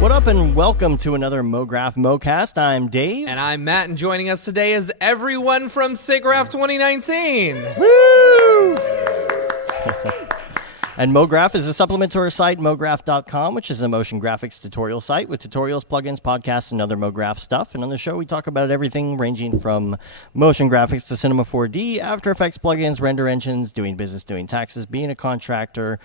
What up, and welcome to another Mograph Mocast. I'm Dave. And I'm Matt, and joining us today is everyone from Siggraph 2019. Woo! And Mograph is a supplement to our site, mograph.com, which is a motion graphics tutorial site with tutorials, plugins, podcasts, and other Mograph stuff. And on the show, we talk about everything ranging from motion graphics to Cinema 4D, After Effects plugins, render engines, doing business, doing taxes, being a contractor,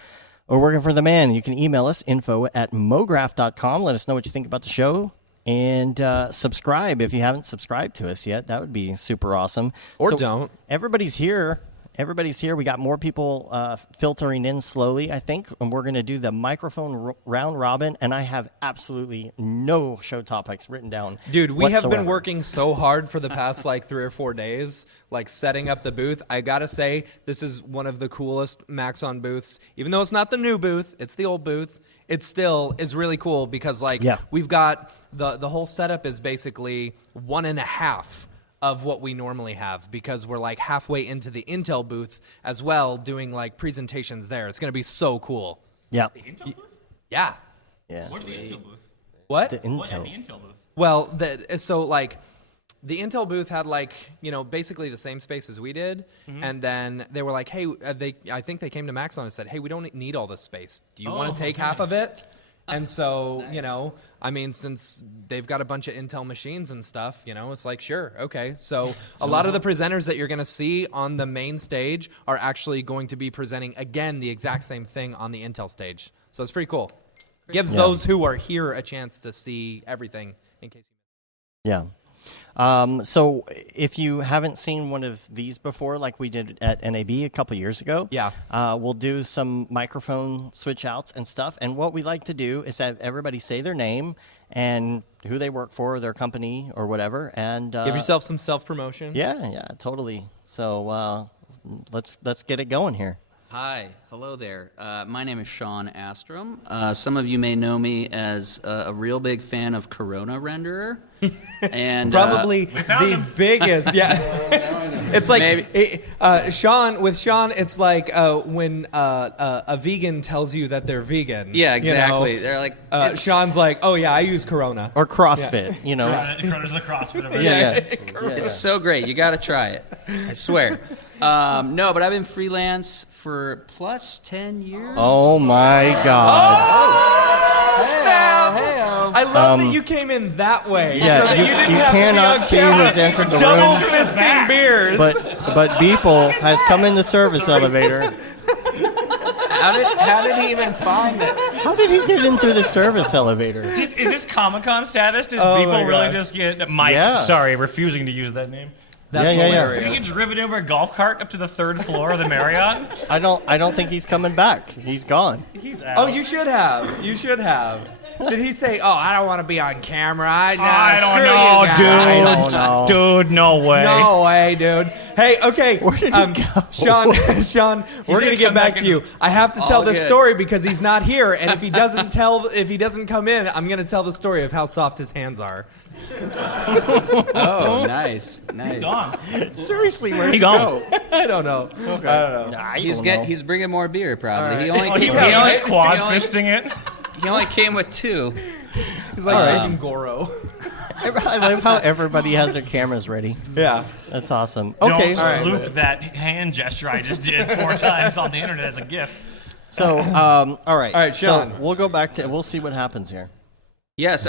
or working for the man. You can email us, info@mograph.com. Let us know what you think about the show. And subscribe if you haven't subscribed to us yet. That would be super awesome. Or don't. Everybody's here. We got more people filtering in slowly, I think. And we're going to do the microphone round robin. And I have absolutely no show topics written down. Dude, we whatsoever. have been working so hard for the past like 3 or 4 days, like setting up the booth. I got to say, this is one of the coolest Maxon booths. Even though it's not the new booth, it's the old booth. It still is really cool because we've got the whole setup is basically 1.5 of what we normally have because we're like halfway into the Intel booth as well doing like presentations there. It's going to be so cool. Yeah. The Intel booth? Yeah. What the Intel booth? What? The Intel. What at the Intel booth? Well, the Intel booth had basically the same space as we did, and then they were like, hey, I think they came to Maxon and said, hey, we don't need all this space. Do you want to take half of it? And so, nice. Since they've got a bunch of Intel machines and stuff, it's like, sure, okay. So a lot of the presenters that you're going to see on the main stage are actually going to be presenting, again, the exact same thing on the Intel stage. So it's pretty cool. Gives those who are here a chance to see everything in case. Yeah. So if you haven't seen one of these before, like we did at NAB a couple years ago, we'll do some microphone switch outs and stuff. And what we like to do is have everybody say their name and who they work for, their company or whatever, and give yourself some self-promotion. Yeah, totally. So let's get it going here. Hi, hello there. My name is Shawn Astrom. Some of you may know me as a real big fan of Corona Renderer. And probably the biggest. Yeah. It's like Shawn, it's like when a vegan tells you that they're vegan. Yeah, exactly. They're like Shawn's like, oh yeah, I use Corona or CrossFit. Corona's the CrossFit of it. Yeah. It's so great. You got to try it. I swear. No, but I've been freelance for plus 10 years. Oh my God! Oh, snap! Hey-o. I love that you came in that way. Yeah, so that you didn't have cannot to see be on who's entered the double room. fisting beers. But Beeple has come in the service elevator. How did he even find it? How did he get in through the service elevator? Is this Comic-Con status? Did Oh people my really gosh. just get Mike? Yeah. Sorry, refusing to use that name. That's hilarious. Did he get driven over a golf cart up to the 3rd floor of the Marriott? I don't think he's coming back. He's gone. He's out. Oh, you should have. You should have. Did he say, "Oh, I don't want to be on camera"? I Screw don't know, you guys. dude. I don't know. Dude, no way. No way, dude. Hey, okay. Where did he go? Sean, we're gonna get come back back to you. I have to tell All this good. story because he's not here, and if he doesn't come in, I'm gonna tell the story of how soft his hands are. Oh, nice. Gone. Seriously, where'd He he gone. go? I don't know. Okay. I don't know. He's bringing more beer probably. All right. He He only was quad fisting it. he only came with 2. He's like freaking Goro. I love how everybody has their cameras ready. Yeah. That's awesome. Don't Okay, loop that hand gesture I just did 4 times on the internet as a GIF. so all right. All right, Shawn. So we'll go back to. We'll see what happens here. Yes.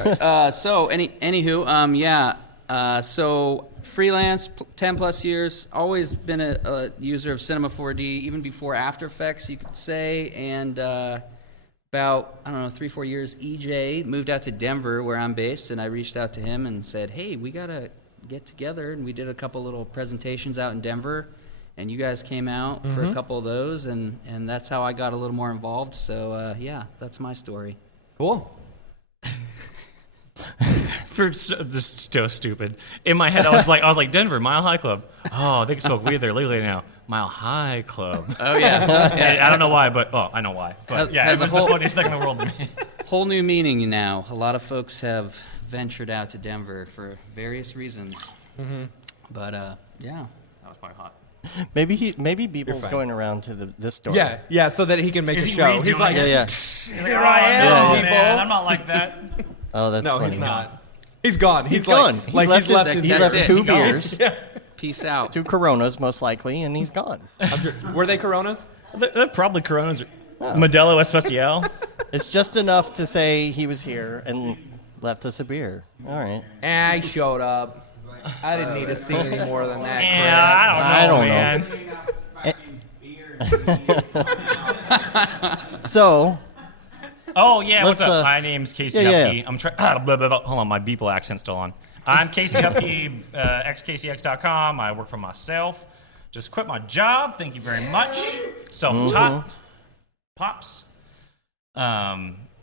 So freelance, 10 plus years. Always been a user of Cinema 4D, even before After Effects, you could say. And about 3-4 years, EJ moved out to Denver, where I'm based, and I reached out to him and said, "Hey, we gotta get together." And we did a couple little presentations out in Denver, and you guys came out for a couple of those, and that's how I got a little more involved. So that's my story. Cool. Just so stupid. In my head, I was like, Denver, Mile High Club. Oh, they can smoke weed there legally now. Mile High Club. Oh yeah. I don't know why, but I know why. But Has it was a whole- the funniest thing in the world to me. whole new meaning now. A lot of folks have ventured out to Denver for various reasons. But yeah. That was probably hot. Maybe Beeple's going around to this door. Yeah, so that he can make Is a he show. He's redoing like, it? Yeah. here I am, Oh, people. man, I'm not like that. Oh, that's No, funny. he's not. He's gone. He's like, gone. Like he's left his He That's left it. 2 He gone. beers, Peace out. 2 Coronas most likely, and he's gone. Were they Coronas? They're probably Coronas. Modelo Especial. It's just enough to say he was here and left us a beer. All right. I showed up. I didn't need to see any more than that. Yeah, I don't know, man. So, Oh yeah, what's Let's, up? My name's Casey yeah. Hupke. I'm trying. Hold on, my Beeple accent's still on. I'm Casey Hupke, xkcx.com. I work for myself. Just quit my job. Thank you very much. Self-taught. Pops.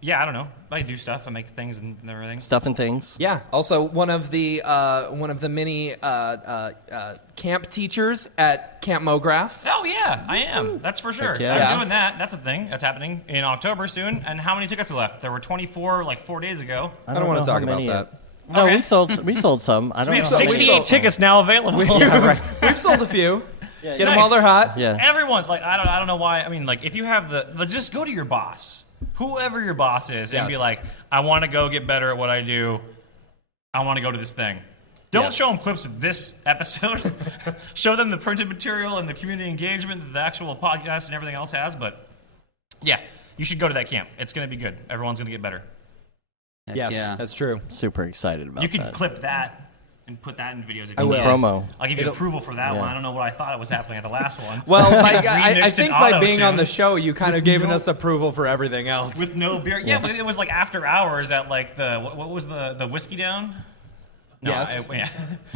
Yeah, I don't know. I do stuff. I make things and everything. stuff and things. Yeah. Also, one of the many camp teachers at Camp Mograph. Oh yeah, I am. That's for sure. Heck yeah. I'm Yeah. doing that. That's a thing. That's happening in October soon. And how many tickets are left? There were 24 like 4 days ago. I don't want know to talk how about many that. No, Okay. we sold some. I don't We know. have how many. 68 tickets now available. We've sold a few. Get them Nice. while they're hot. Yeah. Everyone, like, I don't know why. I mean, like, if you have just go to your boss, whoever your boss is, and Yes. be like, I want to go get better at what I do. I want to go to this thing. Don't Yes. show them clips of this episode. Show them the printed material and the community engagement that the actual podcast and everything else has. But yeah, you should go to that camp. It's going to be good. Everyone's going to get better. Heck Yes, yeah. that's true. Super excited about You can that. clip that and put that in videos. If I you will. need. Promo. I'll give you It'll- approval for that Yeah. one. I don't know what I thought was happening at the last one. Well, I Remixed think in by auto being on soon. the show, you kind of given us approval for everything else. With no beer. Yeah, but it was like after hours at like what was the whiskey down? No, Yes. yeah.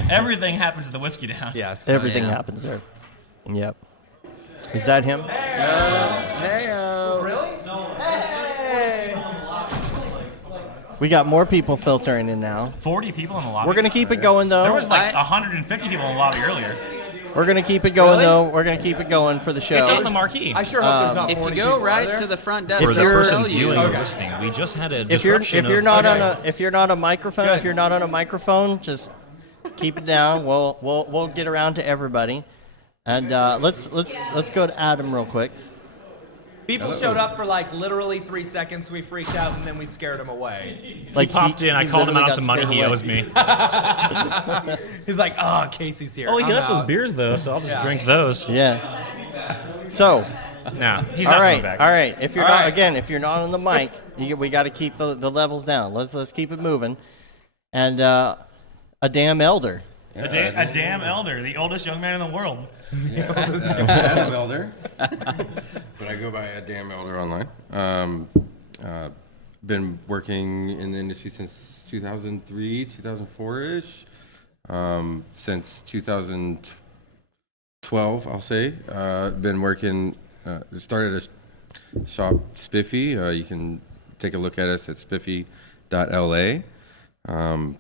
Everything happens at the whiskey down. Yes. Everything yeah. happens there. Yep. Is that him? Hey-o. Really? We got more people filtering in now. 40 people in the lobby. We're gonna keep it going though. There was like I- 150 people in the lobby earlier. We're gonna keep it going Really? though. We're gonna keep it going for the show. It's on the marquee. I sure hope there's not If 40 you people. go Are right there? to the front desk, For the they'll person tell you. viewing or Okay. listening, we just had a if you're disruption not Okay. on a microphone, Good. if you're not on a microphone, just keep it down. We'll get around to everybody. And let's go to Adam real quick. People showed up for like literally 3 seconds. We freaked out and then we scared him away. Like popped in. I he called him literally out on got some money scared he away. owes me. He's like, oh, Casey's here. Oh, he I'm left those out." beers though, so I'll just Yeah. drink those. Yeah. So, No, he's all not right, coming back. all right. If you're All not right. again, if you're not on the mic, we got to keep the levels down. Let's keep it moving. And a damn elder. A damn elder, the oldest young man in the world. Adam Elder, but I go by a damn Elder online. Been working in the industry since 2003, 2004-ish. Since 2012, I'll say. Been working, started a shop, Spiffy. You can take a look at us at spiffy.la. I'm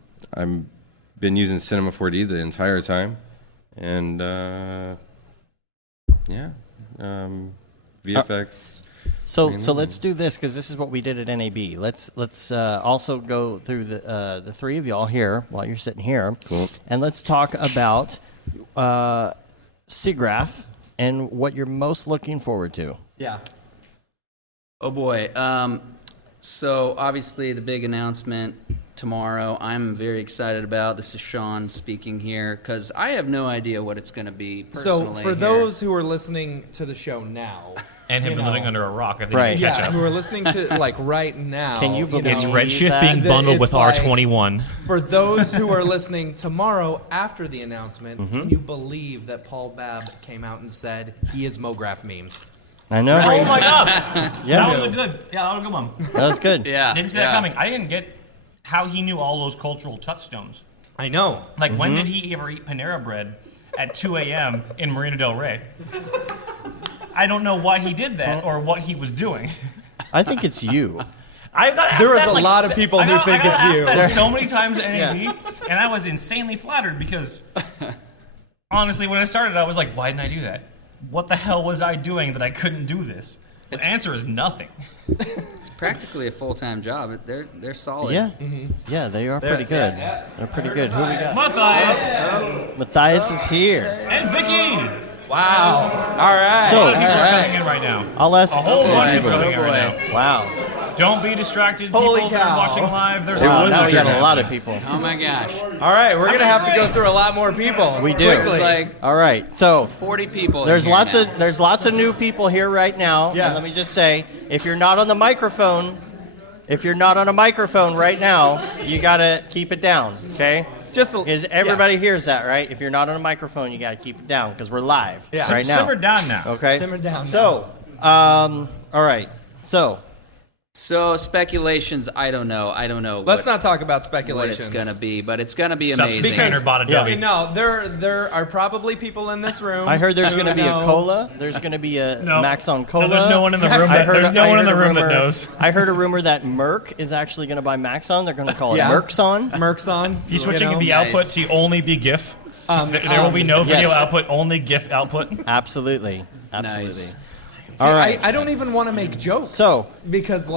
been using Cinema 4D the entire time. And VFX. So let's do this because this is what we did at NAB. Let's also go through the three of y'all here while you're sitting here, Cool. and let's talk about Siggraph and what you're most looking forward to. Yeah. Oh boy. So obviously the big announcement tomorrow I'm very excited about. This is Shawn speaking here because I have no idea what it's going to be personally. So for here. those who are listening to the show now, And have you been know, living under a rock. I think Right. you can catch yeah, up. who are listening to like right now, Can you know, believe It's Redshift that- being bundled with It's like- R21. For those who are listening tomorrow after the announcement, Mm-hmm. can you believe that Paul Babb came out and said he is Mograph memes? I know. Oh my god! Yeah, That was a good. Yeah, that was a good one. that was good. yeah, Didn't see yeah. that coming. I didn't get how he knew all those cultural touchstones. I know. Like, when Mm-hmm. did he ever eat Panera bread at 2 a.m. in Marina Del Rey? I don't know why he did that or what he was doing. I think it's you. I got asked There is that, a like, lot of people who think I got it's asked you. that so many times at NAB, Yeah. and I was insanely flattered because, honestly, when I started, I was like, why didn't I do that? What the hell was I doing that I couldn't do this? The answer is nothing. It's practically a full-time job. They're solid. Yeah, yeah, they are pretty good. They're pretty good. Who we got? Matthias Matthias is here. and Vicky. Wow. All right. So- A lot of people are Alright. coming in right now. I'll ask. A whole bunch of people boy. coming in right now. Wow. Don't be distracted, Holy people that are cow. watching live. There's Wow. Now we got a internet. lot of people. Oh my gosh. All right, we're going to have to go through a lot more people. We do. Quickly. It's like All right. So 40 people. there's in here lots now. of new people here right now. Yes. And let me just say, if you're not on the microphone, right now, you gotta keep it down. Okay. Just a- Because everybody hears that, right? If you're not on a microphone, you gotta keep it down because we're live Yeah. right now. Simmer down now. Okay. Simmer down So, all right. So speculations, I don't know. Let's not talk about what speculations. it's gonna be, but it's gonna be Substance amazing. Scanner bought a Yeah. dummy. No, there are probably people in this room. I heard there's who gonna be a know- cola. There's gonna be a No. Max on cola. No, there's no one in the room. I heard, There's no I one in heard the a room that rumor- knows. I heard a rumor that Merck is actually gonna buy Maxon. They're gonna call it Yeah. Merckson. Mercs on. He's switching you know? the Nice. output to only be GIF. There will be no video yes. output, only GIF output. Absolutely. Nice. All right. I don't even want to make jokes. So- because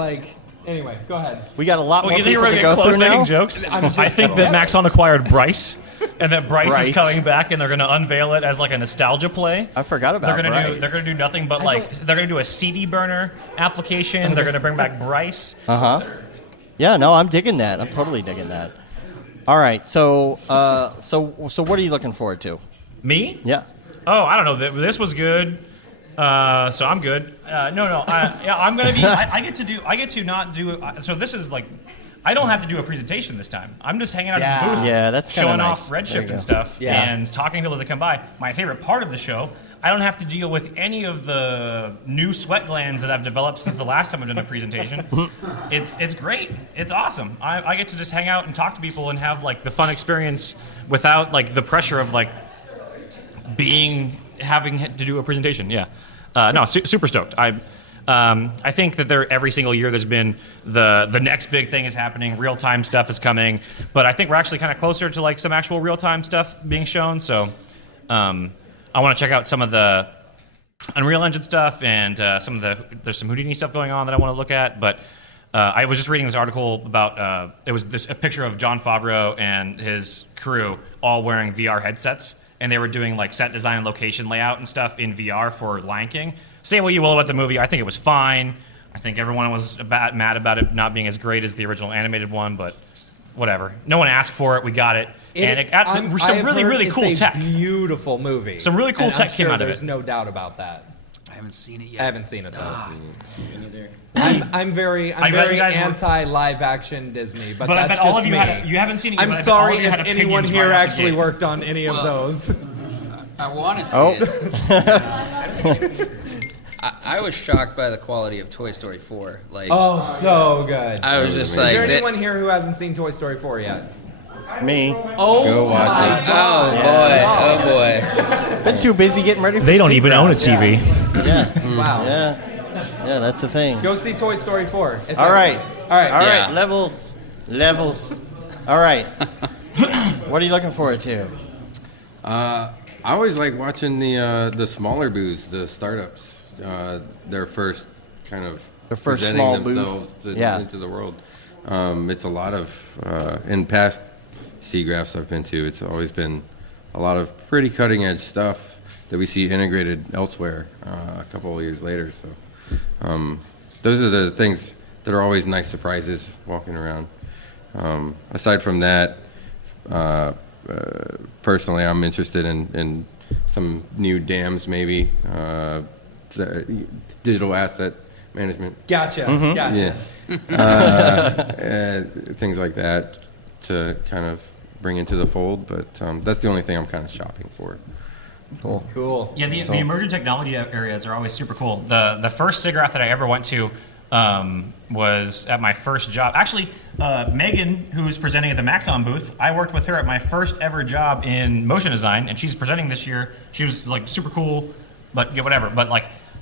anyway, go ahead. We got a lot Well, more you think people we're to going go to get close through making now. jokes? I'm just- I think that Maxon acquired Bryce, and that Bryce Bryce. is coming back, and they're going to unveil it as like a nostalgia play. I forgot about They're Bryce. They're going to do nothing but they're going to do a CD burner application. They're going to bring back Bryce. Yeah, no, I'm digging that. I'm totally digging that. All right. So what are you looking forward to? Me? Yeah. Oh, I don't know. This was good. So I'm good. No. I'm gonna be. I get to not do. So this is like, I don't have to do a presentation this time. I'm just hanging out Yeah. in the booth, Yeah, that's kinda showing nice. off There you Redshift go. and stuff, Yeah. and talking to people as they come by. My favorite part of the show, I don't have to deal with any of the new sweat glands that I've developed since the last time I've done a presentation. It's great. It's awesome. I get to just hang out and talk to people and have like the fun experience without like the pressure of like having to do a presentation. Yeah. No, super stoked. I think that every single year there's been the next big thing is happening, real time stuff is coming, but I think we're actually kind of closer to like some actual real time stuff being shown. So I want to check out some of the Unreal Engine stuff and there's some Houdini stuff going on that I want to look at. But I was just reading this article about it was a picture of Jon Favreau and his crew all wearing VR headsets. And they were doing like set design and location layout and stuff in VR for Lion King. Say what you will about the movie, I think it was fine. I think everyone was mad about it not being as great as the original animated one, but whatever. No one asked for it, we got it. And some really, really cool tech. Beautiful movie. Some really cool And tech I'm came sure out of there's it. no doubt about that. I haven't seen it I yet. haven't seen it though. Me neither. I'm very I bet you guys were- anti live action Disney, but But I that's bet all just of you me. you haven't seen it yet. I'm but I bet sorry all of you if had anyone opinions here right out the actually gate. worked on any of Well, those. I want to see Oh. it. I was shocked by the quality of Toy Story 4. Like, Oh, so good. I was just Is like, there that- anyone here who hasn't seen Toy Story 4 yet? Me. Oh, Go watch my it. God. oh boy. Been too busy getting ready for They don't even Siggraph. own a TV. Yeah. Wow. Yeah, that's the thing. Go see Toy Story 4. It's All right. excellent. All right. All right, Yeah. levels. All right. What are you looking forward to? I always like watching the smaller booths, the startups, their first kind of Their first presenting small booth. themselves Yeah. into the world. It's a lot of in past Siggraphs I've been to. It's always been a lot of pretty cutting edge stuff that we see integrated elsewhere a couple of years later. So those are the things that are always nice surprises walking around. Aside from that. Personally, I'm interested in some new dams, maybe digital asset management, Gotcha. Mm-hmm. Gotcha. things like that to kind of bring into the fold. But that's the only thing I'm kind of shopping for. Cool. Yeah, the emerging technology areas are always super cool. The first Siggraph that I ever went to was at my first job. Actually, Megan, who's presenting at the Maxon booth, I worked with her at my first ever job in motion design, and she's presenting this year. She was like super cool, but yeah, whatever. But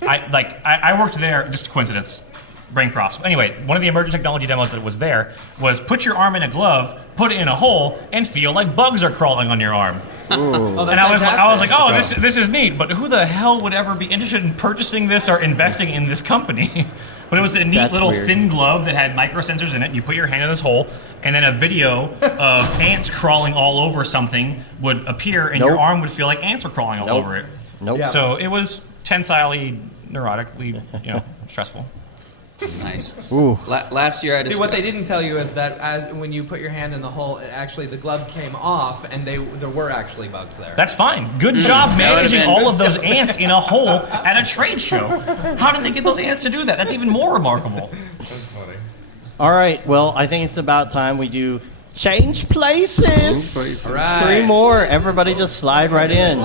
I worked there, just a coincidence. Brain cross. Anyway, one of the emerging technology demos that was there was put your arm in a glove, put it in a hole, and feel like bugs are crawling on your arm. Oh, that's And I was fantastic. like, oh, this is neat. But who the hell would ever be interested in purchasing this or investing in this company? But it was a neat That's little weird. thin glove that had micro sensors in it. You put your hand in this hole, and then a video of ants crawling all over something would appear, and your Nope. arm would feel like ants were crawling all Nope. over it. Nope. So it was tensilely, neurotically, stressful. Nice. Ooh. Last year I See, just what they didn't tell you is that when you put your hand in the hole, actually the glove came off, and there were actually bugs there. That's fine. Good job That would've managing been- all of those ants in a hole at a trade show. How did they get those ants to do that? That's even more remarkable. All right. Well, I think it's about time we do change places. All right. 3 more. Everybody just slide right in.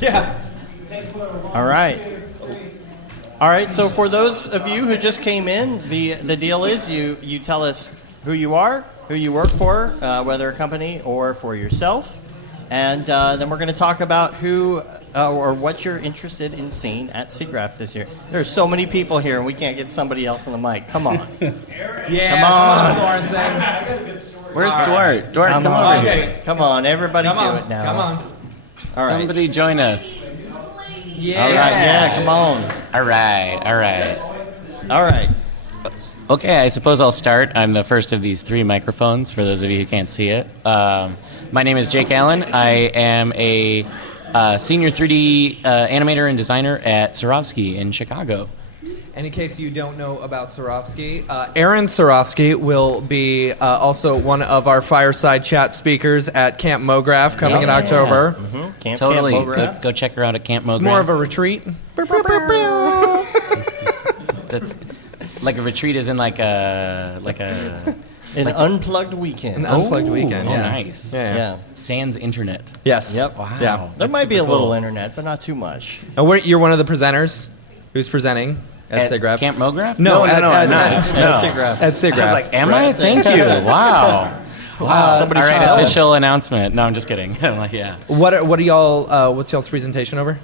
Yeah. All right. All right. So for those of you who just came in, the deal is you tell us who you are, who you work for, whether a company or for yourself, and then we're going to talk about who or what you're interested in seeing at Siggraph this year. There's so many people here, and we can't get somebody else on the mic. Come on. Yeah. Come on. Sorensen. Where's Dwart? Dwart, come on. over here. Okay. Come on. Everybody Come do on. it now. Come on. All right. Somebody join us. Yeah. All right. Yeah. Come on. All right. All right. Okay, I suppose I'll start. I'm the first of these 3 microphones, for those of you who can't see it. My name is Jake Allen. I am a senior 3D animator and designer at Swarovski in Chicago. And in case you don't know about Swarovski, Aaron Swarovski will be also one of our fireside chat speakers at Camp Mograph coming in October. Camp Totally. Mograph. Go check her out at Camp Mograph. It's more of a retreat. That's like a retreat is in like a An unplugged weekend. An unplugged weekend. oh, Yeah. nice. Yeah. Sans internet. Yes. Yep. Wow. Yeah. There That's might be a super little cool. internet, but not too much. And you're one of the presenters. Who's presenting at Siggraph? Camp Mograph? No, no, at I'm not. At Siggraph. At Siggraph. I was like, am I? Thank you. Wow. Wow. Somebody All should right, tell him. official announcement. No, I'm just kidding. I'm like, yeah. What are y'all? What's y'all's presentation over?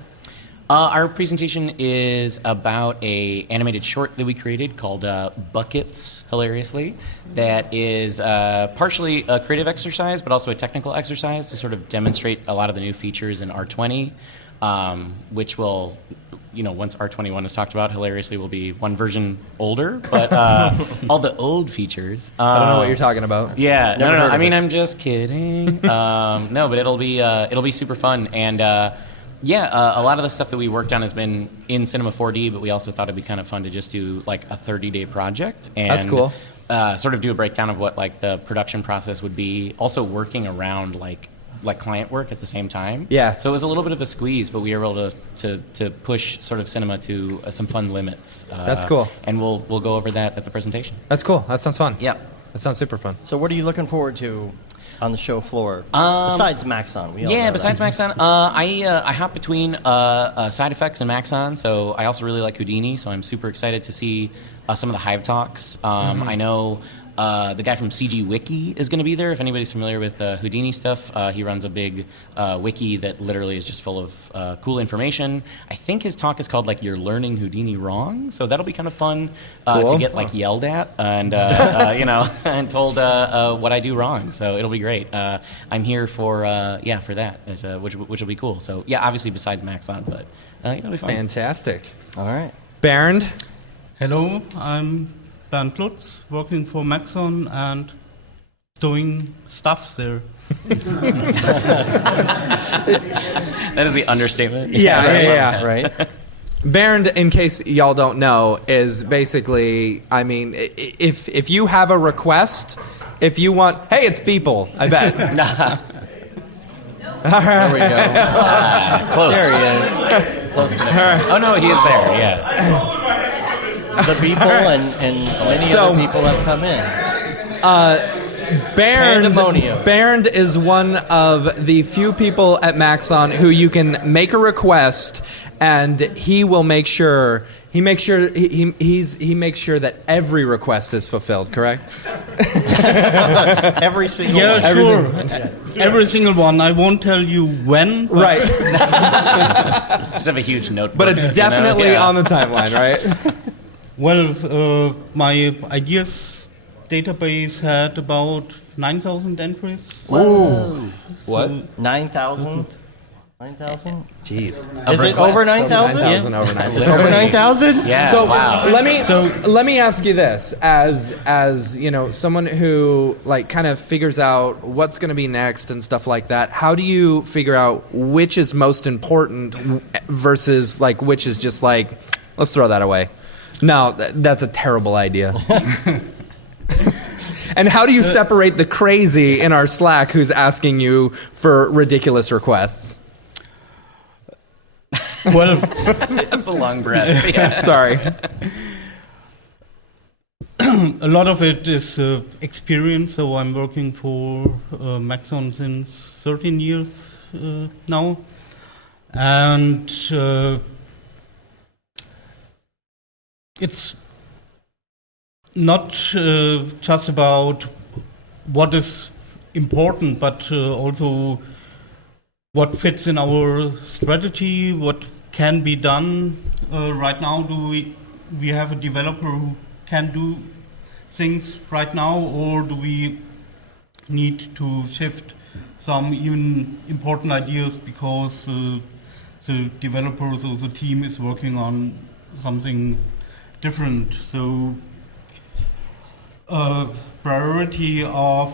Our presentation is about a animated short that we created called Buckets, hilariously, that is partially a creative exercise, but also a technical exercise to sort of demonstrate a lot of the new features in R20, which will, once R21 is talked about, hilariously will be one version older, but all the old features. I don't know what you're talking about. Yeah, Never no. heard of I mean, it. I'm just kidding. No, but it'll be super fun, and a lot of the stuff that we worked on has been in Cinema 4D, but we also thought it'd be kind of fun to just do like a 30-day project. And, That's cool. Sort of do a breakdown of what like the production process would be. Also working around like client work at the same time. Yeah. So it was a little bit of a squeeze, but we were able to push sort of cinema to some fun limits. That's cool. And we'll go over that at the presentation. That's cool. That sounds fun. Yep. That sounds super fun. So what are you looking forward to on the show floor? Besides Maxon. We all know Besides that. Maxon, I hop between side effects and Maxon, so I also really like Houdini, so I'm super excited to see some of the Hive talks. I know the guy from CG Wiki is going to be there. If anybody's familiar with Houdini stuff, he runs a big wiki that literally is just full of cool information. I think his talk is called like "You're Learning Houdini Wrong," so that'll be kind of fun to get like yelled at and and told what I do wrong. So it'll be great. I'm here for that, which will be cool. So yeah, obviously besides Maxon, but it'll be fun. Fantastic. All right. Bernd. Hello, I'm Bernd Lutz, working for Maxon and doing stuff there. That is the understatement. Yeah. Right. Bernd, in case y'all don't know, is basically, I mean, if you have a request, if you want, hey, it's Beeple, I bet. There we go. Close. There he is. Close connection. Oh no, he is there. Yeah. The Beeple and many So- other people have come in. Pandemonium. Bernd is one of the few people at Maxon who you can make a request and he will make sure he makes sure that every request is fulfilled, correct? Every single Yeah, one. sure. Every single one. I won't tell you when. But Right. Just have a huge notebook. But it's definitely Yeah. on the timeline, right? Well, my ideas database had about 9,000 entries. Whoa. What? 9,000? 9,000? Jeez. Is it over 9,000? 9,000 over 9,000. It's over 9,000? Yeah. So wow. let me ask you this, as you know, someone who like kind of figures out what's going to be next and stuff like that. How do you figure out which is most important versus like which is just like, let's throw that away? No, that's a terrible idea. And how do you separate the crazy in our Slack who's asking you for ridiculous requests? Well, That's a long breath. Yeah. Sorry. a lot of it is experience. So I'm working for Maxon since 13 years now. And it's not just about what is important, but also what fits in our strategy, what can be done. Right now, do we have a developer who can do things right now, or do we need to shift some even important ideas because the developers or the team is working on something different? So priority of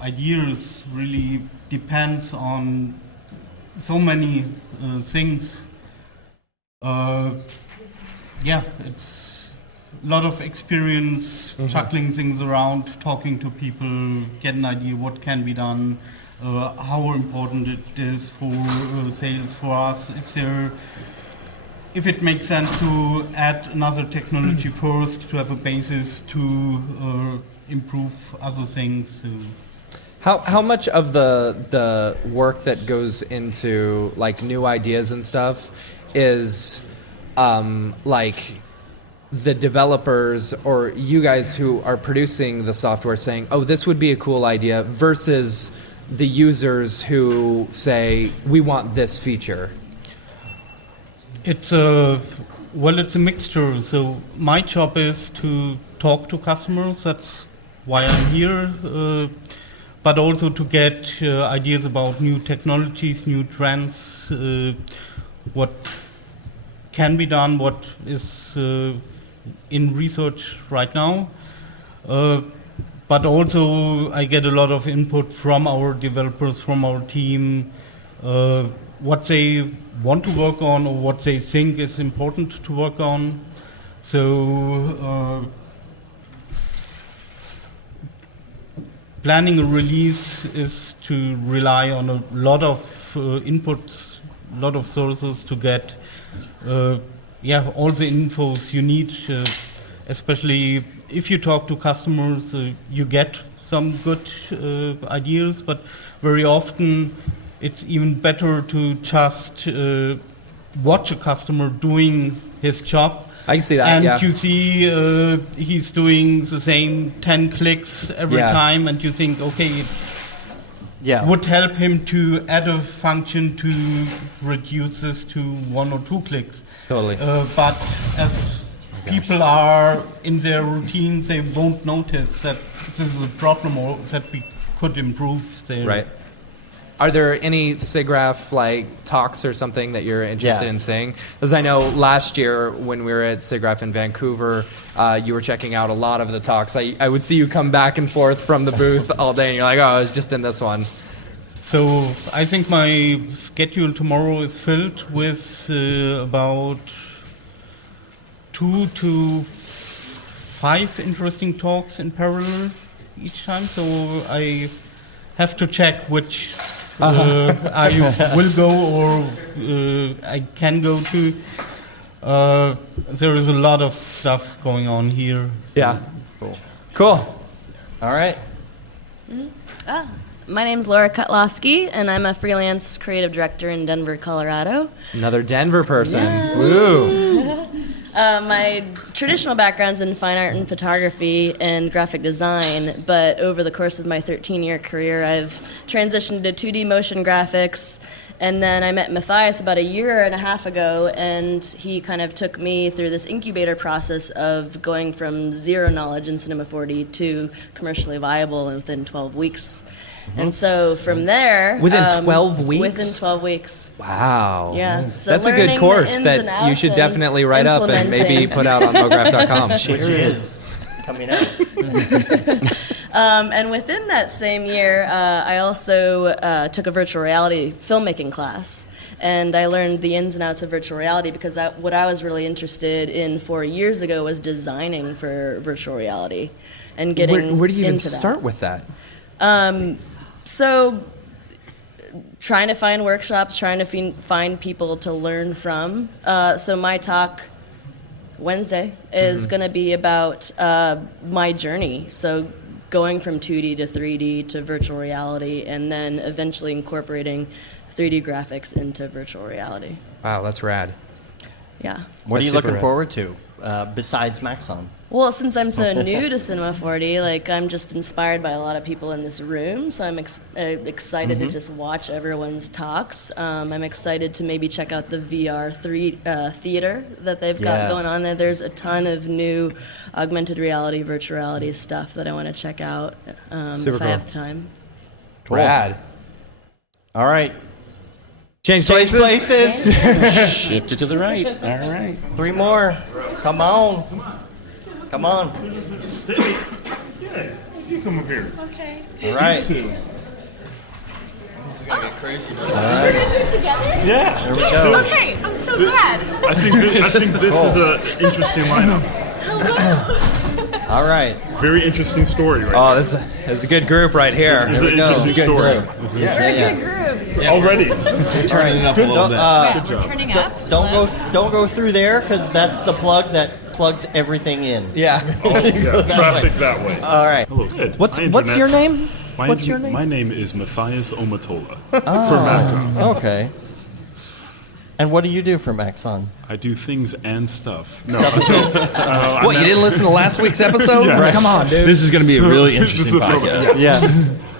ideas really depends on so many things. It's a lot of experience juggling things around, talking to people, get an idea what can be done, how important it is for sales for us, if it makes sense to add another technology first to have a basis to improve other things. How much of the work that goes into like new ideas and stuff is like the developers or you guys who are producing the software saying, oh, this would be a cool idea, versus the users who say, we want this feature? It's a mixture. So my job is to talk to customers. That's why I'm here. But also to get ideas about new technologies, new trends, what can be done, what is in research right now. But also I get a lot of input from our developers, from our team, what they want to work on or what they think is important to work on. So planning a release is to rely on a lot of inputs, a lot of sources to get all the infos you need, especially if you talk to customers, you get some good ideas, but very often it's even better to just watch a customer doing his job. I can see that, and yeah. you see he's doing the same 10 clicks every time, and you think, okay, it would help him to add a function to reduce this to 1 or 2 clicks. Totally. But as people are in their routines, they won't notice that this is a problem or that we could improve their... Right. Are there any Siggraph like talks or something that you're interested in seeing? Because I know last year when we were at Siggraph in Vancouver, you were checking out a lot of the talks. I would see you come back and forth from the booth all day, and you're like, oh, I was just in this one. So I think my schedule tomorrow is filled with about 2 to 5 interesting talks in parallel each time. So I have to check which I will go or I can go to. There is a lot of stuff going on here. Yeah. Cool. All right. My name's Laura Kottlowski, and I'm a freelance creative director in Denver, Colorado. Another Denver person. Yeah. Woo. My traditional background's in fine art and photography and graphic design, but over the course of my 13-year career, I've transitioned to 2D motion graphics And then I met Mathias about a year and a half ago, and he kind of took me through this incubator process of going from zero knowledge in Cinema 4D to commercially viable within 12 weeks. And so from there... Within 12 weeks? Within 12 weeks. Wow. Yeah. So that's a good course the ins and that you outs should and definitely write up and maybe implementing. put out on Mograph.com. Which is coming out. And within that same year, I also took a virtual reality filmmaking class. And I learned the ins and outs of virtual reality because what I was really interested in 4 years ago was designing for virtual reality and getting Where do you even into that. start with that? So trying to find workshops, trying to find people to learn from. So my talk Wednesday is going to be about my journey. So going from 2D to 3D to virtual reality and then eventually incorporating 3D graphics into virtual reality. Wow, that's rad. Yeah. What are That's you super looking rad. forward to besides Maxon? Well, since I'm so new to Cinema 4D, like I'm just inspired by a lot of people in this room, so I'm excited to just watch everyone's talks. I'm excited to maybe check out the VR theater that they've got going on there. There's a ton of new augmented reality, virtual reality stuff that I want to check out Super if I cool. have time. Rad. All right. Change places? Shift it to the right. All right. 3 more. Come on. Come on. Yeah, you come up here. Okay. All right. Two. We're gonna do it together? Yeah. There we go. Okay, I'm so glad. I think this is an interesting lineup. All right. Very interesting story, right? Oh, this is a good group right here. This is an go. interesting Good story. group. This is Yeah. already. Turning up Good. We're turning up. Don't go through there because that's the plug that plugs everything in. Yeah. Yeah, traffic that way. All right. Hello. Good. What's My your internet's- name? My What's your name? My name is Matthias Omotola for Maxon. Okay. And what do you do for Maxon? I do things and stuff. No, What, you didn't listen to last week's episode? Yeah. Come on, dude. This is going to be a really This interesting is a throwback. podcast. Yeah.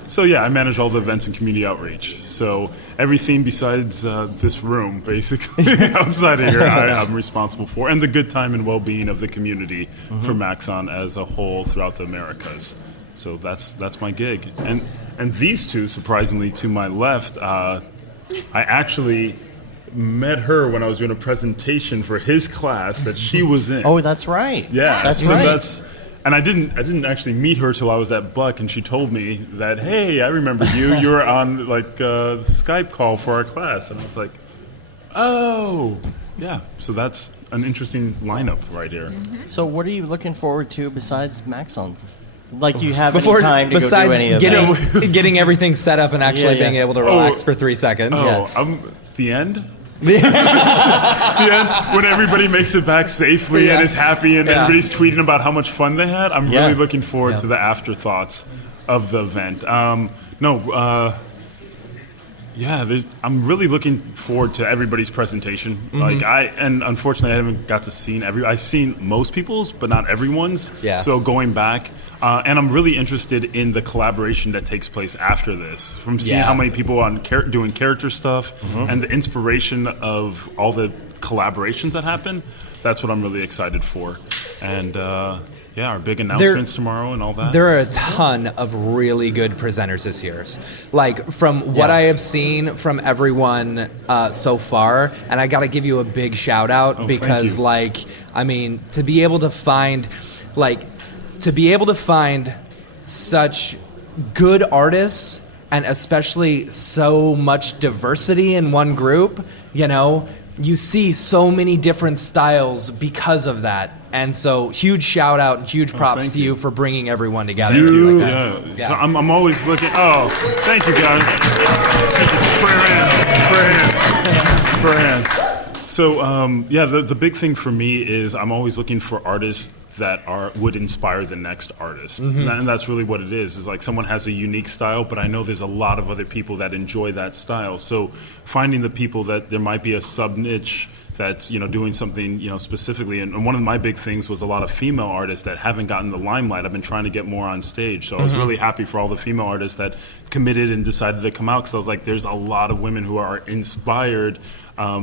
So yeah, I manage all the events and community outreach. So everything besides this room, basically, outside of here, I'm responsible for, and the good time and well-being of the community for Maxon as a whole throughout the Americas. So that's my gig. And these two, surprisingly, to my left, I actually met her when I was doing a presentation for his class that she was in. Oh, that's right. Yeah, That's so right. And I didn't actually meet her till I was at Buck, and she told me that, hey, I remember you. You were on like the Skype call for our class, and I was like, oh, yeah. So that's an interesting lineup right here. So what are you looking forward to besides Maxon? Like you have Before, any time to go besides do any of that? getting everything set up and actually Yeah. being able to relax for 3 seconds. Oh, the end. The end when everybody makes it back safely and is happy and everybody's tweeting about how much fun they had. I'm really looking forward to the afterthoughts of the event. I'm really looking forward to everybody's presentation. And unfortunately I haven't got to see I've seen most people's, but not everyone's. Yeah. So going back, and I'm really interested in the collaboration that takes place after this. From seeing how many people on doing character stuff and the inspiration of all the collaborations that happen. That's what I'm really excited for. And our big announcements tomorrow and all that. There are a ton of really good presenters this year. Like, from what I have seen from everyone so far, and I got to give you a big shout out because, to be able to find, such good artists and especially so much diversity in one group, you see so many different styles because of that. And so huge shout out and huge props to you for bringing everyone together. So I'm always looking. Oh, thank you guys. For hands. So the big thing for me is I'm always looking for artists that would inspire the next artist, and that's really what it is. Is like someone has a unique style, but I know there's a lot of other people that enjoy that style. So finding the people that there might be a sub niche that's doing something specifically. And one of my big things was a lot of female artists that haven't gotten the limelight. I've been trying to get more on stage, so I was really happy for all the female artists that committed and decided to come out, because I was like, there's a lot of women who are inspired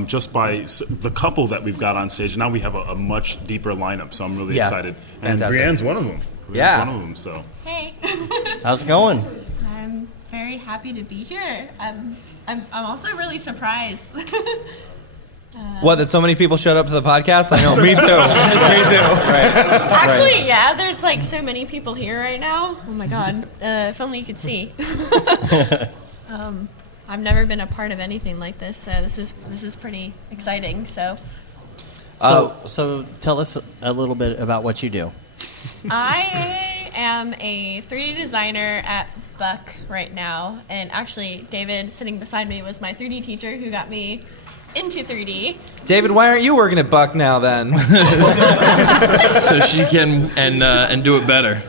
just by the couple that we've got on stage. Now we have a much deeper lineup, so I'm really excited. And Fantastic. Brianne's one of them. Yeah. One of them. So. Hey. How's it going? I'm very happy to be here. I'm also really surprised. What, that so many people showed up to the podcast? I know, me too. Me too. Right. Actually, yeah, there's like so many people here right now. Oh my God. If only you could see. I've never been a part of anything like this, so this is pretty exciting. So tell us a little bit about what you do. I am a 3D designer at Buck right now, and actually David sitting beside me was my 3D teacher who got me into 3D. David, why aren't you working at Buck now then? So she can and do it better.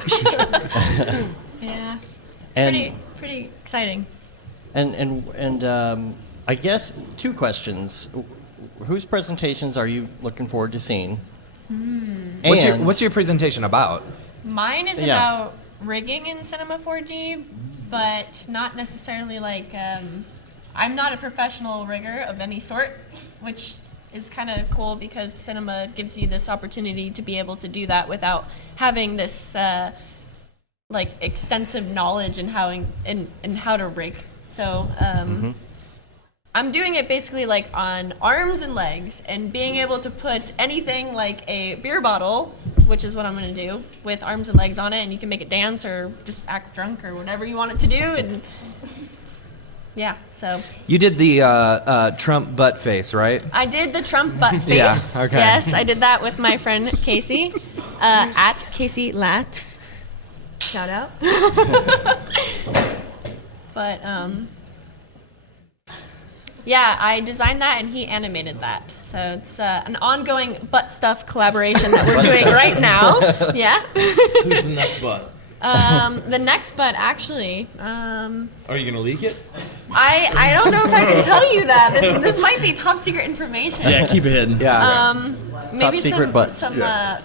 Yeah, it's pretty exciting. And I guess 2 questions. Whose presentations are you looking forward to seeing? What's your presentation about? Mine is about rigging in Cinema 4D, but not necessarily like I'm not a professional rigger of any sort, which is kind of cool because cinema gives you this opportunity to be able to do that without having this like extensive knowledge in how to rig. So I'm doing it basically like on arms and legs, and being able to put anything like a beer bottle, which is what I'm going to do, with arms and legs on it, and you can make it dance or just act drunk or whatever you want it to do. And yeah, so. You did the Trump butt face, right? I did the Trump butt face. Yeah, okay. Yes, I did that with my friend Casey, at Casey Lat. Shout out. But, yeah, I designed that and he animated that. So it's an ongoing butt stuff collaboration that we're doing right now. Yeah. Who's the next butt? The next butt, actually. Are you going to leak it? I don't know if I can tell you that. This might be top secret information. Yeah, keep it hidden. Yeah. Maybe Top secret butts. some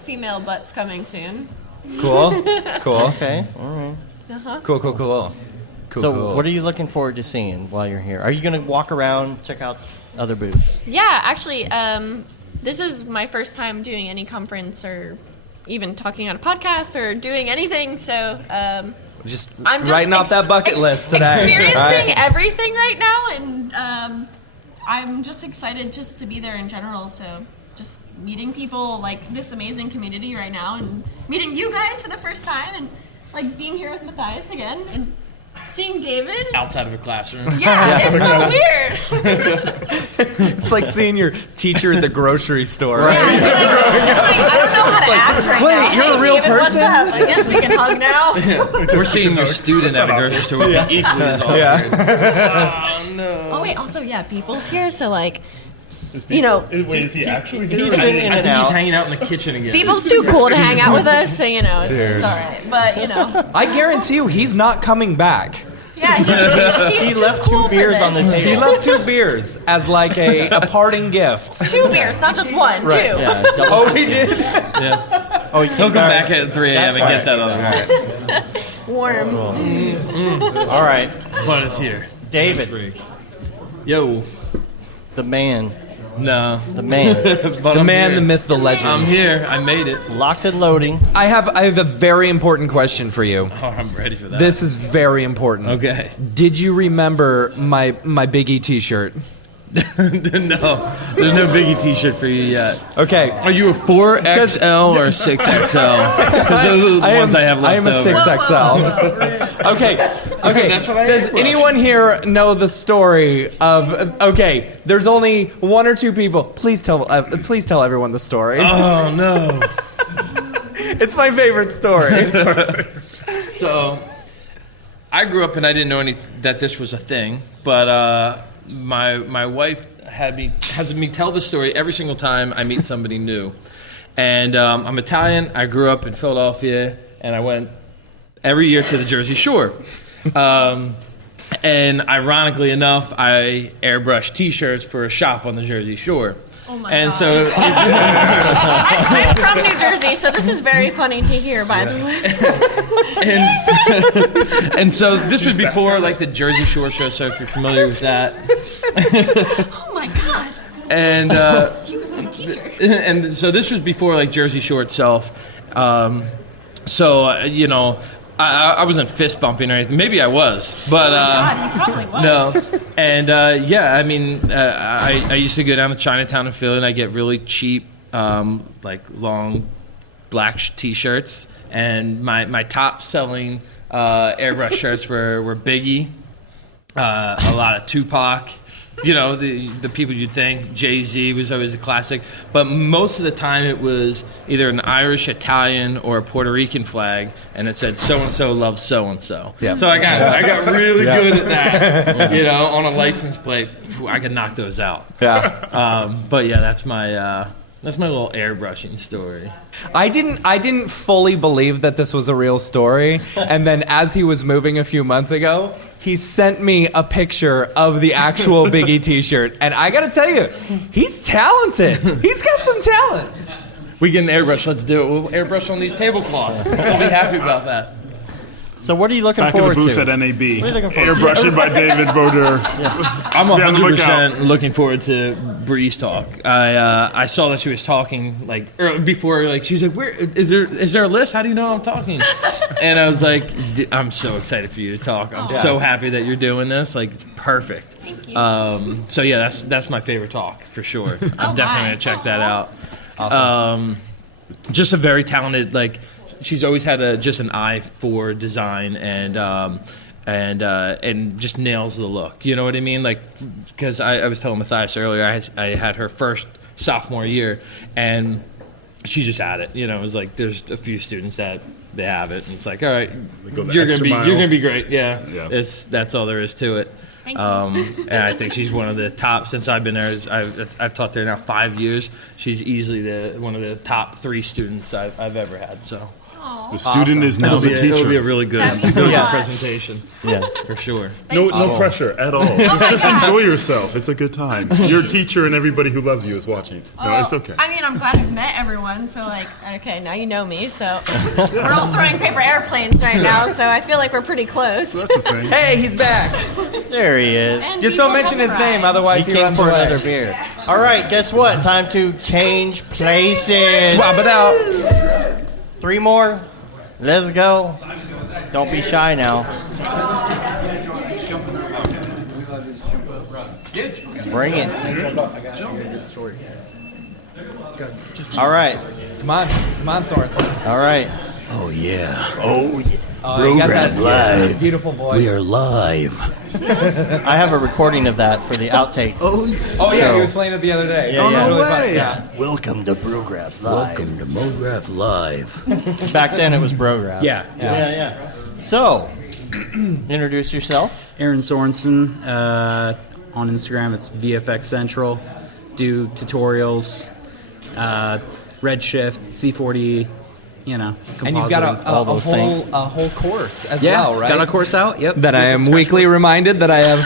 female butts coming soon. Cool. Cool. Okay. All right. Uh-huh. Cool. So what are you looking forward to seeing while you're here? Are you going to walk around, check out other booths? Yeah, actually, this is my first time doing any conference or even talking on a podcast or doing anything. So I'm just writing off that bucket list today. Experiencing everything right now, and I'm just excited just to be there in general. So just meeting people like this amazing community right now, and meeting you guys for the first time, and like being here with Mathias again, and seeing David outside of a classroom. Yeah, it's so weird. It's like seeing your teacher at the grocery store. Right. Yeah, it's like, I don't know how to act right now. Wait, you're a real David, person? What's up? I guess we can hug now. We're seeing your student at a grocery store would be equally as awkward. Yeah. Oh, no. Oh, wait, also, yeah, Beeple's here, so like, you know. Wait, is he actually here? He's been in I and think he's out. hanging out in the kitchen again. Beeple's too cool to hang out with us, so, you know, it's all right. But, you know. I guarantee you he's not coming back. Yeah, he's He too left cool 2 beers for on the this. table. He left 2 beers as like a parting gift. 2 beers, not just one, Right, 2. yeah, double Oh, fisted. he did? Yeah. Oh, He'll come back at 3 a.m. and get that other one. Warm. All right. But it's here. David, Yo. the man. No. The man. But The I'm man, here. the myth, the legend. I'm here. I made it. Locked and loading. I have a very important question for you. Oh, I'm ready for that. This is very important. Okay. Did you remember my Biggie T-shirt? No. There's no Biggie t-shirt for you yet. Okay. Are you a 4XL or 6XL? Because those are the ones I have left I am a over. 6XL. Okay. That's what I Does airbrushed. anyone here know the story of? Okay. There's only 1 or 2 people. Please tell everyone the story. Oh, no. It's my favorite story. So, I grew up and I didn't know that this was a thing, but my wife has me tell the story every single time I meet somebody new. And I'm Italian. I grew up in Philadelphia, and I went every year to the Jersey Shore. And ironically enough, I airbrush T-shirts for a shop on the Jersey Shore. Oh my And God. so, I'm from New Jersey, so this is very funny to hear, by the way. and so this was before like the Jersey Shore show. So if you're familiar with that, Oh my God. and He was my teacher. and so this was before like Jersey Shore itself. You know, I wasn't fist bumping or anything. Maybe I was, but God, he probably was. no. And I mean, I used to go down to Chinatown in Philly, and I get really cheap, like long black t-shirts. And my top selling airbrush shirts were Biggie, a lot of Tupac. You know, the people you'd think. Jay-Z was always a classic. But most of the time it was either an Irish, Italian, or a Puerto Rican flag, and it said so-and-so loves so-and-so. Yep. So I got really good at that. You know, on a license plate, I could knock those out. Yeah. But yeah, that's my little airbrushing story. I didn't fully believe that this was a real story, and then as he was moving a few months ago, he sent me a picture of the actual Biggie t-shirt, and I gotta tell you, he's talented. He's got some talent. We get an airbrush. Let's do it. We'll airbrush on these tablecloths. I'll be happy about that. So what are you looking Back in the forward booth to? at NAB. What are you looking forward to? Airbrushing by David Brodeur. I'm Be on the lookout. 100% looking forward to Bree's talk. I saw that she was talking like before. Like she's like, "Where is there a list? How do you know I'm talking?" And I was like, "I'm so excited for you to talk. I'm so happy that you're doing this. Like it's perfect." Thank you. So yeah, that's my favorite talk for sure. I'm definitely gonna check that out. Awesome. Just a very talented like. She's always had just an eye for design and just nails the look. You know what I mean? Like, because I was telling Mathias earlier, I had her first sophomore year, and she just had it. You know, it was like there's a few students that they have it, and it's like, all right, you're gonna be great. Yeah. That's all there is to it. Thank you. And I think she's one of the top since I've been there. I've taught there now 5 years. She's easily one of the top 3 students I've ever had. So. The student is now the teacher. It'll be a really good presentation. Yeah, for sure. No pressure at all. Just enjoy yourself. It's a good time. Your teacher and everybody who loves you is watching. No, it's okay. I mean, I'm glad I've met everyone, so like, okay, now you know me, so we're all throwing paper airplanes right now, so I feel like we're pretty close. That's the thing. Hey, he's back. There he is. And Just he don't mention his has name, arrived. otherwise He he came runs for away. another beer. All right, guess what? Time to change places. Swap it out. 3 more. Let's go. Don't be shy now. Bring it. All right. Come on, Sorensen. All right. Oh yeah. Oh yeah. You got that live. beautiful voice. We are live. I have a recording of that for the outtakes. Oh yeah, he was playing it the other day. Yeah, yeah. Really fun. Yeah. Welcome to Mograph Live. Welcome to Mograph Live. Back then it was Brograph. Yeah. So, introduce yourself. Aaron Sorensen. On Instagram, it's VFX Central. Do tutorials, Redshift, C40, you know, compositing. And you've got all those things. a whole course as yeah, well, right? got a course out. Yep. That I am weekly reminded that I have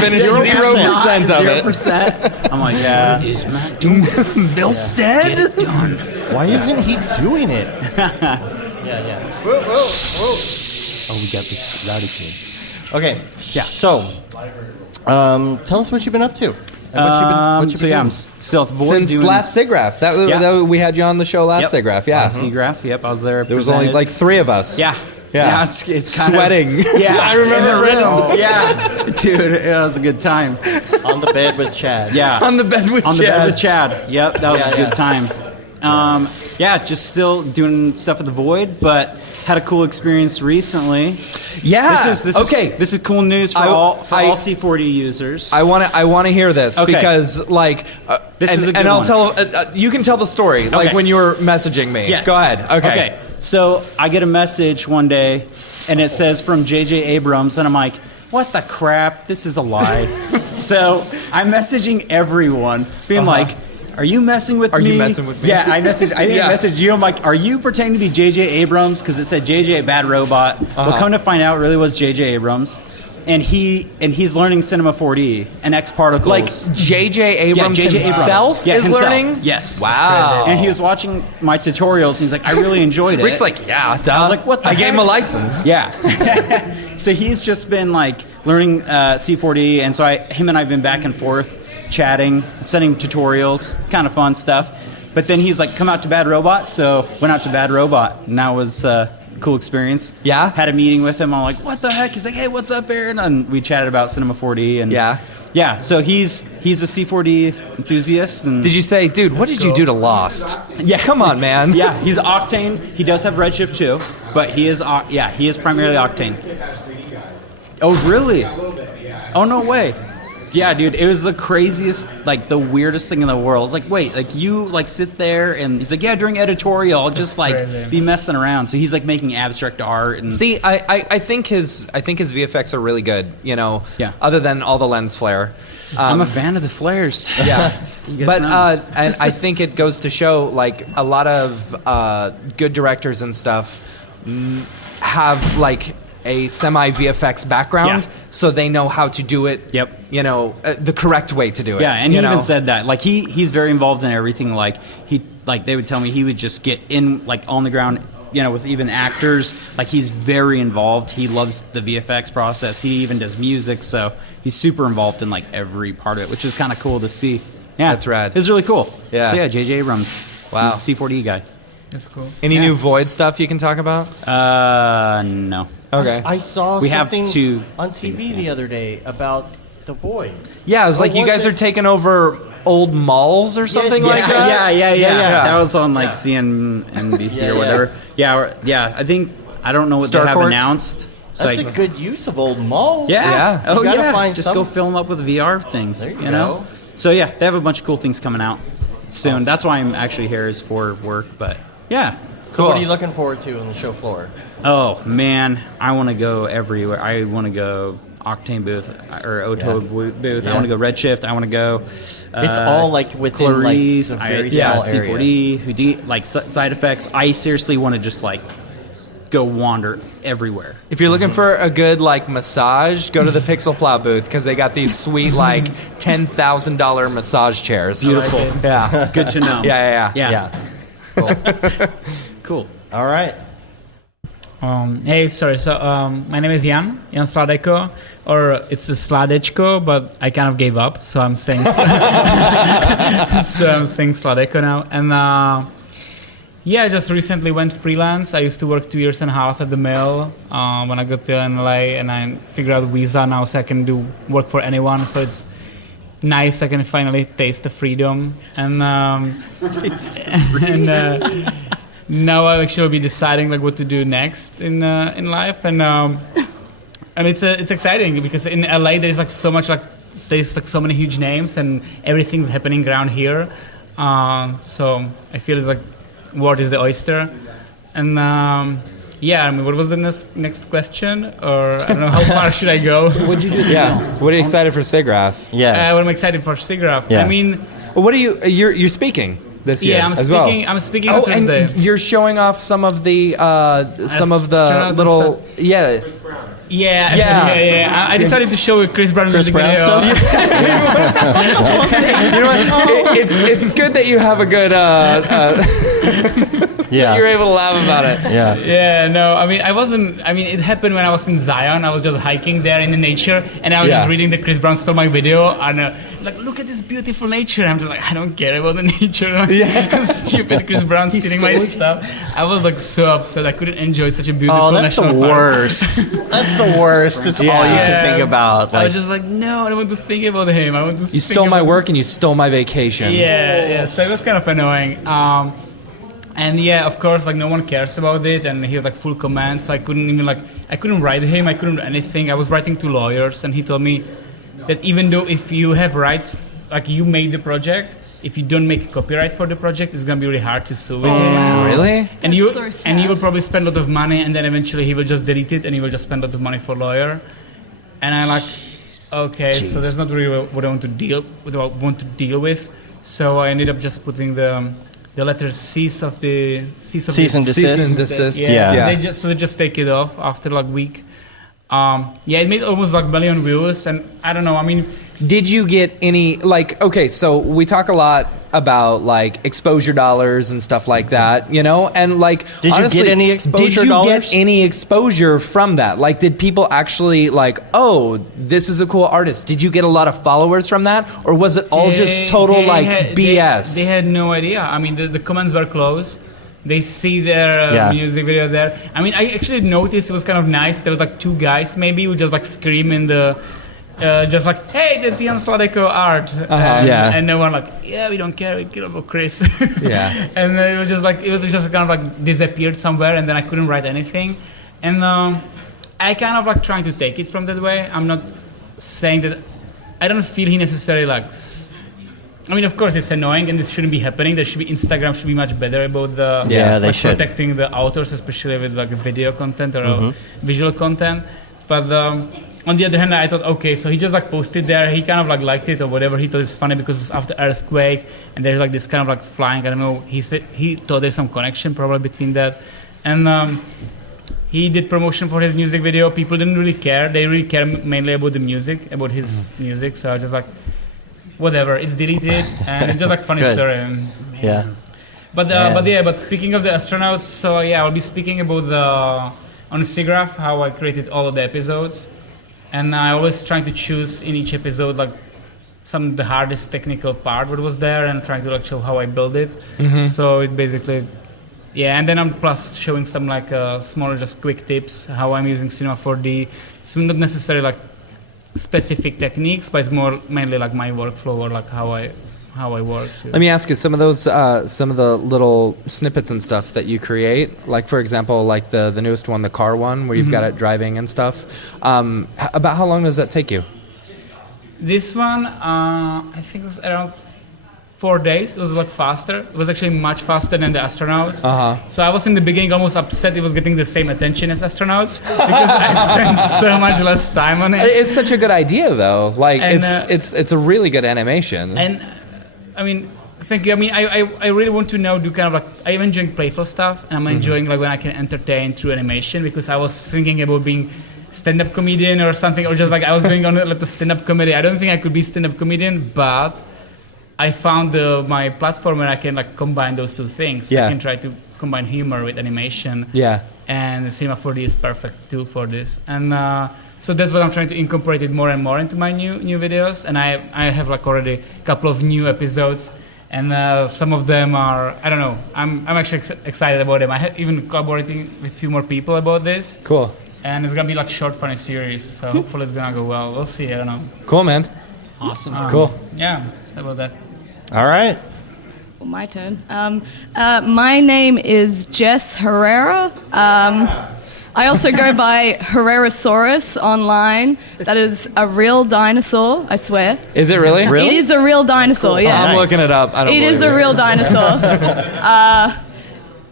finished 0% of it. 0%. I'm like, Yeah. what is Matt doing? Milstead? Get it done. Why isn't he doing it? Yeah. Oh, we got the rowdy kids. Okay. Yeah. So, tell us what you've been up to. And what you've been I'm doing. still at the Void Since doing last Siggraph. That we had you on the show last Siggraph, yeah. Siggraph, yep, I was there. There was only like 3 of us. Yeah. Yeah. It's kind Sweating. Yeah, I remember in the room. Yeah, dude, it was a good time. On the bed with Chad. Yeah, On the bed with on the Chad. bed with Chad. Yep, that was a Yeah. good time. Just still doing stuff at the Void, but had a cool experience recently. Yeah. This is okay. This is cool news for all C40 users. I want to hear this Okay. because like This is a good I'll one. tell you can tell the story like Okay. when you were messaging me. Yes. Go ahead. Okay. So I get a message one day, and it says from J.J. Abrams, and I'm like, what the crap? This is a lie. So I'm messaging everyone, being like, are you messing with me? Are you messing with me? Yeah, I messaged you. I'm like, are you pretending to be J.J. Abrams? Because it said J.J. Bad Robot. Well, come to find out, it really was J.J. Abrams. and he's learning Cinema 4D and X Particles. Like J.J. Abrams himself is learning? Yes. Wow. And he was watching my tutorials, and he's like, I really enjoyed it. Rick's like, yeah, duh. I was like, what the I gave heck? him a license. Yeah. So he's just been like learning C4D, and so him and I have been back and forth chatting, sending tutorials, kind of fun stuff. But then he's like, come out to Bad Robot, so went out to Bad Robot, and that was a cool experience. Yeah? Had a meeting with him. I'm like, what the heck? He's like, hey, what's up, Aaron? And we chatted about Cinema 4D. And yeah, so he's a C4D enthusiast. And did you say, dude, what did you do to Lost? Yeah. Come on, man. Yeah, he's Octane. He does have Redshift too, but he is primarily Octane. Oh, really? Oh, no way. Yeah, dude, it was the craziest, like, the weirdest thing in the world. It's like, wait, like, you, like, sit there, and he's like, yeah, during editorial, I'll just, like, be messing around. So he's, like, making abstract art. And see, I think his VFX are really good, you know, other than all the lens flare. I'm a fan of the flares. Yeah. But and I think it goes to show, like, a lot of good directors and stuff have, like, a semi-VFX background, so they know how to do it, you know, the correct way to do it. Yeah, and he even said that. Like, he's very involved in everything. Like, they would tell me he would just get in, like, on the ground, you know, with even actors. Like, he's very involved. He loves the VFX process. He even does music, so he's super involved in, like, every part of it, which is kind of cool to see. Yeah. That's rad. It was really cool. Yeah. So, yeah, J.J. Abrams. Wow. He's a C4D guy. That's cool. Any new Void stuff you can talk about? No. Okay. I saw We have something two on TV the other day about the Void. Yeah, it was like you guys are taking over old malls or something like that. Yeah. That was on like CNBC or whatever. Yeah. I think I don't know what they have announced. That's a good use of old malls. Yeah. You gotta find just go fill them up with VR things. There you know. go. So yeah, they have a bunch of cool things coming out soon. Awesome. That's why I'm actually here is for work. But yeah. So what are you looking forward to on the show floor? Oh man, I want to go everywhere. I want to go Octane booth or Omotola booth. I want to go Redshift. I want to go. It's all like within Clarice, like the very small area. C4D, Houdini, like side effects. I seriously want to just like go wander everywhere. If you're looking for a good like massage, go to the Pixel Plow booth because they got these sweet like $10,000 massage chairs. Beautiful. Yeah. Good to know. Yeah. Cool. Cool. All right. Hey, sorry. So my name is Jan Sladecko, or it's the Sladecko, but I kind of gave up, so I'm saying Sladecko now. And I just recently went freelance. I used to work 2.5 years at the mill when I got to LA, and I figured out visa now, so I can do work for anyone. So it's nice. I can finally taste the freedom, and now I'll actually be deciding like what to do next in life, and it's exciting because in LA there's like so much there's so many huge names and everything's happening around here, so I feel it's like world is the oyster, and what was the next question, or I don't know how far should I go? What'd you do? What are you excited for Siggraph? What am I excited for Siggraph? I mean, what are you're speaking this year? I'm speaking on Thursday. And you're showing off some of the little I decided to show Chris Brown music video. Stuff? You know what? It's good that you have a good. You're able to laugh about it. It happened when I was in Zion. I was just hiking there in the nature, and I was just reading the Chris Brown Stole My Video, and look at this beautiful nature. I'm just like, I don't care about the nature. Stupid Chris Brown stealing my stuff. I was like so upset. I couldn't enjoy such a beautiful national park. Worst. That's the worst. It's all you can think about. I was just like, no, I don't want to think about him. I want to. You stole my work and you stole my vacation. So it was kind of annoying. Of course, like no one cares about it, and he was like full command, so I couldn't even I couldn't write him. I couldn't do anything. I was writing to lawyers, and he told me that even though if you have rights, like you made the project, if you don't make copyright for the project, it's gonna be really hard to sue him. Wow. Really? And you will probably spend a lot of money, and then eventually he will just delete it, and he will just spend a lot of money for a lawyer. And I'm like, okay, so that's not really what I want to deal with. So I ended up just putting the letter cease and desist. Cease and desist. They just take it off after like week. it made almost like 1 million views, and I don't know. I mean, did you get any like? Okay, so we talk a lot about like exposure dollars and stuff like that, you know, and like did honestly, you get any exposure did you dollars? get any exposure from that? Like, did people actually like, oh, this is a cool artist? Did you get a lot of followers from that, or was it all just total BS? They had no idea. I mean, the comments were closed. They see their music video there. I mean, I actually noticed it was kind of nice. There was like 2 guys maybe who just like scream in the. Just like, hey, that's Jan Sladecko art, and no one like, yeah, we don't care, we care about Chris. And it was just kind of like disappeared somewhere, and then I couldn't write anything, and I kind of like trying to take it from that way. I'm not saying that I don't feel he necessarily like. I mean, of course, it's annoying, and this shouldn't be happening. Instagram should be much better about they should protecting the authors, especially with like video content or visual content, but. On the other hand, I thought, okay, so he just like posted there. He kind of like liked it or whatever. He thought it's funny because it's after earthquake, and there's like this kind of like flying. I don't know. He thought there's some connection probably between that, and he did promotion for his music video. People didn't really care. They really care mainly about the music, about his music. So I was just like, whatever. It's deleted, and it's just like funny story. But speaking of the astronauts, so I'll be speaking about on Siggraph how I created all of the episodes. And I always trying to choose in each episode like some of the hardest technical part what was there, and trying to like show how I build it. So it basically, and then I'm plus showing some like smaller just quick tips how I'm using Cinema 4D. It's not necessarily like specific techniques, but it's more mainly like my workflow or like how I work. Let me ask you some of those some of the little snippets and stuff that you create, like for example, like the newest one, the car one, where you've got it driving and stuff. About how long does that take you? This one, I think it was around 4 days. It was like faster. It was actually much faster than the astronauts. So I was in the beginning almost upset it was getting the same attention as astronauts because I spent so much less time on it. It's such a good idea though. Like, and, it's a really good animation. And I mean, thank you. I mean, I really want to do kind of like, I'm enjoying playful stuff, and I'm enjoying like when I can entertain through animation, because I was thinking about being stand-up comedian or something, or just like I was going on like the stand-up comedy. I don't think I could be stand-up comedian, but I found my platform where I can like combine those two things. I can try to combine humor with animation. And Cinema 4D is perfect too for this. And so that's what I'm trying to incorporate it more and more into my new videos. And I have like already a couple of new episodes, and some of them are, I don't know, I'm actually excited about them. I have even collaborating with a few more people about this. Cool. And it's gonna be like short funny series, so hopefully it's gonna go well. We'll see. I don't know. Cool, man. Awesome. Cool. Yeah, so about that. All right. Well, my turn. My name is Jess Herrera. I also go by Herrerasaurus online. That is a real dinosaur, I swear. Is it really? It is a real dinosaur, cool. yeah. I'm looking it up. It is a real dinosaur.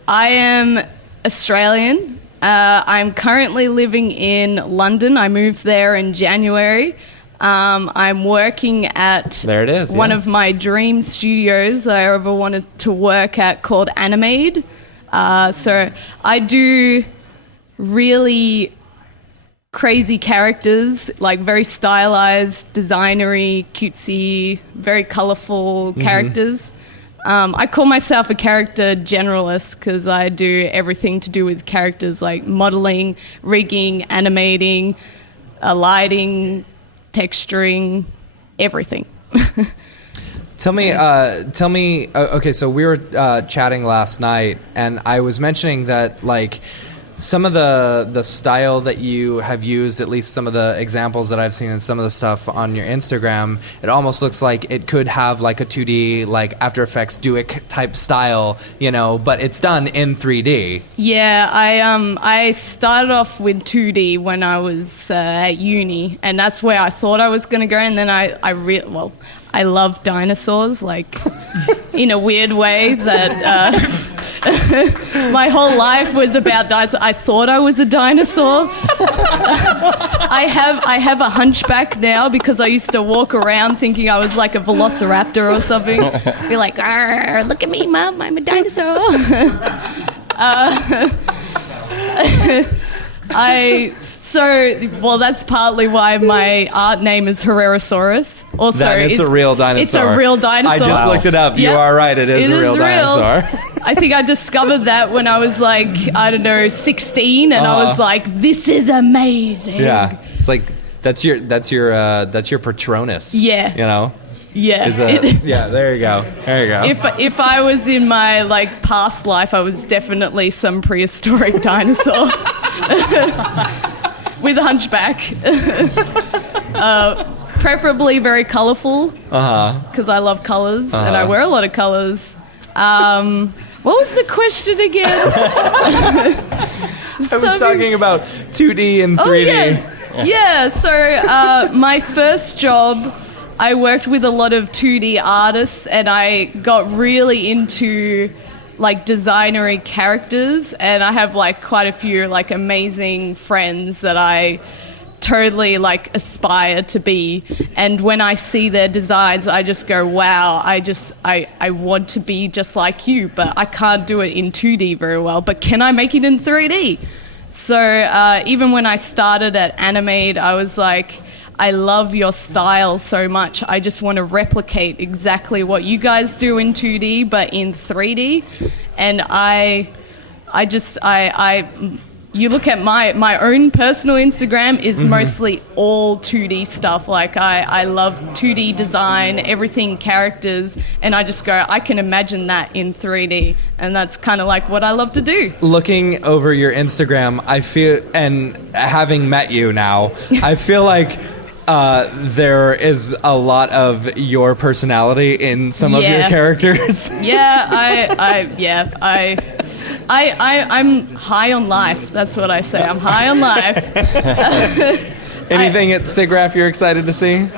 I am Australian. I'm currently living in London. I moved there in January. I'm working at one of my dream studios I ever wanted to work at, called Animade. So I do really crazy characters, like very stylized, designery, cutesy, very colorful characters. I call myself a character generalist because I do everything to do with characters, like modeling, rigging, animating, lighting, texturing, everything. Tell me. Okay, so we were chatting last night, and I was mentioning that like some of the style that you have used, at least some of the examples that I've seen in some of the stuff on your Instagram, it almost looks like it could have like a 2D, like After Effects Duick type style, you know, but it's done in 3D. Yeah, I started off with 2D when I was at uni, and that's where I thought I was going to go, and then I love dinosaurs, like in a weird way that my whole life was about dinosaurs. I thought I was a dinosaur. I have a hunchback now because I used to walk around thinking I was like a velociraptor or something. Be like, look at me, Mom, I'm a dinosaur. That's partly why my art name is Herrerasaurus. Also, it's a real dinosaur. It's a real dinosaur. I just looked it up. You are right. It is a real dinosaur. I think I discovered that when I was like, I don't know, 16, and I was like, this is amazing. Yeah, it's like that's your Patronus. Yeah, you know. Yeah. Yeah, there you go. If I was in my like past life, I was definitely some prehistoric dinosaur with a hunchback. Preferably very colorful. Because I love colors and I wear a lot of colors. What was the question again? I was talking about 2D and 3D. Yeah. So my first job, I worked with a lot of 2D artists, and I got really into like designery characters, and I have like quite a few like amazing friends that I totally like aspire to be. And when I see their designs, I just go, wow, I want to be just like you, but I can't do it in 2D very well. But can I make it in 3D? So even when I started at Animate, I was like, I love your style so much. I just want to replicate exactly what you guys do in 2D, but in 3D. And you look at my own personal Instagram is mostly all 2D stuff. Like I love 2D design, everything characters, and I just go, I can imagine that in 3D. And that's kind of like what I love to do. Looking over your Instagram, I feel, and having met you now, I feel like there is a lot of your personality in some of your characters. I'm high on life. That's what I say. I'm high on life. Anything at Siggraph you're excited to see?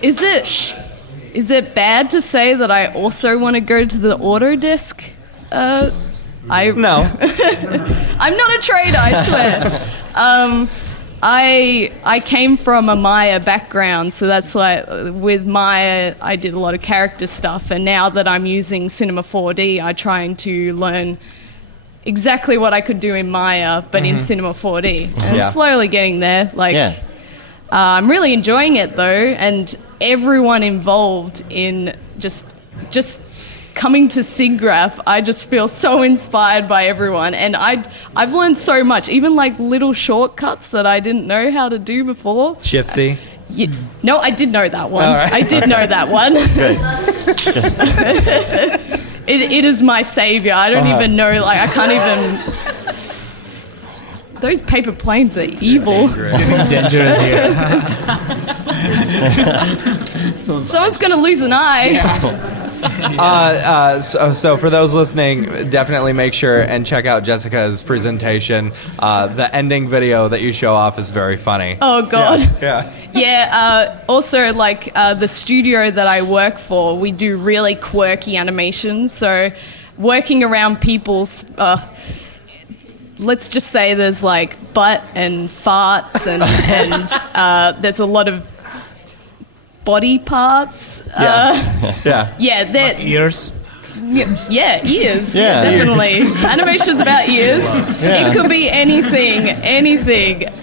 Is it bad to say that I also want to go to the Autodesk? No. I'm not a trader, I swear. I came from a Maya background, so that's why with Maya I did a lot of character stuff, and now that I'm using Cinema 4D, I'm trying to learn exactly what I could do in Maya, but in Cinema 4D. And slowly getting there. I'm really enjoying it though, and everyone involved in just coming to Siggraph, I just feel so inspired by everyone, and I've learned so much, even like little shortcuts that I didn't know how to do before. Shift C? No, I did know that one. Right. I did know that one. It is my savior. I don't even know, like I can't even... Those paper planes are evil. Someone's going to lose an eye. So for those listening, definitely make sure and check out Jessica's presentation. The ending video that you show off is very funny. Oh God. Yeah. Also, like the studio that I work for, we do really quirky animations. So working around people's, let's just say there's like butt and farts and there's a lot of body parts. Like ears. Yeah, ears. Definitely. Animation's about ears. It could be anything.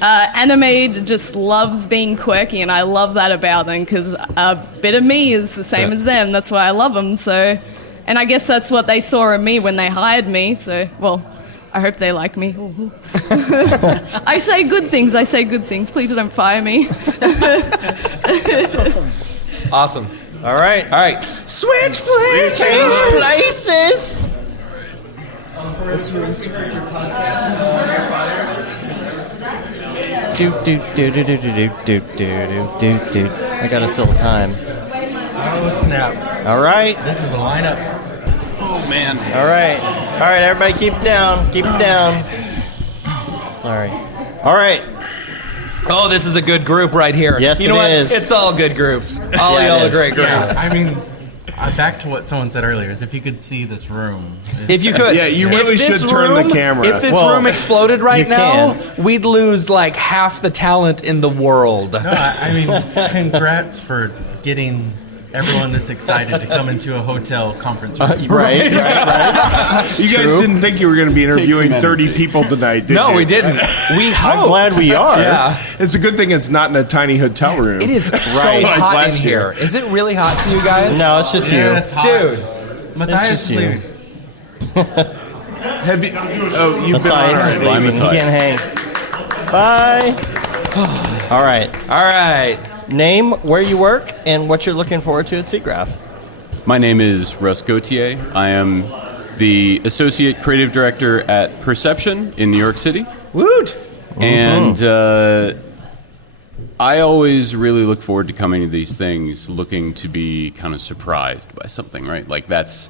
Animate just loves being quirky, and I love that about them because a bit of me is the same as them. That's why I love them. So, and I guess that's what they saw in me when they hired me. So, well, I hope they like me. I say good things. Please don't fire me. Awesome. All right. Switch places. Change places. What's your Instagram podcast? I gotta fill time. Oh snap! All right. This is the lineup. Oh man. All right. Everybody, keep it down. Sorry. All right. Oh, this is a good group right here. Yes, you know what? it is. It's all good groups. All y'all are great groups. I mean, back to what someone said earlier, is if you could see this room. If you could. Yeah, you really should turn the camera. If this room exploded right now, we'd lose like half the talent in the world. No, I mean, congrats for getting everyone this excited to come into a hotel conference room. Right. You guys didn't think you were going to be interviewing 30 people tonight, did you? No, we didn't. We hoped. I'm glad we are. Yeah. It's a good thing it's not in a tiny hotel room. It is so hot in here. Is it really hot to you guys? No, it's just you. It's hot. Dude. Matthias is leaving. Have you? Oh, you've Matthias is been leaving. He can't hang. Bye. All right. All right. Name, where you work, and what you're looking forward to at Siggraph. My name is Russ Gautier. I am the Associate Creative Director at Perception in New York City. Woot! And I always really look forward to coming to these things looking to be kind of surprised by something, right? Like that's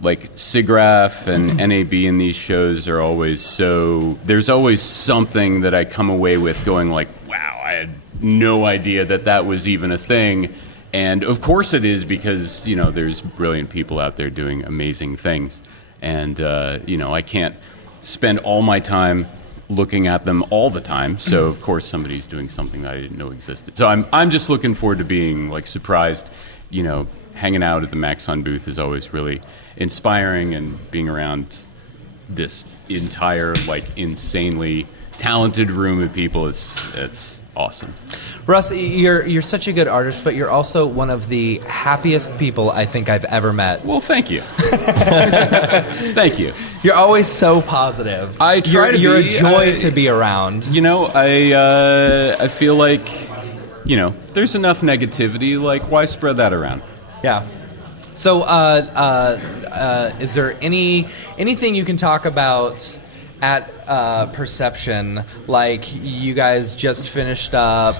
like Siggraph and NAB in these shows are always so... There's always something that I come away with going like, wow, I had no idea that was even a thing. And of course it is because, you know, there's brilliant people out there doing amazing things. And, you know, I can't spend all my time looking at them all the time. So, of course, somebody's doing something that I didn't know existed. So I'm just looking forward to being, like, surprised. You know, hanging out at the Maxon booth is always really inspiring, and being around this entire, like, insanely talented room of people it's awesome. Russ, you're such a good artist, but you're also one of the happiest people I think I've ever met. Well, thank you. Thank you. You're always so positive. I try you're to be. You're a joy to be around. You know, I feel like, you know, there's enough negativity. Like, why spread that around? Yeah. So, is there anything you can talk about at Perception? Like, you guys just finished up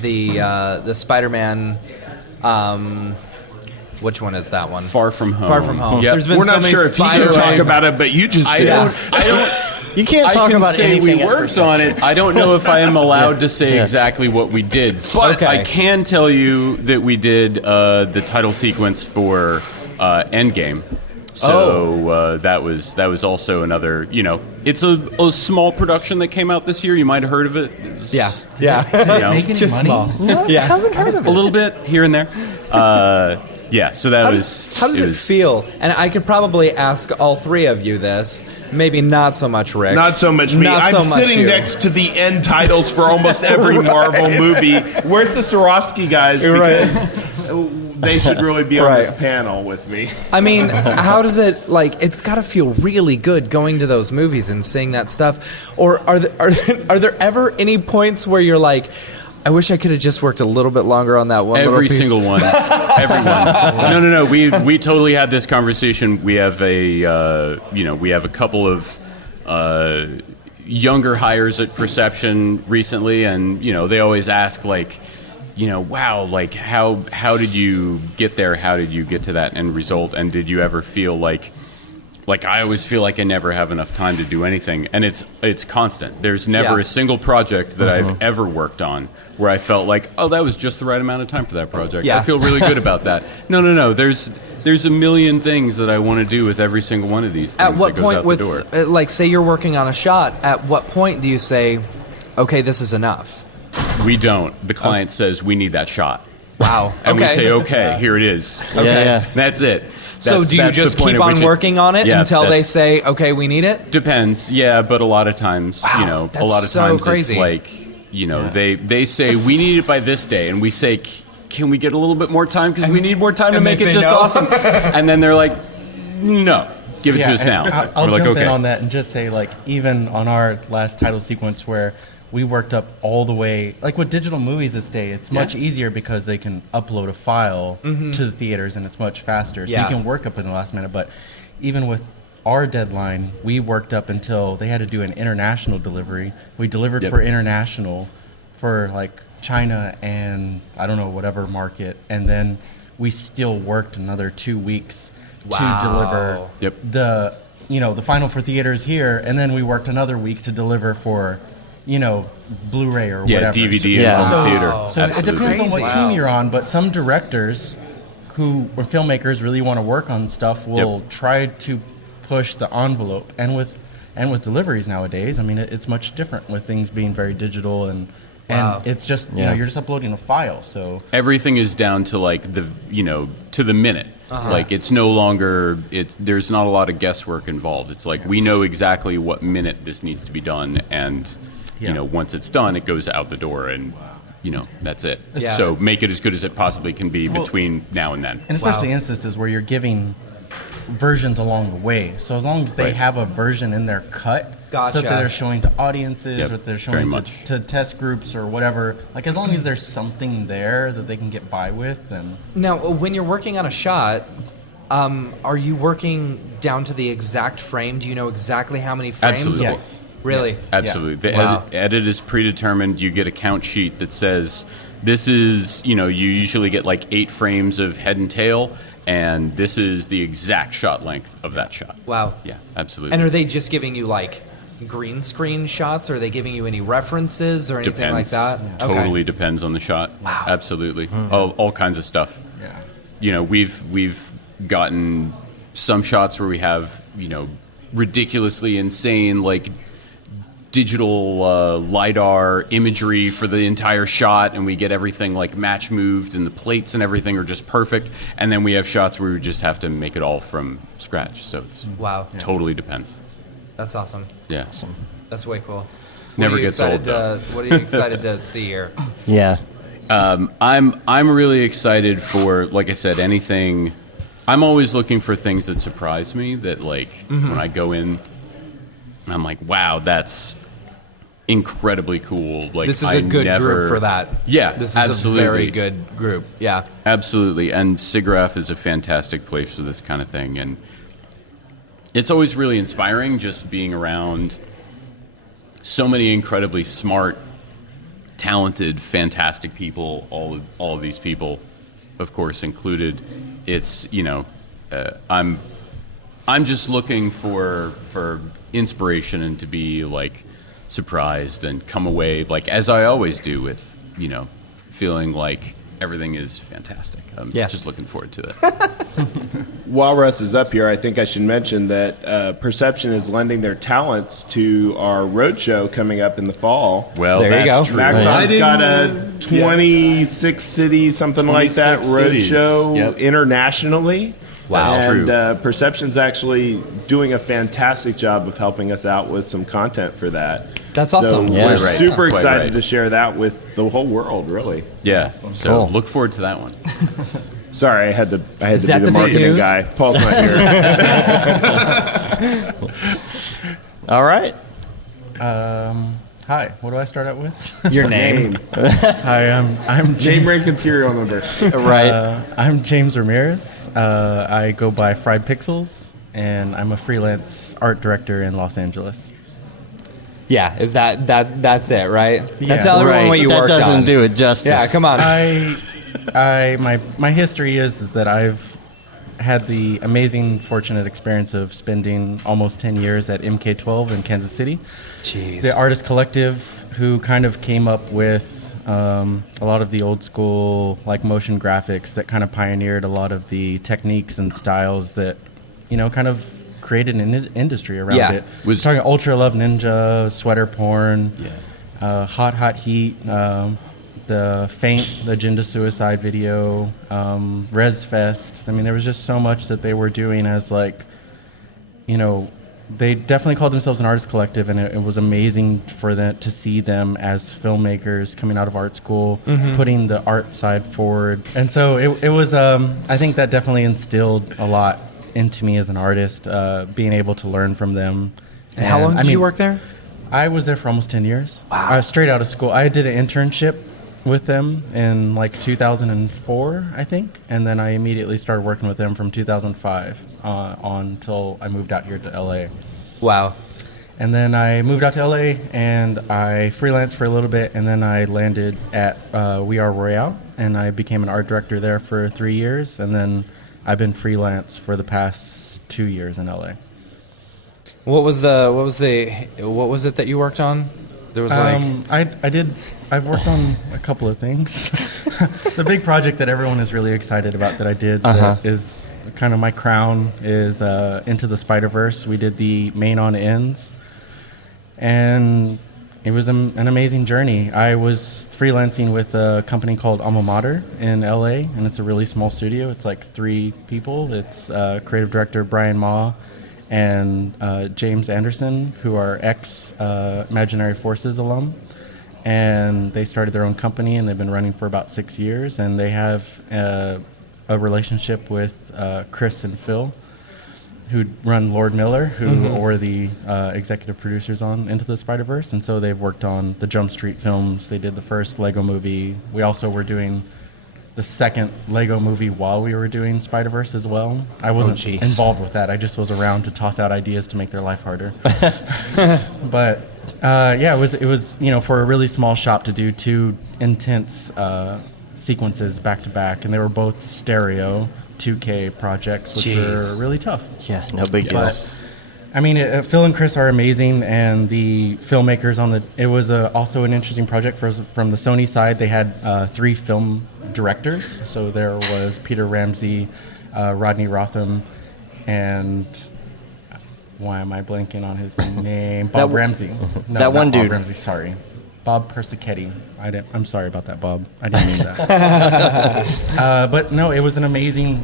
the Spider-Man. Which one is that one? Far From Home. Far From Home. Yep. There's been We're so not many sure if you can talk about it, but you just did. I don't. You can't talk about say anything. We worked on it. I don't know if I am allowed to say exactly what we did, but I can tell you that we did the title sequence for Endgame. So that was also another. You know, it's a small production that came out this year. You might have heard of it. Yeah. You know, just small. Yeah, I haven't heard of it. A little bit here and there. Yeah, so that was... How does it feel? And I could probably ask all three of you this. Maybe not so much Rick. Not so much me. I'm sitting next to the end titles for almost every Marvel movie. Where's the Swarovski guys? Because they should really be on this panel with me. I mean, how does it, like, it's got to feel really good going to those movies and seeing that stuff. Or are there ever any points where you're like, I wish I could have just worked a little bit longer on that one. Every single one. Everyone. No. We totally had this conversation. We have we have a couple of younger hires at Perception recently, and they always ask like, wow, like how did you get there? How did you get to that end result? And did you ever feel like I always feel like I never have enough time to do anything, and it's constant. There's never a single project that I've ever worked on where I felt like, oh, that was just the right amount of time for that project. Yeah. I feel really good about that. No. There's a million things that I want to do with every single one of these things. At what that goes point, out with the door. like, say you're working on a shot, at what point do you say, okay, this is enough? We don't. The client says we need that shot. Wow. And we say, okay, here it is. Okay. Yeah. That's it. So do you just keep on working on it until they say, okay, we need it? Depends, yeah, but a lot of times, crazy. It's like, they say, we need it by this day, and we say, can we get a little bit more time because we need more time to make it just awesome? And then they're like, no, give it to us now. I'll We're jump like, okay. in on that and just say, like, even on our last title sequence where we worked up all the way, like with digital movies this day, it's much easier because they can upload a file to the theaters and it's much faster. So you can work up in the last minute. But even with our deadline, we worked up until they had to do an international delivery. We delivered for international for like China and I don't know, whatever market. And then we still worked another 2 weeks to deliver the final for theaters here. And then we worked another week to deliver for Blu-ray or whatever. DVD and theater. So it depends on what team you're on, but some directors or filmmakers really want to work on stuff will try to push the envelope. And with deliveries nowadays, I mean, it's much different with things being very digital and And it's just, you know, you're just uploading a file. So everything is down to like to the minute. Like it's no longer, there's not a lot of guesswork involved. It's like we know exactly what minute this needs to be done. And, you know, once it's done, it goes out the door and, you know, that's it. Yeah. So make it as good as it possibly can be between now and then. And especially instances where you're giving versions along the way. So as long as they have a version in their cut, so that they're showing to audiences, or they're showing to test groups or whatever. Like as long as there's something there that they can get by with, then. Now, when you're working on a shot, are you working down to the exact frame? Do you know exactly how many frames? Absolutely. Yes. Really? Yes. Absolutely. The edit is predetermined. You get a count sheet that says this is, you know, you usually get like 8 frames of head and tail, and this is the exact shot length of that shot. Wow. Yeah, absolutely. And are they just giving you like green screen shots? Or are they giving you any references or anything like that? Totally depends on the shot. Wow. Absolutely. All kinds of stuff. Yeah. You know, we've gotten some shots where we have, you know, ridiculously insane like digital LiDAR imagery for the entire shot, and we get everything like match moved, and the plates and everything are just perfect. And then we have shots where we just have to make it all from scratch. So it's totally depends. That's awesome. Yeah. Awesome. That's way cool. Never gets old. What are you excited to see here? Yeah. I'm really excited for, like I said, anything. I'm always looking for things that surprise me, that like when I go in, I'm like, wow, that's incredibly cool. Like this is a good group for that. Yeah, this is absolutely. a very good group. Yeah, absolutely. And Siggraph is a fantastic place for this kind of thing, and it's always really inspiring just being around so many incredibly smart, talented, fantastic people. All of these people, of course, included. It's, you know, I'm just looking for inspiration and to be like surprised and come away like as I always do with, you know, feeling like everything is fantastic. I'm just looking forward to it. While Russ is up here, I think I should mention that Perception is lending their talents to our roadshow coming up in the fall. Well, there you go. True. Maxon's got a 26 city, something like that, roadshow internationally. Wow. That's and true. Perception's actually doing a fantastic job of helping us out with some content for that. That's awesome. So we're super excited to share that with the whole world, really. Yeah. So look forward to that one. Sorry, I had to be the marketing guy. Paul's not here. All right. Hi. What do I start out with? Your name. Hi. I'm name, rank, and serial number. Right. I'm James Ramirez. I go by Fried Pixels, and I'm a freelance art director in Los Angeles. Yeah, is that's it, right? Yeah. Tell everyone what you worked on. That doesn't do it justice. Yeah, come on. My history is that I've had the amazing, fortunate experience of spending almost 10 years at MK12 in Kansas City. Jeez. The artist collective who kind of came up with a lot of the old school like motion graphics that kind of pioneered a lot of the techniques and styles that, you know, kind of created an industry around it. Was talking Ultra Love Ninja, Sweater Porn, Hot Heat, the Faint, the Agenda Suicide video, Res Fest. I mean, there was just so much that they were doing as like, you know, they definitely called themselves an artist collective, and it was amazing for them to see them as filmmakers coming out of art school, putting the art side forward. And so it was, I think that definitely instilled a lot into me as an artist, being able to learn from them. And how long did you work there? I was there for almost 10 years. Wow. I was straight out of school. I did an internship with them in like 2004, I think, and then I immediately started working with them from 2005 on until I moved out here to LA. Wow. And then I moved out to LA and I freelanced for a little bit, and then I landed at We Are Royale, and I became an art director there for 3 years, and then I've been freelance for the past 2 years in LA. What was it that you worked on? There was I've worked on a couple of things. The big project that everyone is really excited about that I did that is kind of my crown is Into the Spider-Verse. We did the main on ends, and It was an amazing journey. I was freelancing with a company called Alma Mater in LA, and it's a really small studio. It's like 3 people. It's creative director Brian Ma and James Anderson, who are ex-Imaginary Forces alum. And they started their own company, and they've been running for about 6 years. And they have a relationship with Chris and Phil, who run Lord Miller, who were the executive producers on Into the Spider-Verse. And so they've worked on the Jump Street films. They did the first Lego movie. We also were doing the second Lego movie while we were doing Spider-Verse as well. I wasn't involved with that. I just was around to toss out ideas to make their life harder. But yeah, it was for a really small shop to do 2 intense sequences back to back, and they were both stereo 2K projects, which were really tough. Yeah, no big deal. But, I mean, Phil and Chris are amazing, and the filmmakers it was also an interesting project from the Sony side. They had 3 film directors, so there was Peter Ramsey, Rodney Rotham, and why am I blanking on his name? Bob Ramsey. No, that one dude. Bob Ramsey, sorry. Bob Persichetti. I'm sorry about that, Bob. I didn't mean that. But no, it was an amazing,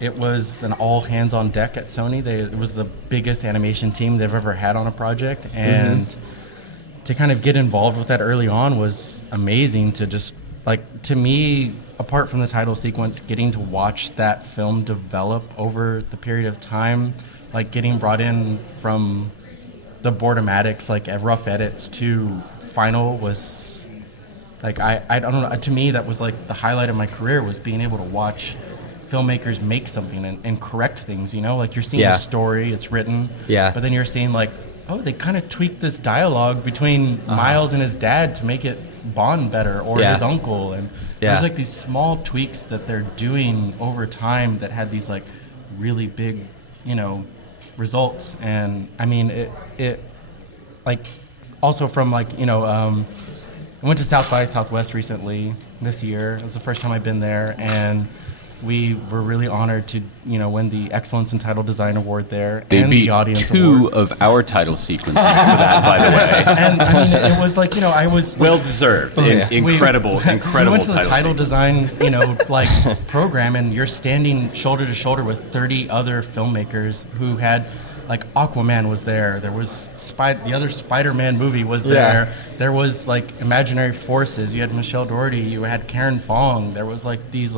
it was an all hands on deck at Sony. It was the biggest animation team they've ever had on a project. And to kind of get involved with that early on was amazing. To just, to me, apart from the title sequence, getting to watch that film develop over the period of time, getting brought in from the boardmatics, rough edits to final was I don't know, to me that was the highlight of my career, was being able to watch filmmakers make something and correct things, you're seeing a story, it's written, but then you're seeing they kind of tweaked this dialogue between Miles and his dad to make it bond better, or his uncle, and there's these small tweaks that they're doing over time that had these really big results. And I mean it also from I went to South by Southwest recently this year. It was the first time I've been there, and we were really honored to win the Excellence in Title Design Award there. They and beat the audience 2 award. of our title sequences for that, by the way. And I mean, it was I was well deserved. Incredible we went to the title sequence. design program, and you're standing shoulder to shoulder with 30 other filmmakers who had. Aquaman was there. There was the other Spider-Man movie was there. Yeah. There was Imaginary Forces. You had Michelle Doherty. You had Karen Fong. There was these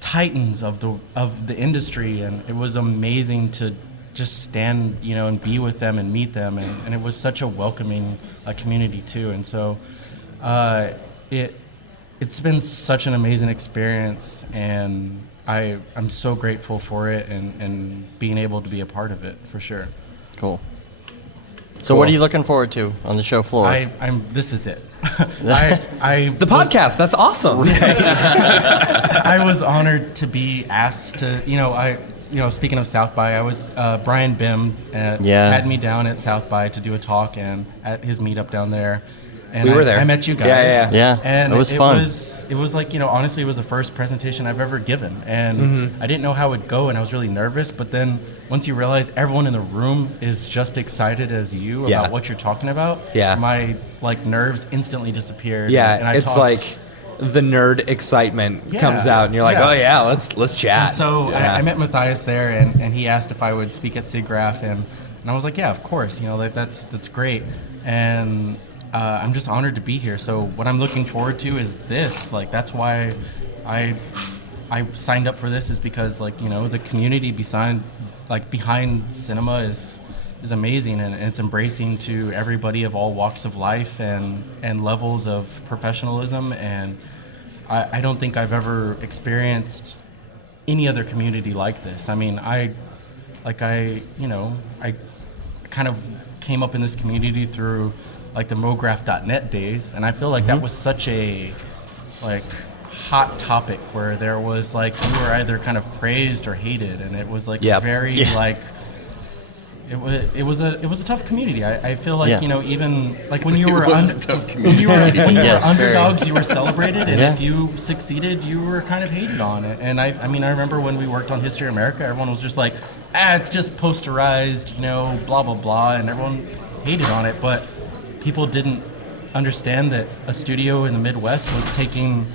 titans of the industry, and it was amazing to just stand and be with them and meet them, and it was such a welcoming community too. And so it's been such an amazing experience, and I'm so grateful for it and being able to be a part of it, for sure. Cool. So what are you looking forward to on the show floor? This is it. The podcast. That's awesome. I was honored to be asked to, speaking of South by, I was Brian Bim had me down at South by to do a talk, and at his meetup down there. And we were there. I met you guys. Yeah. And it was fun. It was honestly, it was the first presentation I've ever given. And I didn't know how it would go, and I was really nervous. But then once you realize everyone in the room is just excited as you about what you're talking about, my nerves instantly disappeared. Yeah, and I it's talked, the nerd excitement comes out, and you're like, oh yeah, let's chat. And so I met Mathias there, and he asked if I would speak at Siggraph, and I was like, yeah, of course. That's great. And I'm just honored to be here. So what I'm looking forward to is this. That's why I signed up for this, is because the community behind cinema is amazing, and it's embracing to everybody of all walks of life and levels of professionalism. And I don't think I've ever experienced any other community like this. I mean, I kind of came up in this community through the Mograph.net days, and I feel that was such a hot topic where there was you were either kind of praised or hated, and it was very it was a tough community. I feel even when you were underdogs, you were celebrated, and if you succeeded, you were kind of hated on it. And I remember when we worked on History of America, everyone was just it's just posterized, blah blah blah, and everyone hated on it. But people didn't understand that a studio in the Midwest was taking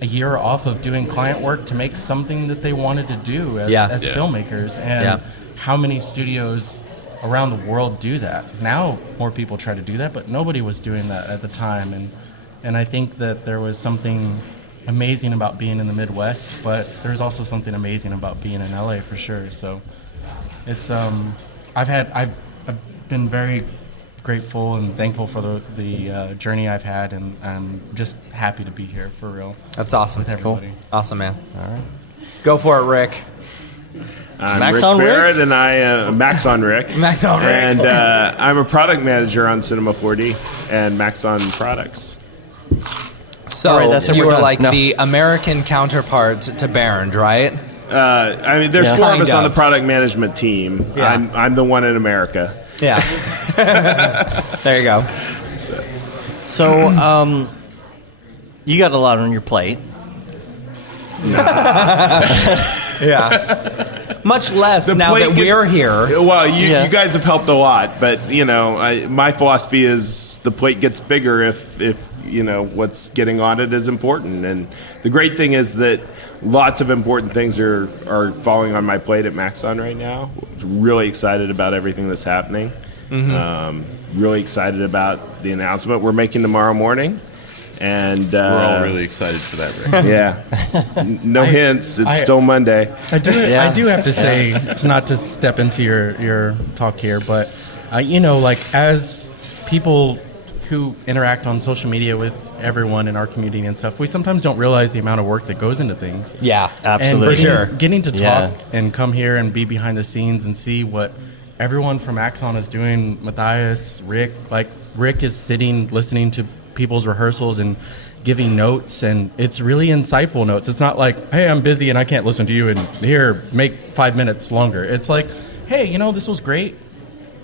a year off of doing client work to make something that they wanted to do as filmmakers, and how many studios around the world do that. Now more people try to do that, but nobody was doing that at the time, and I think that there was something amazing about being in the Midwest, but there's also something amazing about being in LA for sure. So it's I've been very grateful and thankful for the journey I've had, and I'm just happy to be here for real. That's awesome. With everybody. Cool. Awesome, man. All right. Go for it, Rick. I'm Max Rick on Rick? Barrett, and I Max on Rick. Max on Rick. And I'm a product manager on Cinema 4D and Max on Products. So All right, that's it, you we're were done. like No. the American counterpart to Bernd, right? I mean, there's four of us Kind on the of. product management team. Yeah. I'm the one in America. Yeah. There you go. So, you got a lot on your plate. Yeah. Much less The now plate that we're here. Well, you guys have helped a lot, but my philosophy is the plate gets bigger if what's getting on it is important. And the great thing is that lots of important things are falling on my plate at Maxon right now. Really excited about everything that's happening. Really excited about the announcement we're making tomorrow morning. And We're all really excited for that, Rick. Yeah. No hints. It's still Monday. I do have to say, to not to step into your talk here, but as people who interact on social media with everyone in our community and stuff, we sometimes don't realize the amount of work that goes into things. Yeah, absolutely. And getting to talk and come here and be behind the scenes and see what everyone from Axon is doing. Mathias, Rick is sitting listening to people's rehearsals and giving notes, and it's really insightful notes. It's not like, hey, I'm busy and I can't listen to you, and here, make 5 minutes longer. It's like, hey, this was great.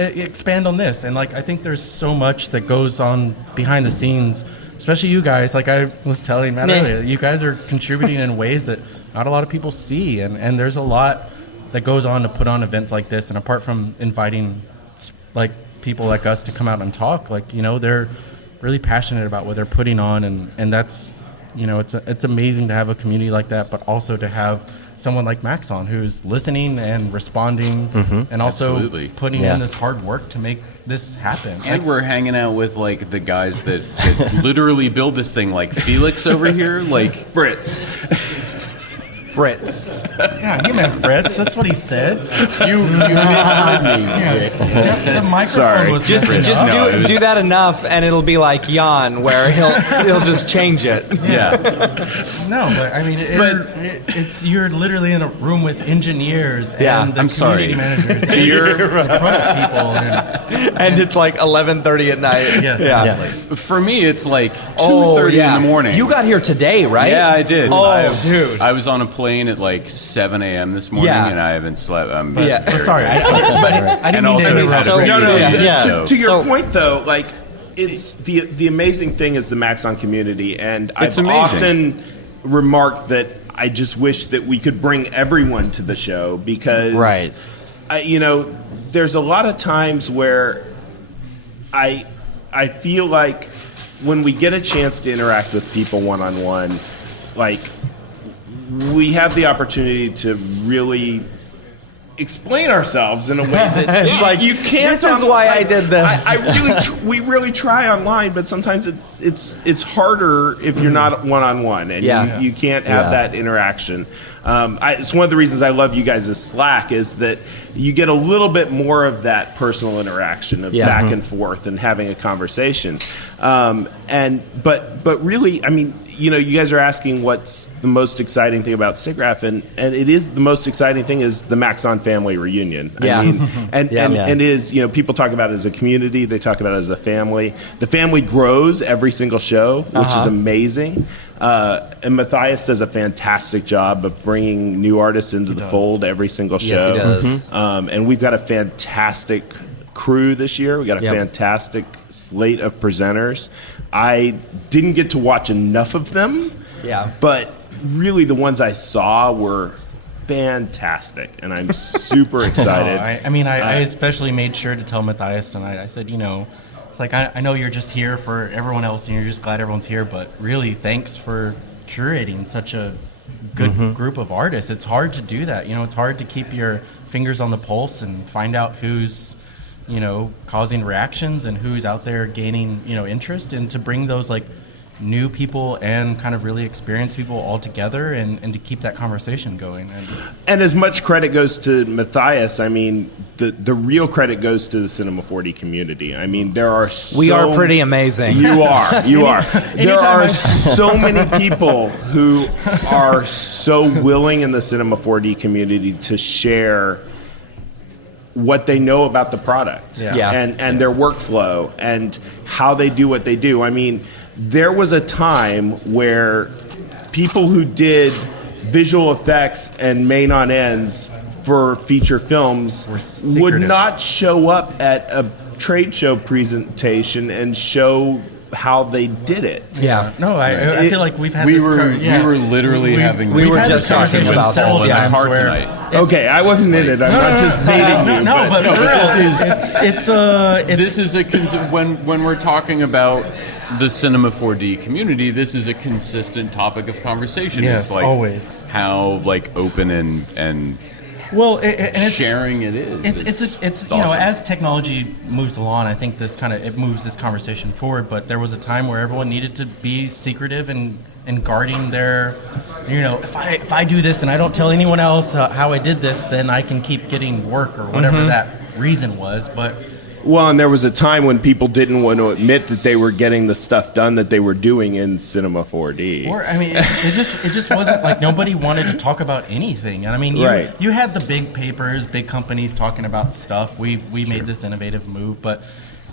Expand on this. And I think there's so much that goes on behind the scenes, especially you guys. Like I was telling Matt earlier, you guys are contributing in ways that not a lot of people see, and there's a lot that goes on to put on events like this. And apart from inviting people like us to come out and talk, they're really passionate about what they're putting on, and that's it's amazing to have a community like that, but also to have someone like Maxon who's listening and responding, and also Absolutely. putting in this hard work to make this happen. And we're hanging out with the guys that literally build this thing, like Felix over here, Fritz. Yeah, he meant Fritz. That's what he said. You misheard me. The microphone Sorry. was Just messing up. do that enough, and it'll be like Jan, where he'll just change it. Yeah. No, but I mean, it's you're literally in a room with engineers and Yeah. the I'm community sorry. managers, and the product people, And it's like 11:30 at night. Yes, Yeah. For me, it's 2:30 in the morning. You got here today, right? Yeah, I did. Dude. I was on a plane at 7 a.m. this morning, Yeah. and I haven't slept. I'm Yeah. very Sorry, I didn't and mean also to had interrupt. a pretty No, good day, yeah. so- To your point, though, it's the amazing thing is the Maxon community, and It's I've amazing. often remarked that I just wish that we could bring everyone to the show because, Right. there's a lot of times where I feel like when we get a chance to interact with people one-on-one, we have the opportunity to really explain ourselves in a way that It's like, you can't. this is why I did this. We really try online, but sometimes it's harder if you're not one-on-one and you can't have that interaction. It's one of the reasons I love you guys' Slack is that you get a little bit more of that personal interaction of back and forth and having a conversation. But really, I mean, you guys are asking what's the most exciting thing about Siggraph, and it is the most exciting thing is the Maxon family reunion. Yeah. I mean, and it is, people talk about it as a community, they talk about it as a family. The family grows every single show, which is amazing. And Mathias does a fantastic job of bringing new artists into the fold every single show. Yes, he does. And we've got a fantastic crew this year. We got a fantastic slate of presenters. I didn't get to watch enough of them. Yeah. But really the ones I saw were fantastic, and I'm super excited. I especially made sure to tell Mathias tonight. I said, It's like, I know you're just here for everyone else and you're just glad everyone's here, but really thanks for curating such a good group of artists. It's hard to do that. It's hard to keep your fingers on the pulse and find out who's, causing reactions and who's out there gaining, interest, and to bring those like new people and kind of really experienced people all together and to keep that conversation going. And as much credit goes to Mathias, I mean, the real credit goes to the Cinema 4D community. I mean, we are pretty amazing. You are. There are so many people who are so willing in the Cinema 4D community to share what they know about the product and their workflow and how they do what they do. I mean, there was a time where people who did visual effects and main on ends for feature films would not show up at a trade show presentation and show how they did it. Yeah. No, I feel like we've had this. We were literally having. We were just talking about this in the car tonight. Okay, I wasn't in it. I'm not just baiting you. No, but this is when we're talking about the Cinema 4D community, this is a consistent topic of conversation. Yes, it's like always. How like open and sharing it is. It's awesome. as technology moves along, I think it moves this conversation forward. But there was a time where everyone needed to be secretive and guarding their, if I do this and I don't tell anyone else how I did this, then I can keep getting work or whatever that reason was. But well, and there was a time when people didn't want to admit that they were getting the stuff done that they were doing in Cinema 4D. Or I mean, it just wasn't like nobody wanted to talk about anything. And I mean, you had the big papers, big companies talking about stuff. We made this innovative move, but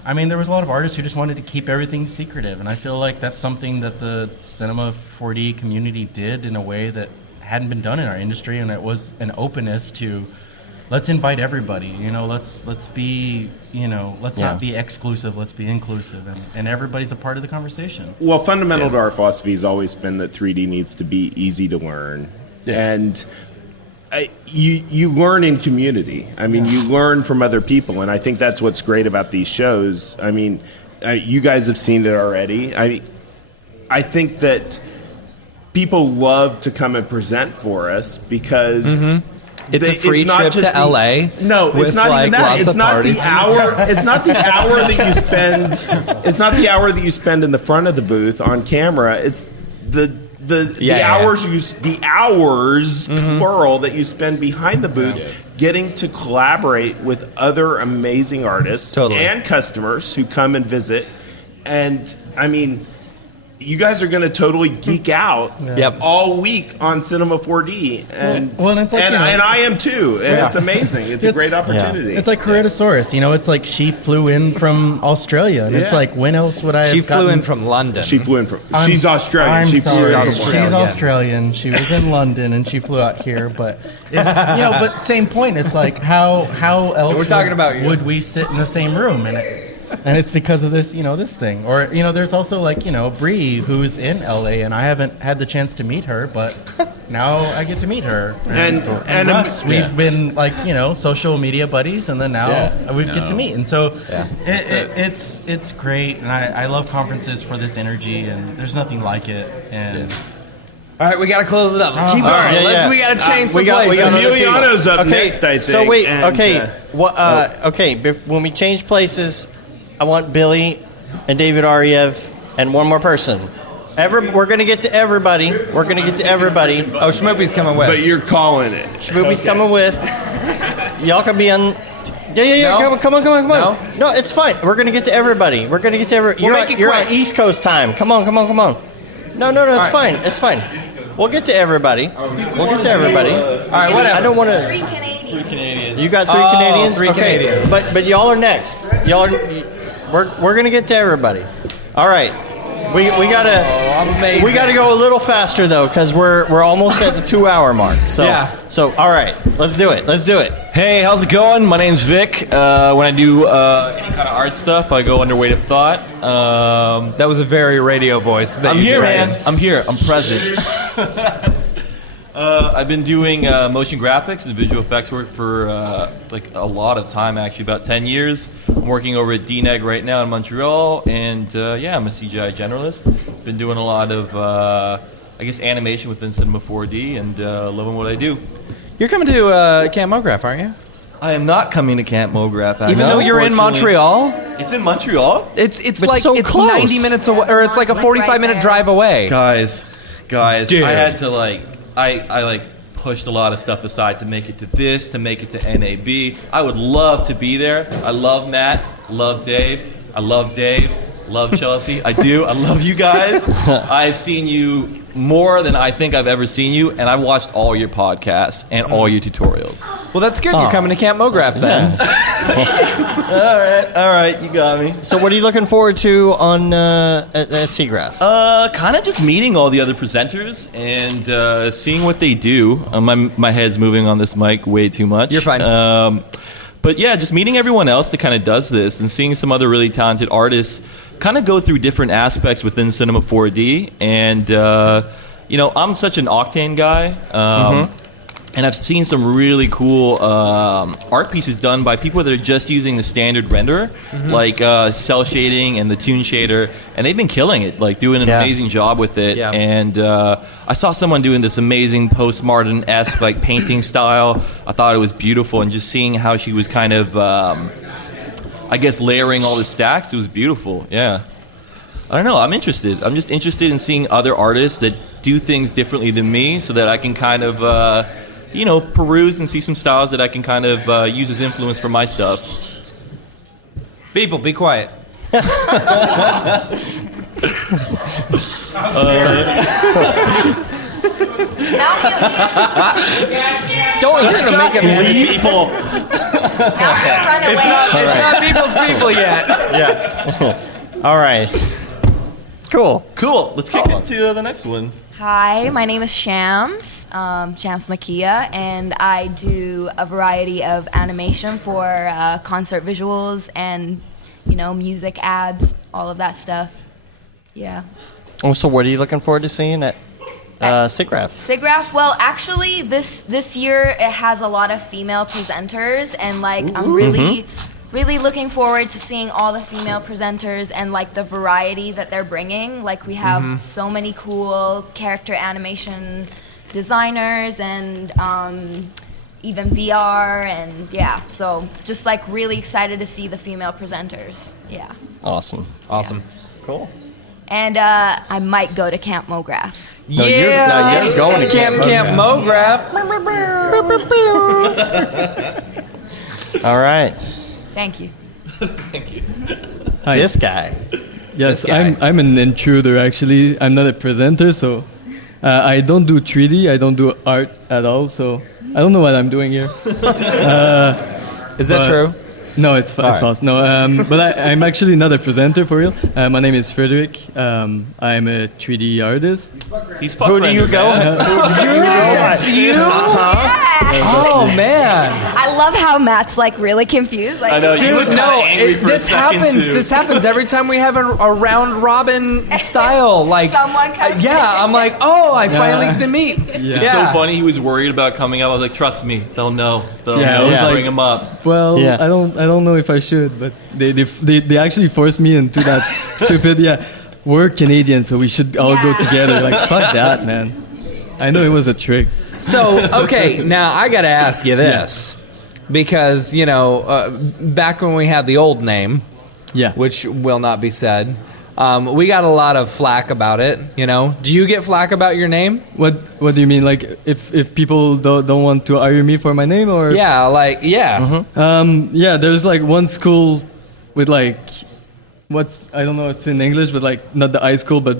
I mean, there was a lot of artists who just wanted to keep everything secretive, and I feel like that's something that the Cinema 4D community did in a way that hadn't been done in our industry, and it was an openness to. Let's invite everybody, let's be, let's not be exclusive, let's be inclusive, and everybody's a part of the conversation. Well, fundamental to our philosophy has always been that 3D needs to be easy to learn. Yeah. And you learn in community. I mean, you learn from other people, and I think that's what's great about these shows. I mean, you guys have seen it already. I think that people love to come and present for us because... It's a free trip to LA. No, it's not even that. It's not the hour. It's not the hour that you spend. It's not the hour that you spend in the front of the booth on camera. It's the hours plural that you spend behind the booth, getting to collaborate with other amazing artists and customers who come and visit. And I mean, you guys are going to totally geek out all week on Cinema 4D, and it's like, and I am too, and it's amazing. It's a great opportunity. It's like Herrerasaurus, it's like she flew in from Australia, and it's like, when else would I have flew in from London. She's Australian. She's Australian. She was in London, and she flew out here, but it's, but same point. It's like, how else would we sit in the same room? And it's because of this, this thing. Or, there's also like, Bree, who's in LA, and I haven't had the chance to meet her, but now I get to meet her. And Russ, we've been like, social media buddies, and then now we get to meet. And so it's great, and I love conferences for this energy, and there's nothing like it. And all right, we got to close it up. Keep going. We got to change some places. Emiliano's up next, I think. So wait, when we change places, I want Billy and David Ariew and one more person. We're going to get to everybody. Oh, Schmoopy's coming with. But you're calling it. Schmoopy's coming with. Y'all can be on... Yeah. No? Come on. No, it's fine. We're going to get to everybody. You're on East Coast time. Come on. No, it's fine. It's fine. We'll get to everybody. All right, whatever. I don't want to... 3 Canadians. You got 3 Canadians? 3 Canadians. But y'all are next. We're gonna get to everybody. All right. We gotta go a little faster though, because we're almost at the 2-hour mark. So all right, let's do it. Hey, how's it going? My name's Vic. When I do any kind of art stuff, I go under Weight of Thought. That was a very radio voice. I'm here, man. I'm here. I'm present. I've been doing motion graphics and visual effects work for like a lot of time, actually, about 10 years. I'm working over at DNEG right now in Montreal, and I'm a CGI generalist. Been doing a lot of, animation within Cinema 4D, and loving what I do. You're coming to Camp Mograph, aren't you? I am not coming to Camp Mograph. Even though you're in Montreal? It's in Montreal? It's like so it's close. 90 minutes away, or it's like a 45-minute drive away. Guys, Dude. I had to I pushed a lot of stuff aside to make it to this, to make it to NAB. I would love to be there. I love Matt, love Dave, love Chelsea. I do. I love you guys. I've seen you more than I think I've ever seen you, and I've watched all your podcasts and all your tutorials. Well, that's good. You're coming to Camp Mograph then. All right, you got me. So what are you looking forward to on at Siggraph? Kind of just meeting all the other presenters and seeing what they do. My head's moving on this mic way too much. You're fine. But yeah, just meeting everyone else that kind of does this and seeing some other really talented artists kind of go through different aspects within Cinema 4D. And, I'm such an Octane guy. And I've seen some really cool art pieces done by people that are just using the standard renderer, like cell shading and the toon shader, and they've been killing it, like doing an amazing job with it. Yeah. And I saw someone doing this amazing postmodern-esque like painting style. I thought it was beautiful, and just seeing how she was kind of, layering all the stacks, it was beautiful. Yeah. I don't know. I'm interested. I'm just interested in seeing other artists that do things differently than me, so that I can kind of peruse and see some styles that I can kind of use as influence for my stuff. Beeple, be quiet. Don't you're gonna make him leave. People. It's not Beeple's people yet. Yeah. All right. Cool. Let's kick into the next one. Hi, my name is Shams Meccea, and I do a variety of animation for concert visuals and, music ads, all of that stuff. Yeah. Oh, so what are you looking forward to seeing at Siggraph? Siggraph, well, actually, this year it has a lot of female presenters, and I'm really looking forward to seeing all the female presenters and the variety that they're bringing. We have so many cool character animation designers and even VR, and so just really excited to see the female presenters. Yeah. Awesome. Yeah. Cool. And I might go to Camp Mograph. You're going to Camp Mograph. All right. Thank you. Thank you. Hi. This guy. Yes, I'm an intruder actually. I'm not a presenter, so I don't do 3D. I don't do art at all, so I don't know what I'm doing here. Is that true? No, it's false. No, but I'm actually not a presenter for real. My name is Frederick. I'm a 3D artist. He's Who do you go? That's you? Oh man! I love how Matt's really confused. I know, dude. This happens every time we have a round robin style. Someone comes. I'm I finally get to meet. Yeah. It's so funny. He was worried about coming up. I was like, trust me, they'll know. They'll bring him up. Well, I don't know if I should, but they actually forced me into that stupid. We're Canadian, so we should all go together. Fuck that, man. I know it was a trick. So, okay, now I got to ask you this. Because, back when we had the old name, which will not be said, we got a lot of flack about it, Do you get flack about your name? What do you mean? If people don't want to hire me for my name? Or there's one school with I don't know, it's in English, but not the high school, but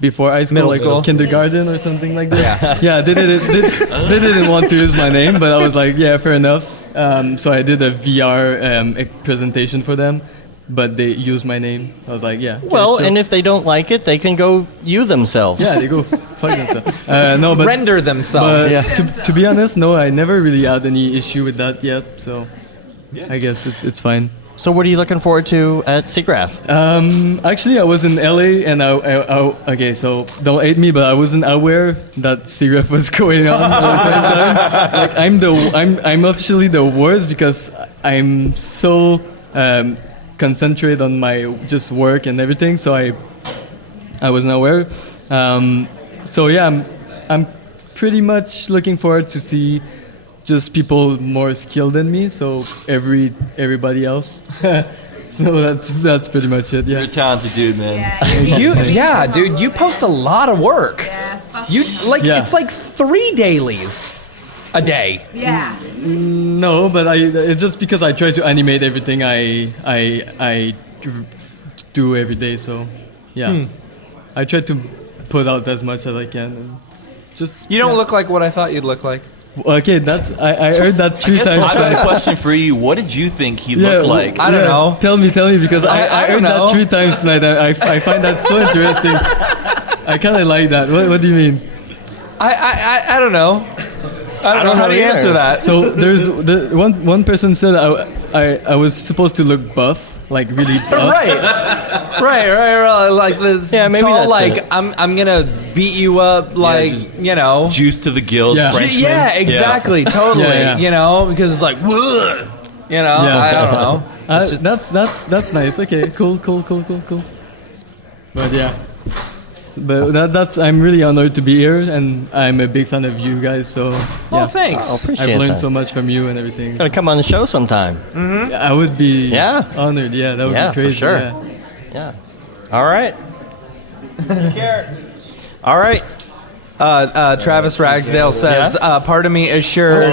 before high school, middle school, kindergarten or something like this. They didn't want to use my name, but I was like, fair enough. So I did a VR presentation for them, but they used my name. I was like, Well, and if they don't like it, they can go you themselves. Yeah, they go fuck themselves. Render themselves. But to be honest, no, I never really had any issue with that yet. So I guess it's fine. So what are you looking forward to at Siggraph? Actually, I was in LA, and okay, so don't hate me, but I wasn't aware that Siggraph was going on at the same time. Like I'm officially the worst because I'm so concentrated on my just work and everything, so I wasn't aware. So yeah, I'm pretty much looking forward to see just people more skilled than me, so everybody else. So that's pretty much it. Yeah, you're a talented dude, man. Dude, you post a lot of work. It's like 3 dailies a day. Yeah. No, but it's just because I try to animate everything I do every day. So yeah, I try to put out as much as I can. And just you don't look like what I thought you'd look like. Okay, I heard that 3 times. I've got a question for you. What did you think he looked like? I don't know. Tell me, because I heard that 3 times tonight. I find that so interesting. I kind of like that. What do you mean? I don't know. I don't know how to answer that. So there's one person said I was supposed to look buff. Like really buff. right. Like this maybe tall, that's I'm gonna beat you up, juice to the gills. Yeah, Frenchman. Yeah, exactly, totally. Because it's like, I don't know. That's nice. Okay, cool. But yeah. But that's I'm really honored to be here, and I'm a big fan of you guys. So yeah, thanks. Appreciate I've learned that. so much from you and everything. Gonna come on the show sometime. Mm-hmm. I would be honored. Yeah, that would be crazy. For sure. Yeah. All right. Take care. All right. Travis Ragsdale says, part of me assured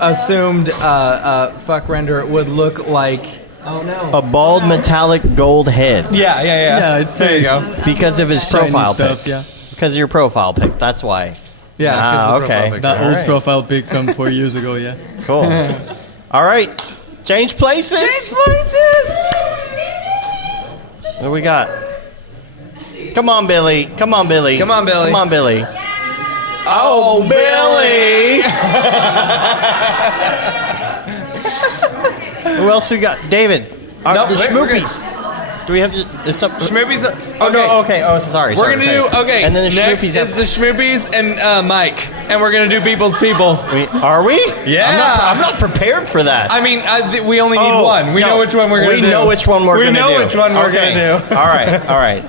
assumed Fvckrender would look like a bald metallic gold head. Yeah. There you go. Because of his profile stuff, pic. yeah. Because of your profile pic. That's why. Yeah. Okay. That old profile pic from 4 years ago. Yeah. Cool. All right. Change places. What do we got? Come on, Billy. Oh, Billy! Who else we got? David. No, the wait, we're Schmoopies. Do we have some? Schmoopies. Oh no. Okay. Oh, sorry. We're gonna do And then the next Schmoopies. is the Schmoopies and Mike, and we're gonna do Beeple's people. Are we? Yeah. I'm not prepared for that. I mean, we only need one. We know which one we're gonna do. We know which one we're gonna do. We know which one we're gonna do. All right.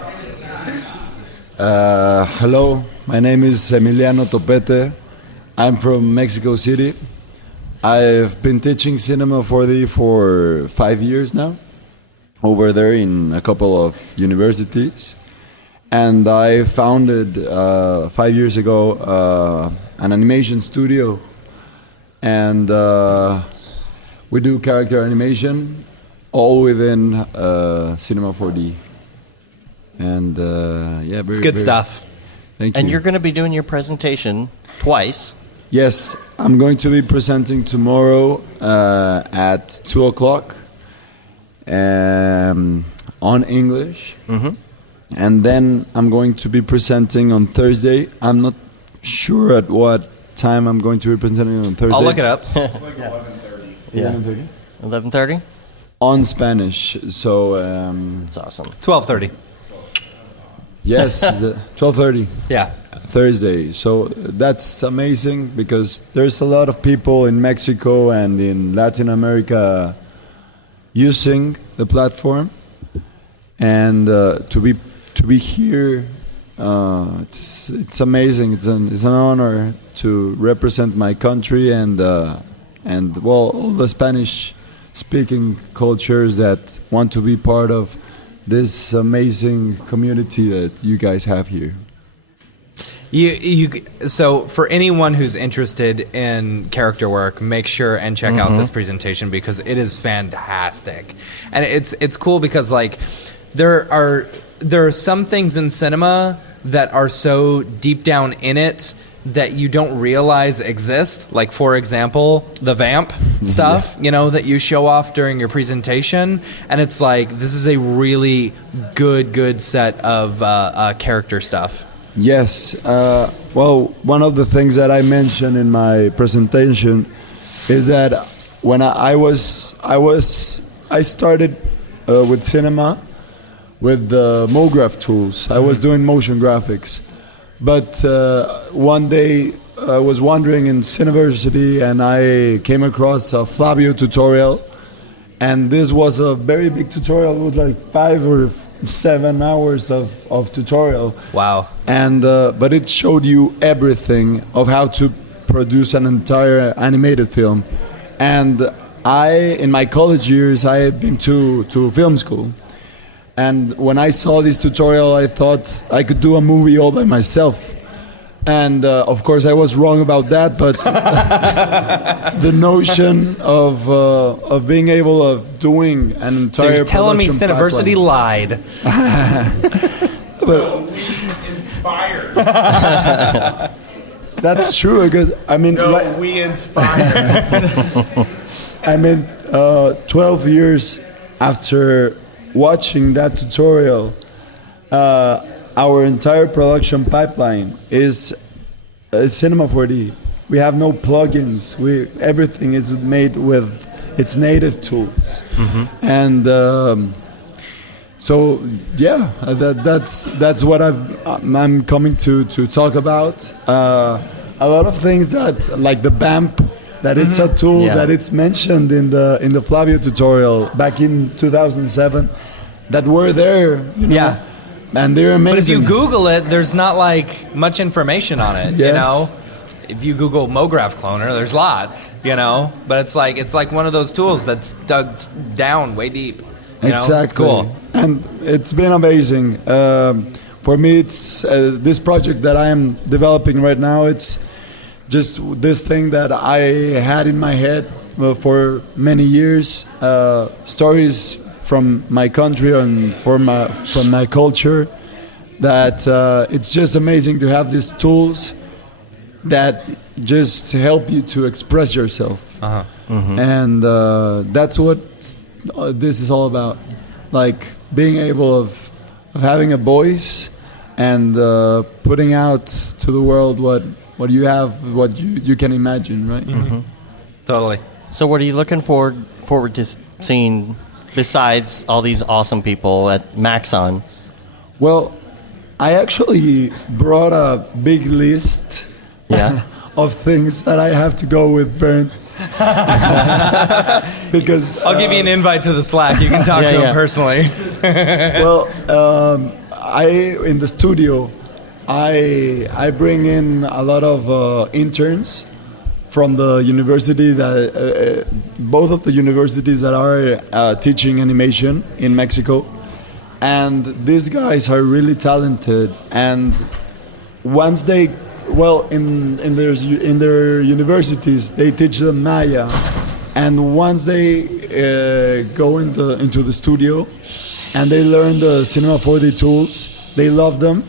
Hello, my name is Emiliano Topete. I'm from Mexico City. I've been teaching Cinema 4D for 5 years now, over there in a couple of universities. And I founded 5 years ago an animation studio. And we do character animation all within Cinema 4D. And it's good stuff. Thank you. And you're going to be doing your presentation twice. Yes, I'm going to be presenting tomorrow at 2 o'clock on English. Mm-hmm. And then I'm going to be presenting on Thursday. I'm not sure at what time I'm going to be presenting on Thursday. I'll look it up. It's like 11:30. Yeah. 11:30? 11:30? On Spanish. So it's awesome. 12:30. Yes, 12:30. Yeah. Thursday. So that's amazing because there's a lot of people in Mexico and in Latin America using the platform, and to be here, it's amazing. It's an honor to represent my country and all the Spanish-speaking cultures that want to be part of this amazing community that you guys have here. So for anyone who's interested in character work, make sure and check out this presentation because it is fantastic, and it's cool because like there are some things in cinema that are so deep down in it that you don't realize exist. Like for example, the vamp stuff, that you show off during your presentation, and it's like this is a really good set of character stuff. Yes. Well, one of the things that I mentioned in my presentation is that when I was I started with cinema with the Mograph tools. I was doing motion graphics. But one day I was wandering in Cineversity and I came across a Flavio tutorial. And this was a very big tutorial with like 5 or 7 hours of tutorial. Wow. And but it showed you everything of how to produce an entire animated film. And in my college years, I had been to film school. And when I saw this tutorial, I thought I could do a movie all by myself. And of course, I was wrong about that. But the notion of being able of doing an entire so you're telling me production Cineversity pipeline. lied. But inspired. That's true because I mean. No, we inspire. I mean, 12 years after watching that tutorial, our entire production pipeline is Cinema 4D. We have no plugins. Everything is made with its native tools. And so, yeah, that's what I'm coming to talk about. A lot of things that, like the BAMP, that it's a tool that it's mentioned in the Flavio tutorial back in 2007 that were there, you know? Yeah. And they're amazing. But if you Google it, there's not like much information on it, you know? If you Google Mograph cloner, there's lots, you know? But it's like one of those tools that's dug down way deep. You Exactly. know? It's cool. And it's been amazing. For me, it's this project that I am developing right now, it's just this thing that I had in my head for many years. Stories from my country and from my culture. That it's just amazing to have these tools that just help you to express yourself. And that's what this is all about. Like being able of having a voice and putting out to the world what you have, what you can imagine, right? Totally. So what are you looking forward to seeing besides all these awesome people at Maxon? Well, I actually brought a big list of things that I have to go with Bernd. Because I'll give you an invite to the Slack. You can talk to him personally. Well, in the studio, I bring in a lot of interns from the university that both of the universities that are teaching animation in Mexico, and these guys are really talented. And once they, in their universities, they teach them Maya, and once they go into the studio and they learn the Cinema 4D tools, they love them,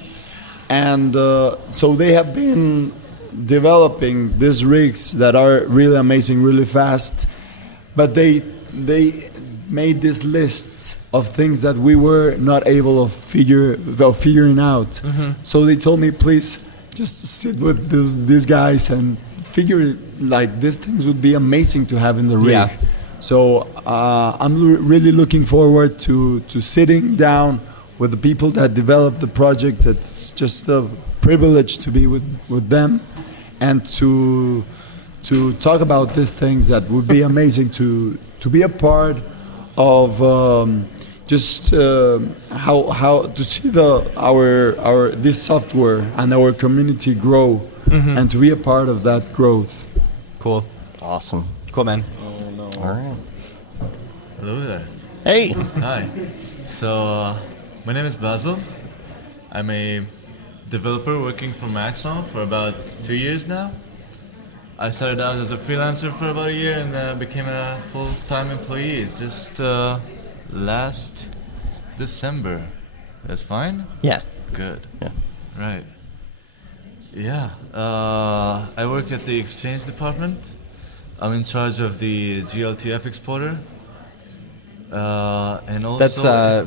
and so they have been developing these rigs that are really amazing, really fast, but they made this list of things that we were not able of figuring out. So they told me, please just sit with these guys and figure like these things would be amazing to have in the rig. So I'm really looking forward to sitting down with the people that developed the project. It's just a privilege to be with them and to talk about these things that would be amazing to be a part of. How to see our this software and our community grow, and to be a part of that growth. Cool. Awesome. Cool, man. Oh no. All right. Hello there. Hey. Hi. So my name is Basel. I'm a developer working for Maxon for about 2 years now. I started out as a freelancer for about a year and became a full-time employee just last December. That's fine? Yeah. Good. Yeah. Right. Yeah. I work at the exchange department. I'm in charge of the GLTF exporter. And also that's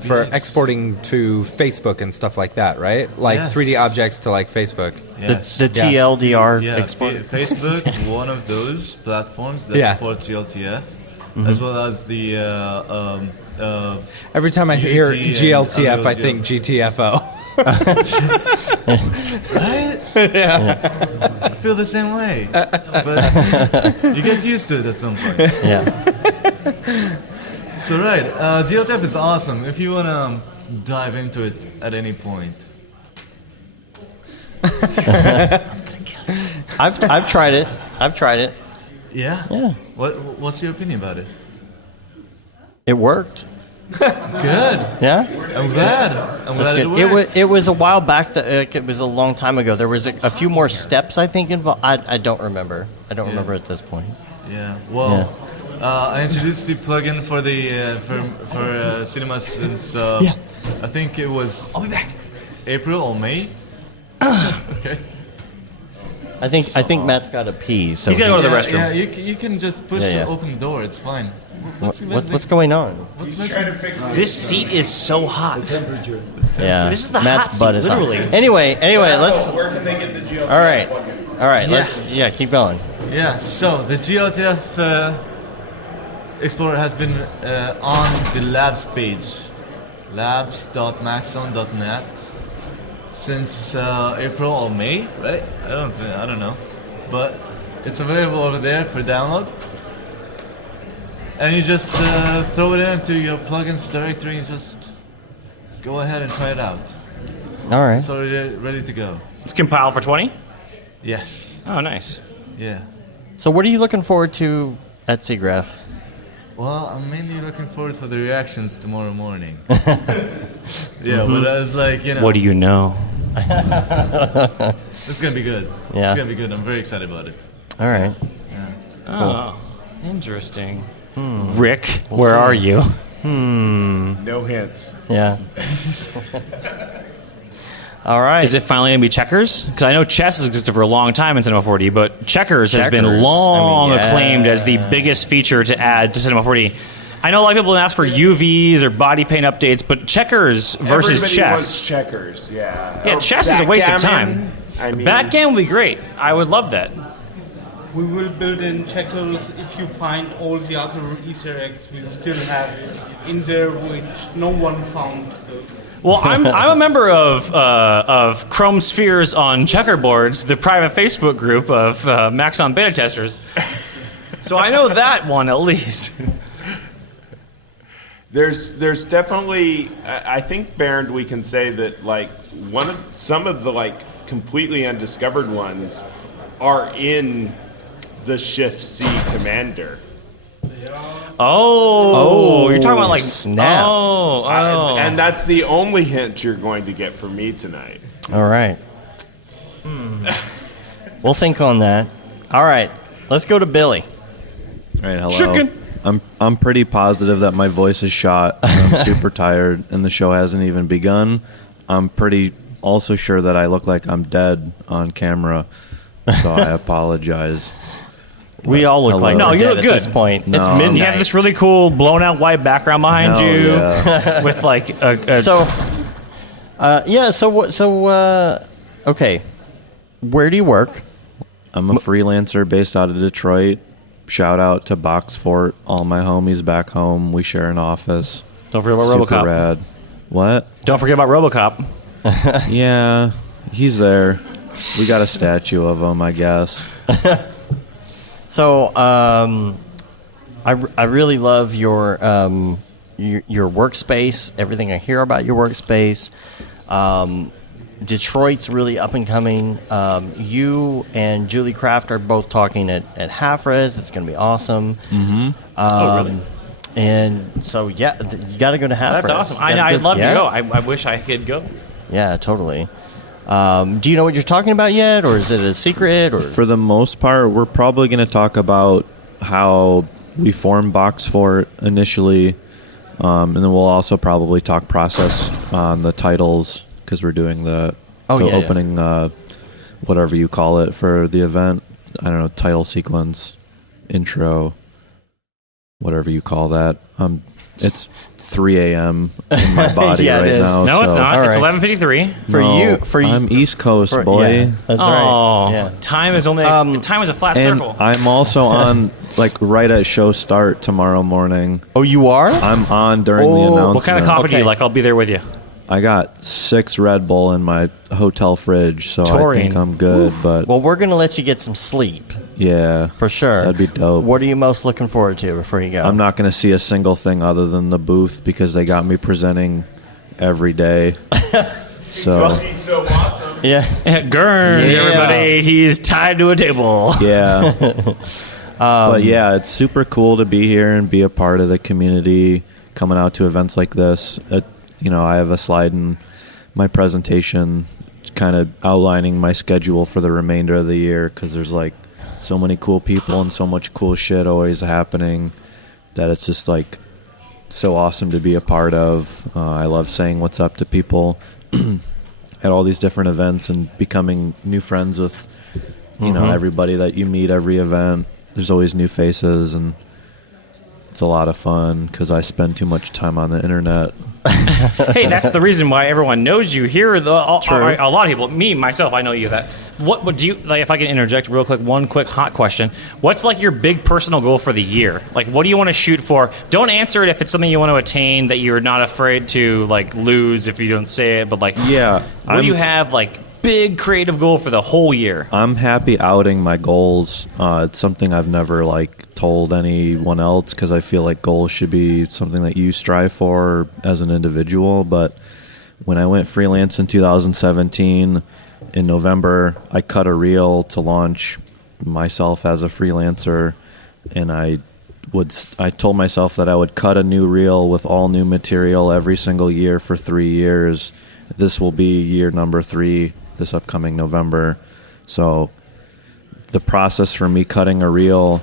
for exporting to Facebook and stuff like that, right? Like 3D objects to like Facebook. Yes. The TLDR exporter. Facebook, one of those platforms that support GLTF. as well as the. Every time I hear GLTF, I Unreal think GTFO. Right? Yeah. I feel the same way. But you get used to it at some point. Yeah. So, right. GLTF is awesome. If you want to dive into it at any point. I've tried it. Yeah? Yeah. What's your opinion about it? It worked. Good. Yeah. I'm glad. I'm glad it worked. It was a while back. It was a long time ago. There was a few more steps, I think, involved. I don't remember. I don't remember at this point. Yeah. Well, I introduced the plugin for the for cinema since I think it was April or May. Okay. I think Matt's got a pee. So he's got to go to the restroom. Yeah, you can just push the open door. It's fine. What's going on? This seat is so hot. Yeah, This is the Matt's hot butt seat, is hot. literally. Anyway, let's. Where can they get the GLTF? All right. Yeah. Let's keep going. Yeah. So the GLTF Explorer has been on the labs page, labs.maxon.net, since April or May, right? I don't know, but it's available over there for download. And you just throw it into your plugins directory and just go ahead and try it out. All right. It's already ready to go. It's compiled for 20? Yes. Oh, nice. Yeah. So what are you looking forward to at Siggraph? Well, I'm mainly looking forward for the reactions tomorrow morning. Yeah, but I was like, What do you know? It's going to be good. Yeah. It's going to be good. I'm very excited about it. All right. Yeah. Oh, interesting. Rick, where are you? No hints. Yeah. All right. Is it finally going to be checkers? Because I know chess has existed for a long time in Cinema 4D, but checkers has been long acclaimed as the biggest feature to add to Cinema 4D. I know a lot of people ask for UVs or body paint updates, but checkers versus Everybody chess. wants checkers, yeah. Yeah, Or chess is a waste of backgammon. time. I mean, Backgammon would be great. I would love that. We will build in checkers if you find all the other Easter eggs we still have in there which no one found. So. Well, I'm a member of Chrome Spheres on Checkerboards, the private Facebook group of Maxon beta testers. So I know that one at least. There's definitely, I think, Bernd, we can say that like some of the like completely undiscovered ones are in the Shift C commander. Oh, you're talking about like snap. And that's the only hint you're going to get from me tonight. All right. We'll think on that. All right. Let's go to Billy. All right, hello. Chicken. I'm pretty positive that my voice is shot. And I'm super tired, and the show hasn't even begun. I'm pretty also sure that I look like I'm dead on camera, so I apologize. We all look like no, we're you dead look at good. this point. No. It's midnight. You have this really cool blown out white background behind Hell you yeah. with like a So, okay. Where do you work? I'm a freelancer based out of Detroit. Shout out to Boxfort, all my homies back home. We share an office. Don't forget about Super RoboCop. rad. What? Don't forget about RoboCop. Yeah, he's there. We got a statue of him, I guess. So, I really love your workspace. Everything I hear about your workspace. Detroit's really up and coming. You and Julie Kraft are both talking at Half Res. It's going to be awesome. Mm-hmm. Really? And so, yeah, you got to go to Half Res. That's awesome. I'd love to go. I wish I could go. Yeah, totally. Do you know what you're talking about yet, or is it a secret? Or For the most part, we're probably going to talk about how we formed Boxfort initially, and then we'll also probably talk process on the titles because we're doing the opening, whatever you call it for the event. I don't know, title sequence, intro, whatever you call that. It's 3 a.m. in my body Yeah, it right is. now. No, it's so- not. All It's right. 11:53. I'm East Coast, for- boy. yeah, that's Oh, right. Yeah. time is only time is a flat And circle. I'm also on, like, right at show start tomorrow morning. Oh, you are? I'm on during the announcement. What kind of coffee do you like? I'll be there with you. I got 6 Red Bull in my hotel fridge, so I Taurine. think I'm good. But Well, we're gonna let you get some sleep yeah, for sure. that'd be dope. What are you most looking forward to before you go? I'm not going to see a single thing other than the booth because they got me presenting every day. So He's so awesome. Yeah. Gurns, Yeah. everybody. He's tied to a table. yeah. But yeah, it's super cool to be here and be a part of the community, coming out to events like this. I have a slide in my presentation kind of outlining my schedule for the remainder of the year because there's like so many cool people and so much cool shit always happening that it's just like so awesome to be a part of. I love saying what's up to people at all these different events and becoming new friends with everybody that you meet every event. There's always new faces, and it's a lot of fun because I spend too much time on the internet. Hey, that's the reason why everyone knows you. Here, a lot of people, me, myself, I know you. What do you, like, if I can interject real quick, one quick hot question. What's, like, your big personal goal for the year? Like, what do you want to shoot for? Don't answer it if it's something you want to attain that you're not afraid to, like, lose if you don't say it, but, like, yeah, what do you have, like, big creative goal for the whole year? I'm happy outing my goals. It's something I've never, like, told anyone else because I feel like goals should be something that you strive for as an individual. But when I went freelance in 2017, in November, I cut a reel to launch myself as a freelancer, and I told myself that I would cut a new reel with all new material every single year for 3 years. This will be year number 3 this upcoming November. So the process for me cutting a reel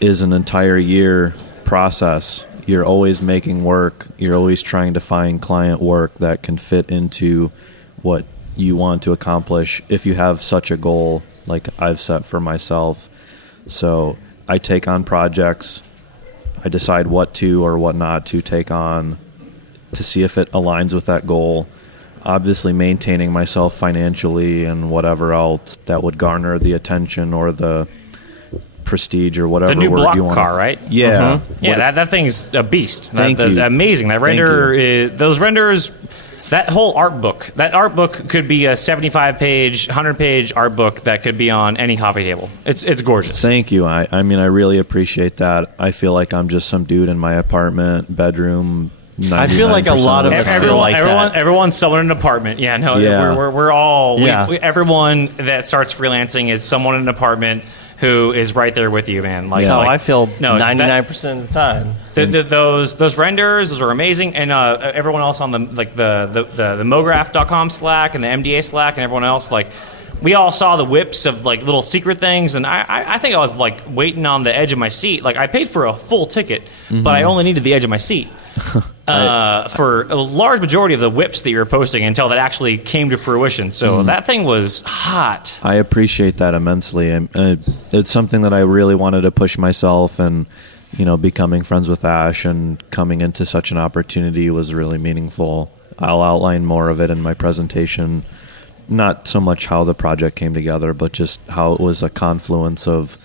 is an entire year process. You're always making work. You're always trying to find client work that can fit into what you want to accomplish if you have such a goal like I've set for myself. So I take on projects. I decide what to or what not to take on to see if it aligns with that goal. Obviously maintaining myself financially and whatever else that would garner the attention or the prestige or whatever The new word block you want. car, right? Yeah. Yeah, that thing's a beast. Thank you. Amazing. That render, those renders, that whole art book. That art book could be a 75-page, 100-page art book that could be on any coffee table. It's gorgeous. Thank you. I mean, I really appreciate that. I feel like I'm just some dude in my apartment, bedroom. I feel like a lot of us feel like that. Everyone's someone in an apartment. Yeah, no, Yeah. we're all, Yeah. everyone that starts freelancing is someone in an apartment who is right there with you, man. Like, That's how like, I feel no, 99% of the time. Those renders, those are amazing, and everyone else on the Mograph.com Slack and the MDA Slack and everyone else, like, we all saw the whips of like little secret things, and I think I was like waiting on the edge of my seat. Like, I paid for a full ticket, but I only needed the edge of my seat for a large majority of the whips that you were posting until that actually came to fruition. So that thing was hot. I appreciate that immensely. And it's something that I really wanted to push myself, and becoming friends with Ash and coming into such an opportunity was really meaningful. I'll outline more of it in my presentation. Not so much how the project came together, but just how it was a confluence of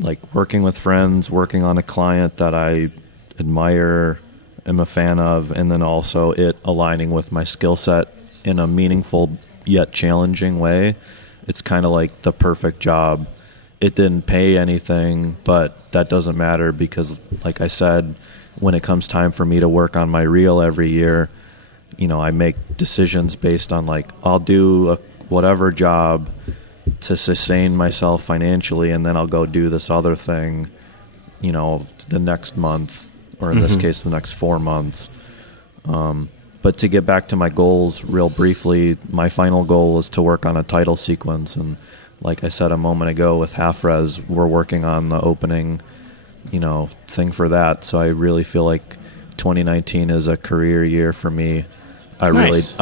like working with friends, working on a client that I admire, am a fan of, and then also it aligning with my skill set in a meaningful yet challenging way. It's kind of like the perfect job. It didn't pay anything, but that doesn't matter because, like I said, when it comes time for me to work on my reel every year, I make decisions based on like, I'll do whatever job to sustain myself financially, and then I'll go do this other thing, the next month, or in this case, the next 4 months. But to get back to my goals real briefly, my final goal is to work on a title sequence. And like I said a moment ago with Half Res, we're working on the opening, thing for that. So I really feel like 2019 is a career year for me. I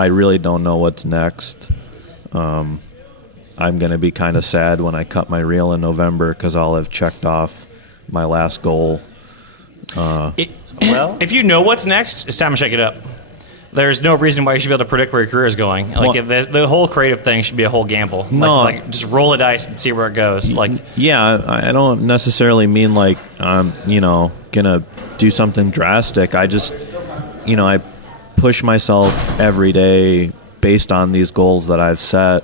really don't know what's next. I'm going to be kind of sad when I cut my reel in November because I'll have checked off my last goal. If you know what's next, it's time to shake it up. There's no reason why you should be able to predict where your career is going. Like the whole creative thing should be a whole gamble. Like just roll a dice and see where it goes. I don't necessarily mean like I'm gonna do something drastic. I just I push myself every day based on these goals that I've set,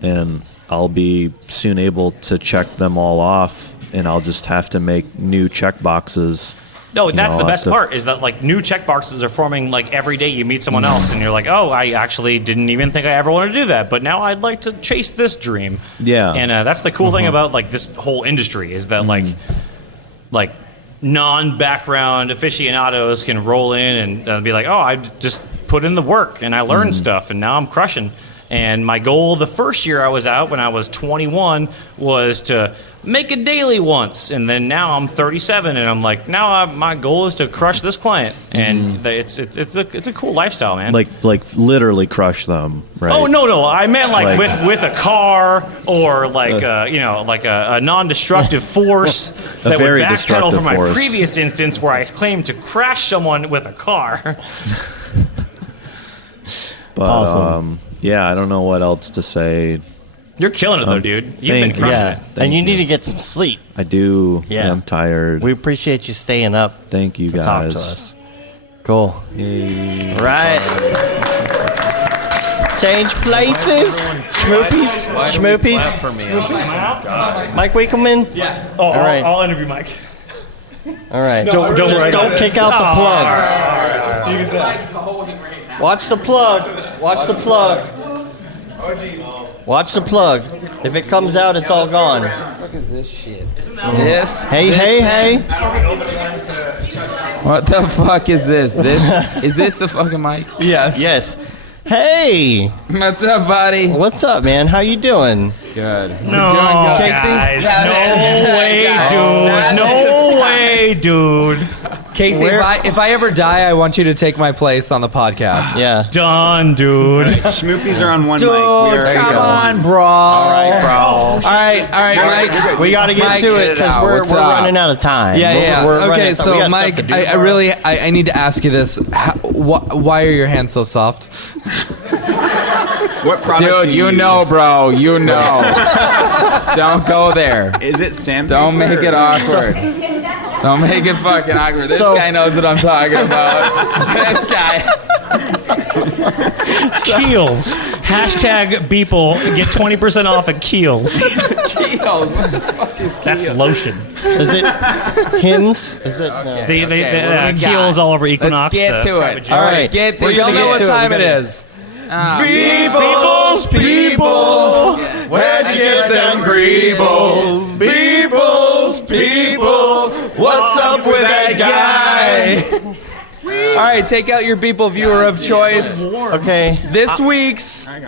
and I'll be soon able to check them all off, and I'll just have to make new check boxes. No, that's the best part, is that like new check boxes are forming like every day you meet someone else and you're like, oh, I actually didn't even think I ever wanted to do that, but now I'd like to chase this dream. Yeah. And that's the cool thing about like this whole industry, is that like non-background aficionados can roll in and be like, oh, I just put in the work and I learned stuff and now I'm crushing. And my goal the first year I was out, when I was 21, was to make a daily once. And then now I'm 37, and I'm like, my goal is to crush this client. And it's a cool lifestyle, man. Like literally crush them, right? Oh no! I meant like with a car, or like a non-destructive force that would backpedal from my previous instance where I claimed to crash someone with a car. But, awesome. I don't know what else to say. You're killing it though, dude. You've been crushing it. And you need to get some sleep. I do. Yeah. I'm tired. We appreciate you staying up. Thank you, to guys. talk to us. Cool. Yay. All right. Change places. Schmoopies. Mike Wickelman? Yeah. All right. I'll interview Mike. All right. Don't kick out the plug. Watch the plug. Watch the plug. Oh, jeez. Watch the plug. If it comes out, it's all gone. What the fuck is this shit? This? Hey. What the fuck is this? Is this the fucking mic? Yes. Hey. What's up, buddy? What's up, man? How you doing? Good. No, doing good. Casey? guys. No way, dude. Casey, if I ever die, I want you to take my place on the podcast. Yeah. Done, dude. Schmoopies are on one Dude, mic. come on, bro. All right, bro. All right, Mike. We got to get to it because we're running out of time. Yeah. We're So Mike, I need to ask you this. Why are your hands so soft? What product Dude, you know, bro. You know. Don't go there. Is it sandpaper? Don't make it awkward. Don't make it fucking awkward. This guy knows what I'm talking about. This guy. Keels. Hashtag Beeple. Get 20% off at Keels. Keels. What the fuck is Keels? That's lotion. Is it Hims? Is it? Okay. They Keels all over Equinox. Let's get to it. All right. Get to So it. y'all know what time it is. People's people, where'd you get them greebles? People's people, what's up with that guy? All right, take out your Beeple viewer of choice. Okay. This week's. I'm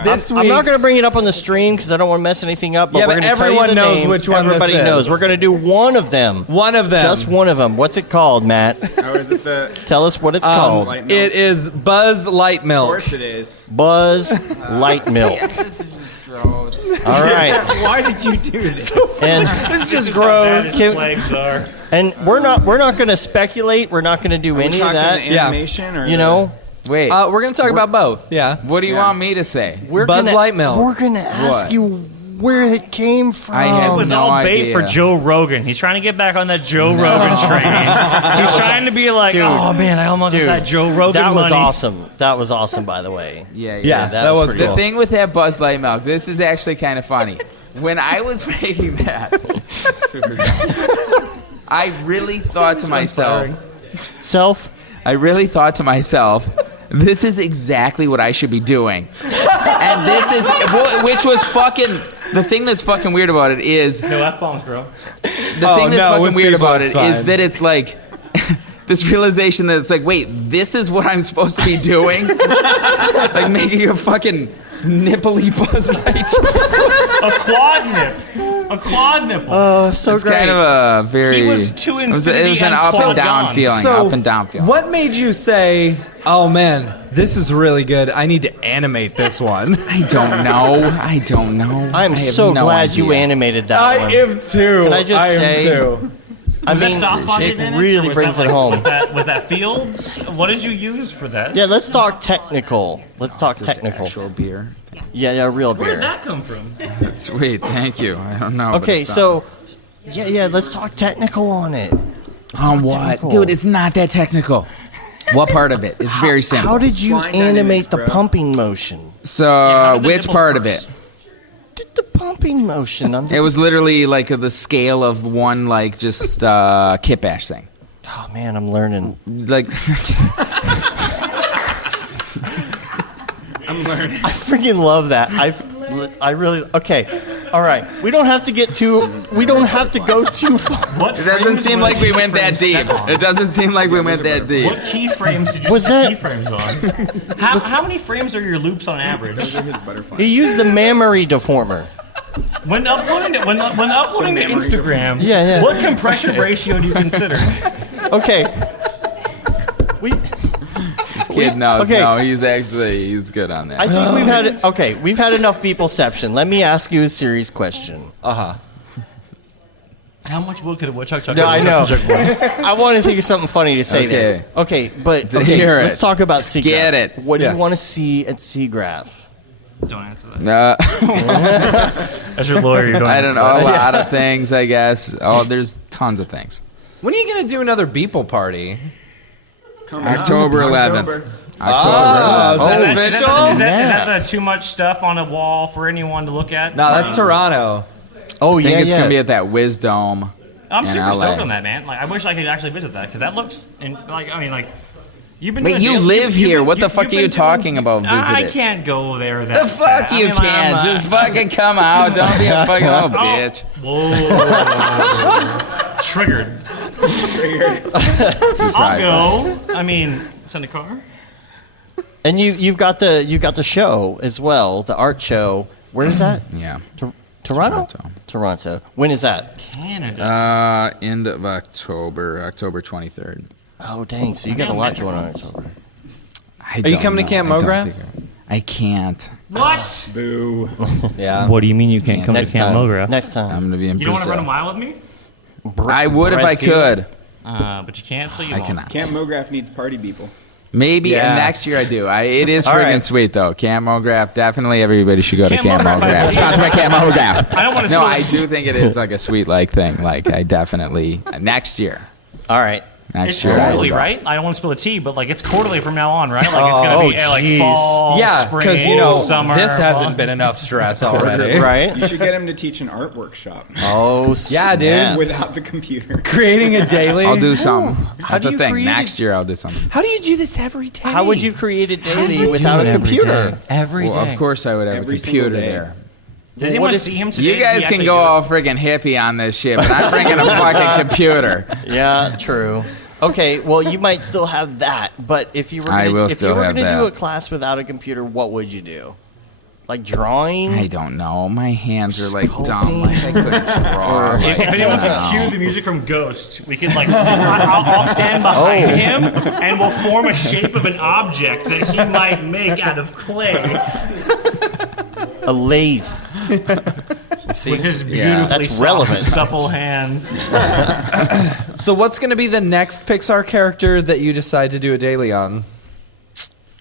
not going to bring it up on the stream because I don't want to mess anything up. But Yeah, we're but gonna tell you everyone the knows name. which one this Everybody is. knows. We're going to do one of them. One of them. Just one of them. What's it called, Matt? Oh, is it the... Tell us what it's called. It is Buzz Light Milk. Of course it is. Buzz Light Milk. This is just gross. All right. Why did you do this? And This is just gross. Legs are. And we're not going to speculate. We're not going to do Are we any of talking that. the animation or You know, Wait. We're going to talk about both. Yeah. What do you want me to say? we're Buzz gonna, Light Milk. We're going to ask What? you where it came from. I have It was no all bait idea. for Joe Rogan. He's trying to get back on that Joe Rogan train. He's trying to be like, Dude. oh man, I almost had Joe Rogan That was money. awesome. That was awesome, by the way. Yeah. That was pretty The cool. thing with that Buzz Light Milk, this is actually kind of funny. When I was making that, super dumb, I really thought to myself, this is exactly what I should be doing. And this is, which was fucking, the thing that's fucking weird about it is, No F-bombs, bro. the thing that's fucking weird about it is that it's like, this realization that it's like, wait, this is what I'm supposed to be doing? Like making a fucking nipply Buzz Light. A quad nipple. So It's great. kind of a very. He was too it was infinity an and up and down gone. feeling. So, up and down feeling. what made you say, oh man, this is really good. I need to animate this one? I don't know. I'm I have so no glad you idea. animated that one. am too. Can I just say, Was that soft-body it advantage, or really was brings that, it home. Was that fields? What did you use for that? Yeah, let's talk technical. Let's talk technical. Actual beer. Yeah, real beer. Where did that come from? Sweet, thank you. I don't know. Okay, so let's talk technical on it. On what? Technical. Dude, it's not that technical. What part of it? It's very simple. How did you animate the pumping motion? So, which part of it? The pumping motion. It was literally like the scale of one, like, just kit bash thing. Oh, man, I'm learning. Like... I'm learning. I freaking love that. I really... Okay. All right. We don't have to go too far. It doesn't seem like we went that deep. It doesn't seem like we went that deep. What keyframes did you set keyframes on? How many frames are your loops on average? Those are his butterflies. He used the memory deformer. When uploading to Instagram, Yeah. what compression ratio do you consider? Okay. This kid knows. Okay. No, he's good on that. I think we've had enough peopleception. Let me ask you a serious question. How much wood could a woodchuck chuck? No, I know. I want to think of something funny to say there. Okay, but let's talk about Siggraph. Get it. What do you want to see at Siggraph? Don't answer that. As your lawyer, you don't I answer don't know. that. A lot of things, I guess. Oh, there's tons of things. When are you going to do another Beeple party? October 11th. Is that the too much stuff on a wall for anyone to look at? No, that's Toronto. I think it's going to be at that Wisdom. I'm in super LA. stoked on that, man. Like, I wish I could actually visit that because that looks you've been. Wait, doing you deals- live you- here. you- What the you- fuck you've are you been talking about? Visit I it. can't go there. That The fuck you can't. Just fucking come out. Don't be a fucking little bitch. Whoa. Triggered. I'll go. I mean, send a car. And you've got the show as well, the art show. Where is that? Yeah. Toronto. When is that? Canada. End of October 23rd. Oh, dang. So you got a lot going on in October. Are you coming to Camp Mograph? I can't. What? Boo. Yeah. What do you mean you can't come to Camp Mograph? Next time. I'm going to be in You don't want to Brazil. run a mile with me? I would if I could. But you can't, so you won't. cannot. Camp Mograph needs party people. Maybe Yeah. next year I do. It is All friggin' right. sweet though. Camp Mograph. Definitely everybody should go to Camp Camp Mograph, Mograph. Sponsored by Camp Mograph. I don't wanna No, spill- I do think it is like a sweet thing. Like I definitely next year. All right. Next It's year. I will quarterly, go. right? I don't want to spill the tea, but like it's quarterly from now on, right? Like it's gonna be like fall, Yeah, spring, summer. this hasn't fall. been enough stress already. You should get him to teach an art workshop. Oh, yeah, dude. Without the computer. Creating a daily. I'll do something. How That's do the you thing. create Next year I'll do something. How do you do this every day? How would you create a daily without a computer? Every Well, day. of course I would have Every a computer single day. there. Did anyone see him today? You guys can go all friggin' hippie on this shit, but I'm bringing a fucking computer. Yeah, true. Okay, well, you might still have that, but if you were I gonna, will if you still were have going to do that. a class without a computer, what would you do? Like drawing? I don't know. My hands are like dumb. Like I couldn't draw. If Like, anyone no. can cue the music from Ghost, we could like I'll stand behind him and we'll form a shape of an object that he might make out of clay A lathe. with his beautifully that's soft, relevant. supple hands. So what's going to be the next Pixar character that you decide to do a daily on?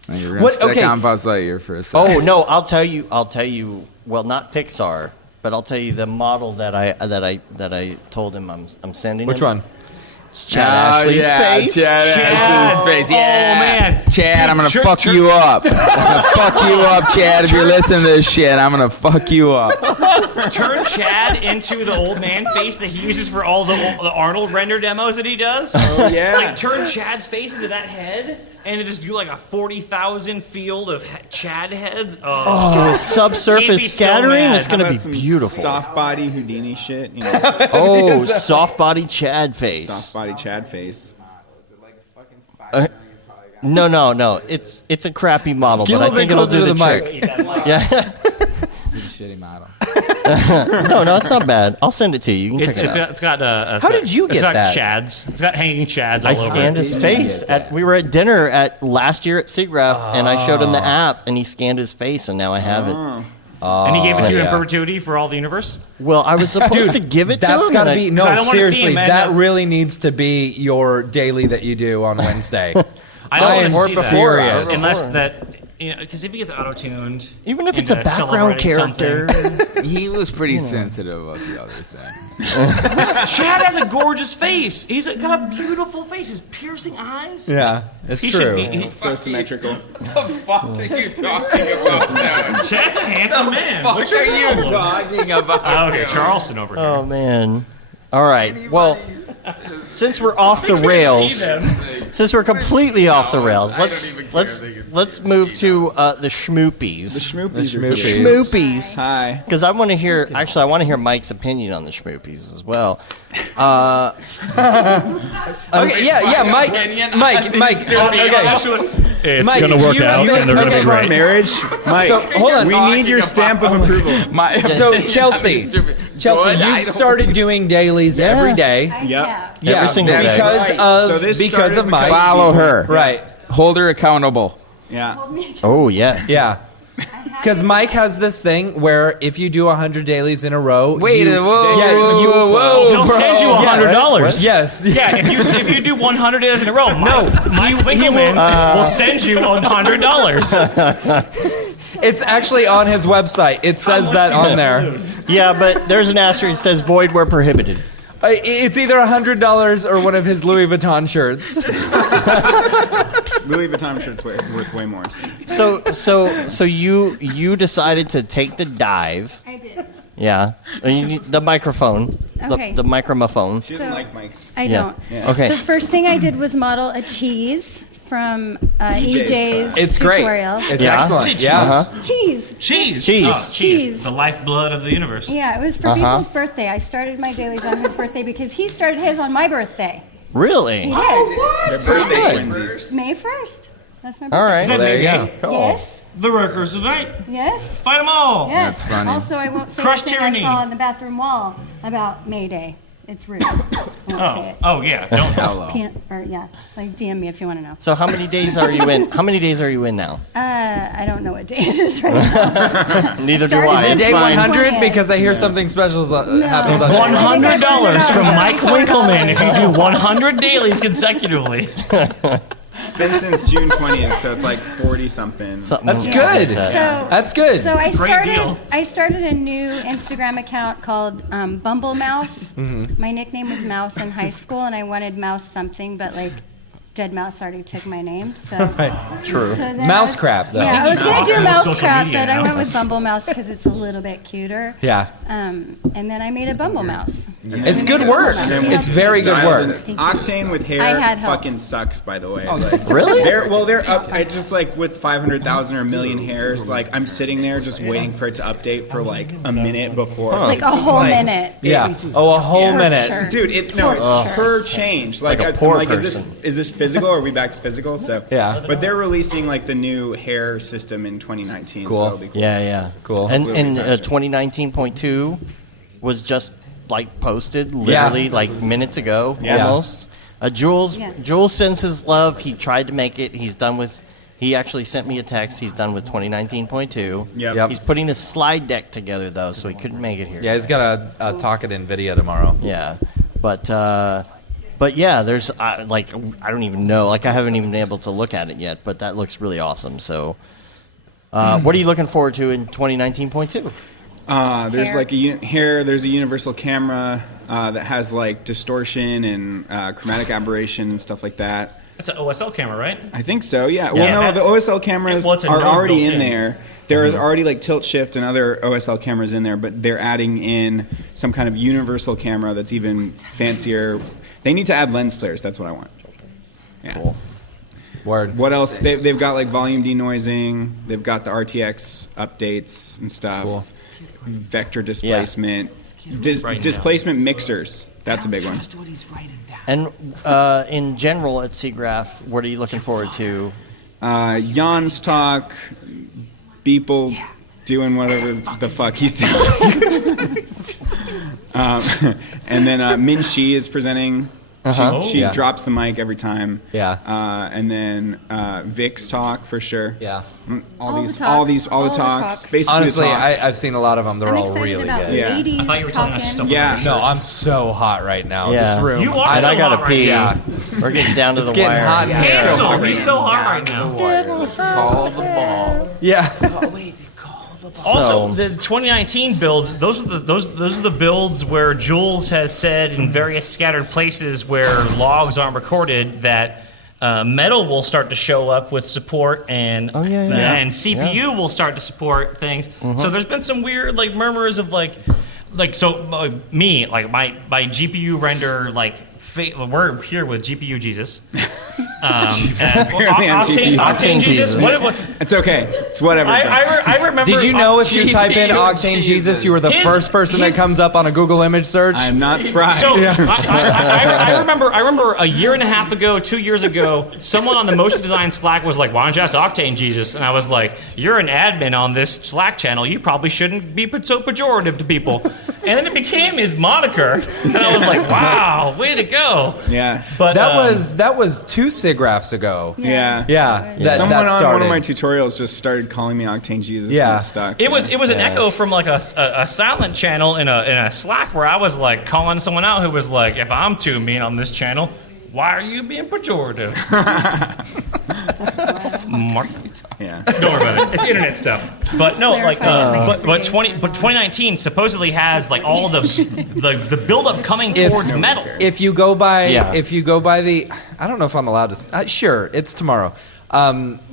You're gonna stick on Buzz Lightyear for a second. Oh no, I'll tell you. Well, not Pixar, but I'll tell you the model that I told him I'm sending. Which him. one? It's Chad Ashley's face. Chad Ashley's face. Yeah. Oh man, Chad, I'm gonna fuck you up. I'm gonna fuck you up, Chad. If you're listening to this shit, I'm gonna fuck you up. turn Chad into the old man face that he uses for all the Arnold render demos that he does. Oh yeah. Like turn Chad's face into that head, and then just do like a 40,000 field of Chad heads. Oh, with subsurface so scattering, mad. it's gonna How be about some beautiful. Soft body Houdini shit. You know? Oh, soft body Chad face. Soft body Chad face. No. It's a crappy model, Get but a I little think bit it'll closer do to the the trick. mic. Yeah. It's a shitty model. No, it's not bad. I'll send it to you. You can check it out. It's got How did you get it's got that? Chads. It's got hanging Chads all I over. scanned his face. We were at dinner last year at Siggraph, and I showed him the app, and he scanned his face, and now I have it. And he gave it to you in yeah. perpetuity for all the universe? Well, I was supposed to give it to him. That's got to be no. I don't wanna see Seriously, him end that up- really needs to be your daily that you do on Wednesday. I don't am want to see serious. that. Unless that, because if he gets auto-tuned. Even if it's a background character. He was pretty sensitive about the other thing. Chad has a gorgeous face. He's got a beautiful face. His piercing eyes. Yeah, it's He true. should be- It's so symmetrical. The fuck are you talking about now? Chad's a handsome man. Fuck What's your are you problem? talking about? Oh, okay, Charleston over here. Oh man. All right. Well, since we're off the rails, since we're completely off the rails, let's move to the schmoopies. The schmoopies. The schmoopies. Schmoopies. Hi. Because I want to hear. Actually, I want to hear Mike's opinion on the schmoopies as well. Okay, yeah, Mike. Okay. It's Mike, going to work you out, have and they're going to be Come on, great. marriage. Mike, So, hold on. we need your stamp of approval. So Chelsea, you've started doing dailies every day. Yep. Yeah, Every single day. because Right. of So this because started of Mike. Follow her. Right. Hold her accountable. Yeah. Oh yeah. Yeah. Because Mike has this thing where if you do 100 dailies in a row, Wait, you, whoa, yeah, whoa, you, whoa, whoa, He'll send you $100. Yes. Yeah, if you do 100 days in a row, Mike Winkleman will send you $100. It's actually on his website. It says that on there. Yeah, but there's an asterisk that says void where prohibited. It's either $100 or one of his Louis Vuitton shirts. Louis Vuitton shirt's worth way more. So you decided to take the dive. I did. Yeah. And you need the microphone. Okay. The microphone. She doesn't like mics. I Yeah. don't. Yeah. Okay. The first thing I did was model a cheese from EJ's It's great. tutorial. It's excellent. Yeah. Uh-huh. Cheese. Cheese. Cheese. Oh, Cheese. The lifeblood of the universe. Yeah, it was for Beeple's birthday. I started my dailies on his birthday because he started his on my birthday. Really? He did. Their birthday twinsies. May 1st. That's my birthday. All right. Well, there you go. Yes. The workers tonight. Yes. Fight them all. Yes. That's funny. Also, I won't say Crush anything tyranny. I saw on the bathroom wall about May Day. It's rude. I won't say it. Oh yeah. Don't. Hello. Like DM me if you want to know. So how many days are you in? How many days are you in now? I don't know what day it is right now. Neither do Started I. in It's Day fine. 100 because I hear something special happens on $100 from Mike Winkleman if you do 100 dailies consecutively. It's been since June 20th, so it's like 40 something. That's good. That's good. So I great deal. started a new Instagram account called Bumble Mouse. My nickname was Mouse in high school, and I wanted Mouse something, but like Dead Mouse already took my name. So True. So then Mouse I was- crap, though. Yeah, I was gonna do Mouse Mouse social crap, media but I now. went with Bumble Mouse because it's a little bit cuter. Yeah. And then I made a Bumble Mouse. It's I good made a work. Bumble Mouse. It's very good work. Octane with hair I had help. fucking sucks, by the way. Really? They're up. I just like with 500,000 or a million hairs. Like I'm sitting there just waiting for it to update for like a minute before. Like It's a just whole like- minute. Yeah. Oh, a whole minute. Torture. Dude, it's per change. Like, Like a I'm poor like, person. is this physical? Or are we back to physical? So Yeah. But they're releasing like the new hair system in 2019. Cool. So that'll be cool. Yeah. Cool. And Completely refreshing. 2019.2 was just like posted literally like minutes ago almost. Jules sends his love. He tried to make it. He's done with. He actually sent me a text. He's done with 2019.2. Yep. He's putting a slide deck together though, so he couldn't make it here. Yeah, he's got a talk at NVIDIA tomorrow. Yeah, but yeah, there's like I don't even know. Like I haven't even been able to look at it yet, but that looks really awesome. So, what are you looking forward to in 2019.2? There's like there's a universal camera that has like distortion and chromatic aberration and stuff like that. It's an OSL camera, right? I think so, yeah. Yeah. Well, no, the OSL cameras Well, it's a are node already built in in. there. There is already like tilt shift and other OSL cameras in there, but they're adding in some kind of universal camera that's even fancier. They need to add lens flares. That's what I want. Yeah. Cool. Word. What else? They've got like volume denoising. They've got the RTX updates and stuff. Cool. Vector displacement. Right Displacement mixers. That's a big one. And in general at Siggraph, what are you looking forward to? Jan's talk. Beeple doing whatever the fuck he's doing. And then Min Shi is presenting She Yeah. drops the mic every time. Yeah. And then Vic's talk for sure. Yeah. All the talks. Basically, Honestly, the talks. I've seen a lot of them. They're I'm all excited really about good. Yeah. ladies I thought you were telling us talking. stuff. Yeah. No, I'm so hot right now. Yeah. This room. You are And so I gotta hot right pee. now. We're getting down to It's the getting wire. hot in here. Hansel, you're so hot right now. Call the ball. Yeah. Also, So- the 2019 builds; those are the builds where Jules has said in various scattered places where logs aren't recorded that metal will start to show up with support, and and CPU will start to support things. So there's been some weird like murmurs of like me like my GPU render like. We're here with GPU Jesus. Apparently I'm Octane Jesus. What, It's okay. It's whatever. I remember. Did you know if you type in GPU Octane Jesus, you were the His- first person that comes up on a Google image search? I'm not surprised. So I remember a year and a half ago, 2 years ago, someone on the motion design Slack was like, "Why don't you ask Octane Jesus?" And I was like, "You're an admin on this Slack channel. You probably shouldn't be so pejorative to people." And then it became his moniker, and I was like, "Wow, way to go!" Yeah. But that was 2 Siggraphs ago. Yeah. That Someone on started. one of my tutorials just started calling me Octane Jesus. Yeah. And it's stuck. It was an echo from like a silent channel in a Slack where I was like calling someone out who was like, "If I'm too mean on this channel, why are you being pejorative?" Mark. Yeah. Don't worry about it. It's internet stuff. But no, like, but 2019 supposedly has like all the build up coming towards metal. If you go by the, I don't know if I'm allowed to. Sure, it's tomorrow.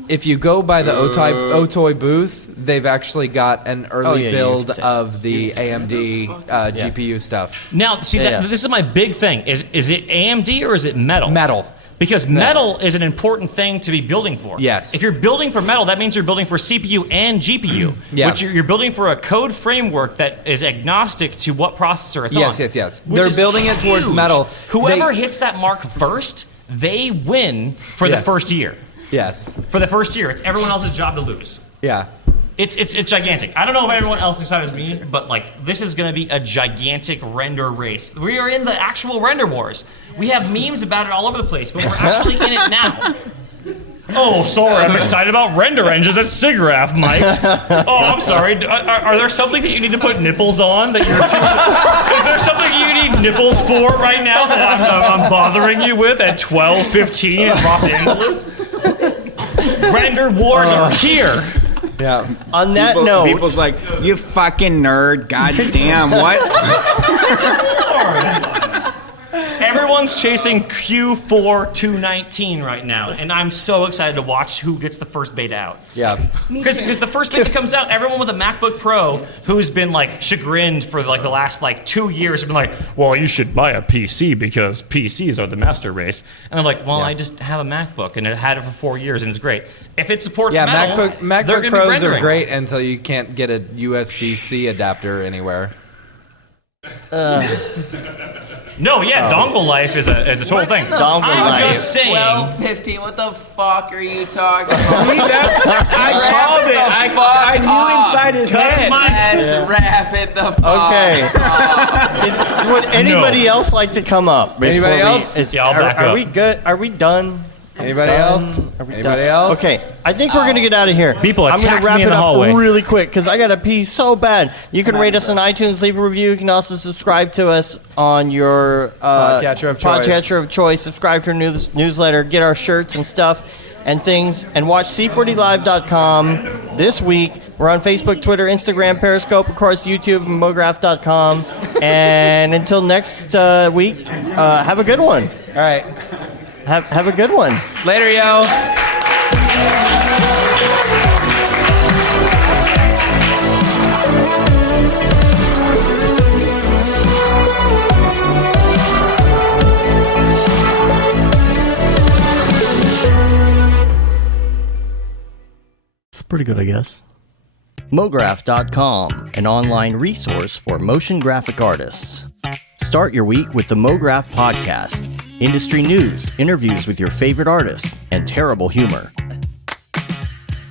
If you go by the Otoy booth, they've actually got an early build of the AMD GPU stuff. Now, see, this is my big thing. Is it AMD or is it metal? Metal. Because metal is an important thing to be building for. Yes. If you're building for metal, that means you're building for CPU and GPU. Yeah. Which you're building for a code framework that is agnostic to what processor it's on. Yes. Which They're is building it towards huge. metal. Whoever hits that mark first, they win for the first year. Yes. For the first year, it's everyone else's job to lose. Yeah. It's gigantic. I don't know if everyone else decides as me, but like this is going to be a gigantic render race. We are in the actual render wars. We have memes about it all over the place, but we're actually in it now. Oh, sorry, I'm excited about render engines. That's Siggraph, Mike. Oh, I'm sorry. Are there something that you need to put nipples on? That you're is there something you need nipples for right now that I'm bothering you with at 12:15 in Los Angeles? Render wars are here. Yeah. On that note, people's like, "You fucking nerd! God damn, what?" Everyone's chasing Q4 219 right now, and I'm so excited to watch who gets the first beta out. Yeah. Because the first beta comes out, everyone with a MacBook Pro who's been like chagrined for like the last like 2 years have been like, "Well, you should buy a PC because PCs are the master race." And I'm like, "Well, I just have a MacBook and it had it for 4 years and it's great. If it supports metal, they're MacBook gonna be Pros are rendering." great until you can't get a USB-C adapter anywhere. No, dongle life is a total thing. I'm just saying. 12, 15, what the fuck are you talking about? See, I called it. I knew inside his head. Let's wrap it the fuck Okay. Would anybody else like to come up? Anybody else? Yeah, I'll back are up. we good? Are we done? Anybody else? Are we Anybody done? else? Okay, I think we're gonna get out of here. People I'm attacked gonna wrap me in it the up hallway. really quick because I gotta pee so bad. You can rate us on iTunes, leave a review. You can also subscribe to us on your podcatcher of choice. Subscribe to our newsletter, get our shirts and stuff and things, and watch C40Live.com this week. We're on Facebook, Twitter, Instagram, Periscope, of course, YouTube, and Mograph.com. And until next week, have a good one. All right. Have a good one. Later, yo. It's pretty good, I guess. Mograph.com, an online resource for motion graphic artists. Start your week with the Mograph podcast. Industry news, interviews with your favorite artists, and terrible humor.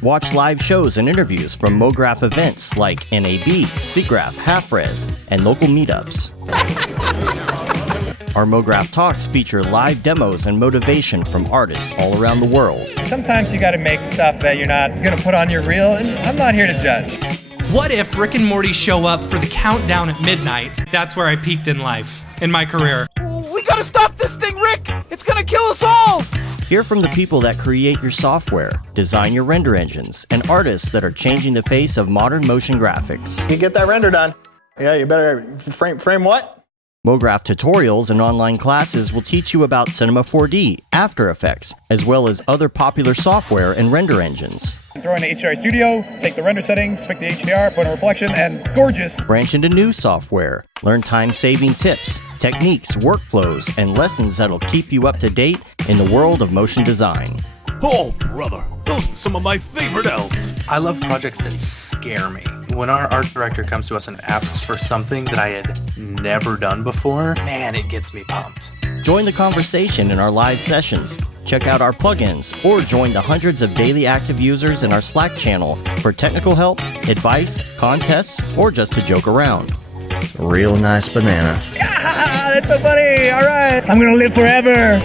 Watch live shows and interviews from Mograph events like NAB, Siggraph, Half-Res, and local meetups. Our Mograph Talks feature live demos and motivation from artists all around the world. Sometimes you gotta make stuff that you're not gonna put on your reel, and I'm not here to judge. What if Rick and Morty show up for the countdown at midnight? That's where I peaked in life, in my career. We gotta stop this thing, Rick! It's gonna kill us all! Hear from the people that create your software, design your render engines, and artists that are changing the face of modern motion graphics. You get that render done. Yeah, you better frame what? Mograph tutorials and online classes will teach you about Cinema 4D, After Effects, as well as other popular software and render engines. Throw in the HDR Studio, take the render settings, pick the HDR, put in a reflection, and gorgeous. Branch into new software. Learn time-saving tips, techniques, workflows, and lessons that'll keep you up to date in the world of motion design. Oh, brother, those are some of my favorite elves. I love projects that scare me. When our art director comes to us and asks for something that I had never done before, man, it gets me pumped. Join the conversation in our live sessions. Check out our plugins or join the hundreds of daily active users in our Slack channel for technical help, advice, contests, or just to joke around. Real nice banana. Ah, that's so funny. All right. I'm going to live forever.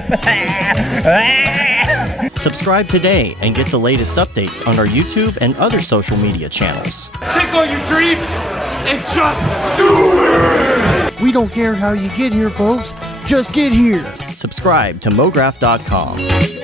Subscribe today and get the latest updates on our YouTube and other social media channels. Take all your dreams and just do it! We don't care how you get here, folks. Just get here. Subscribe to Mograph.com.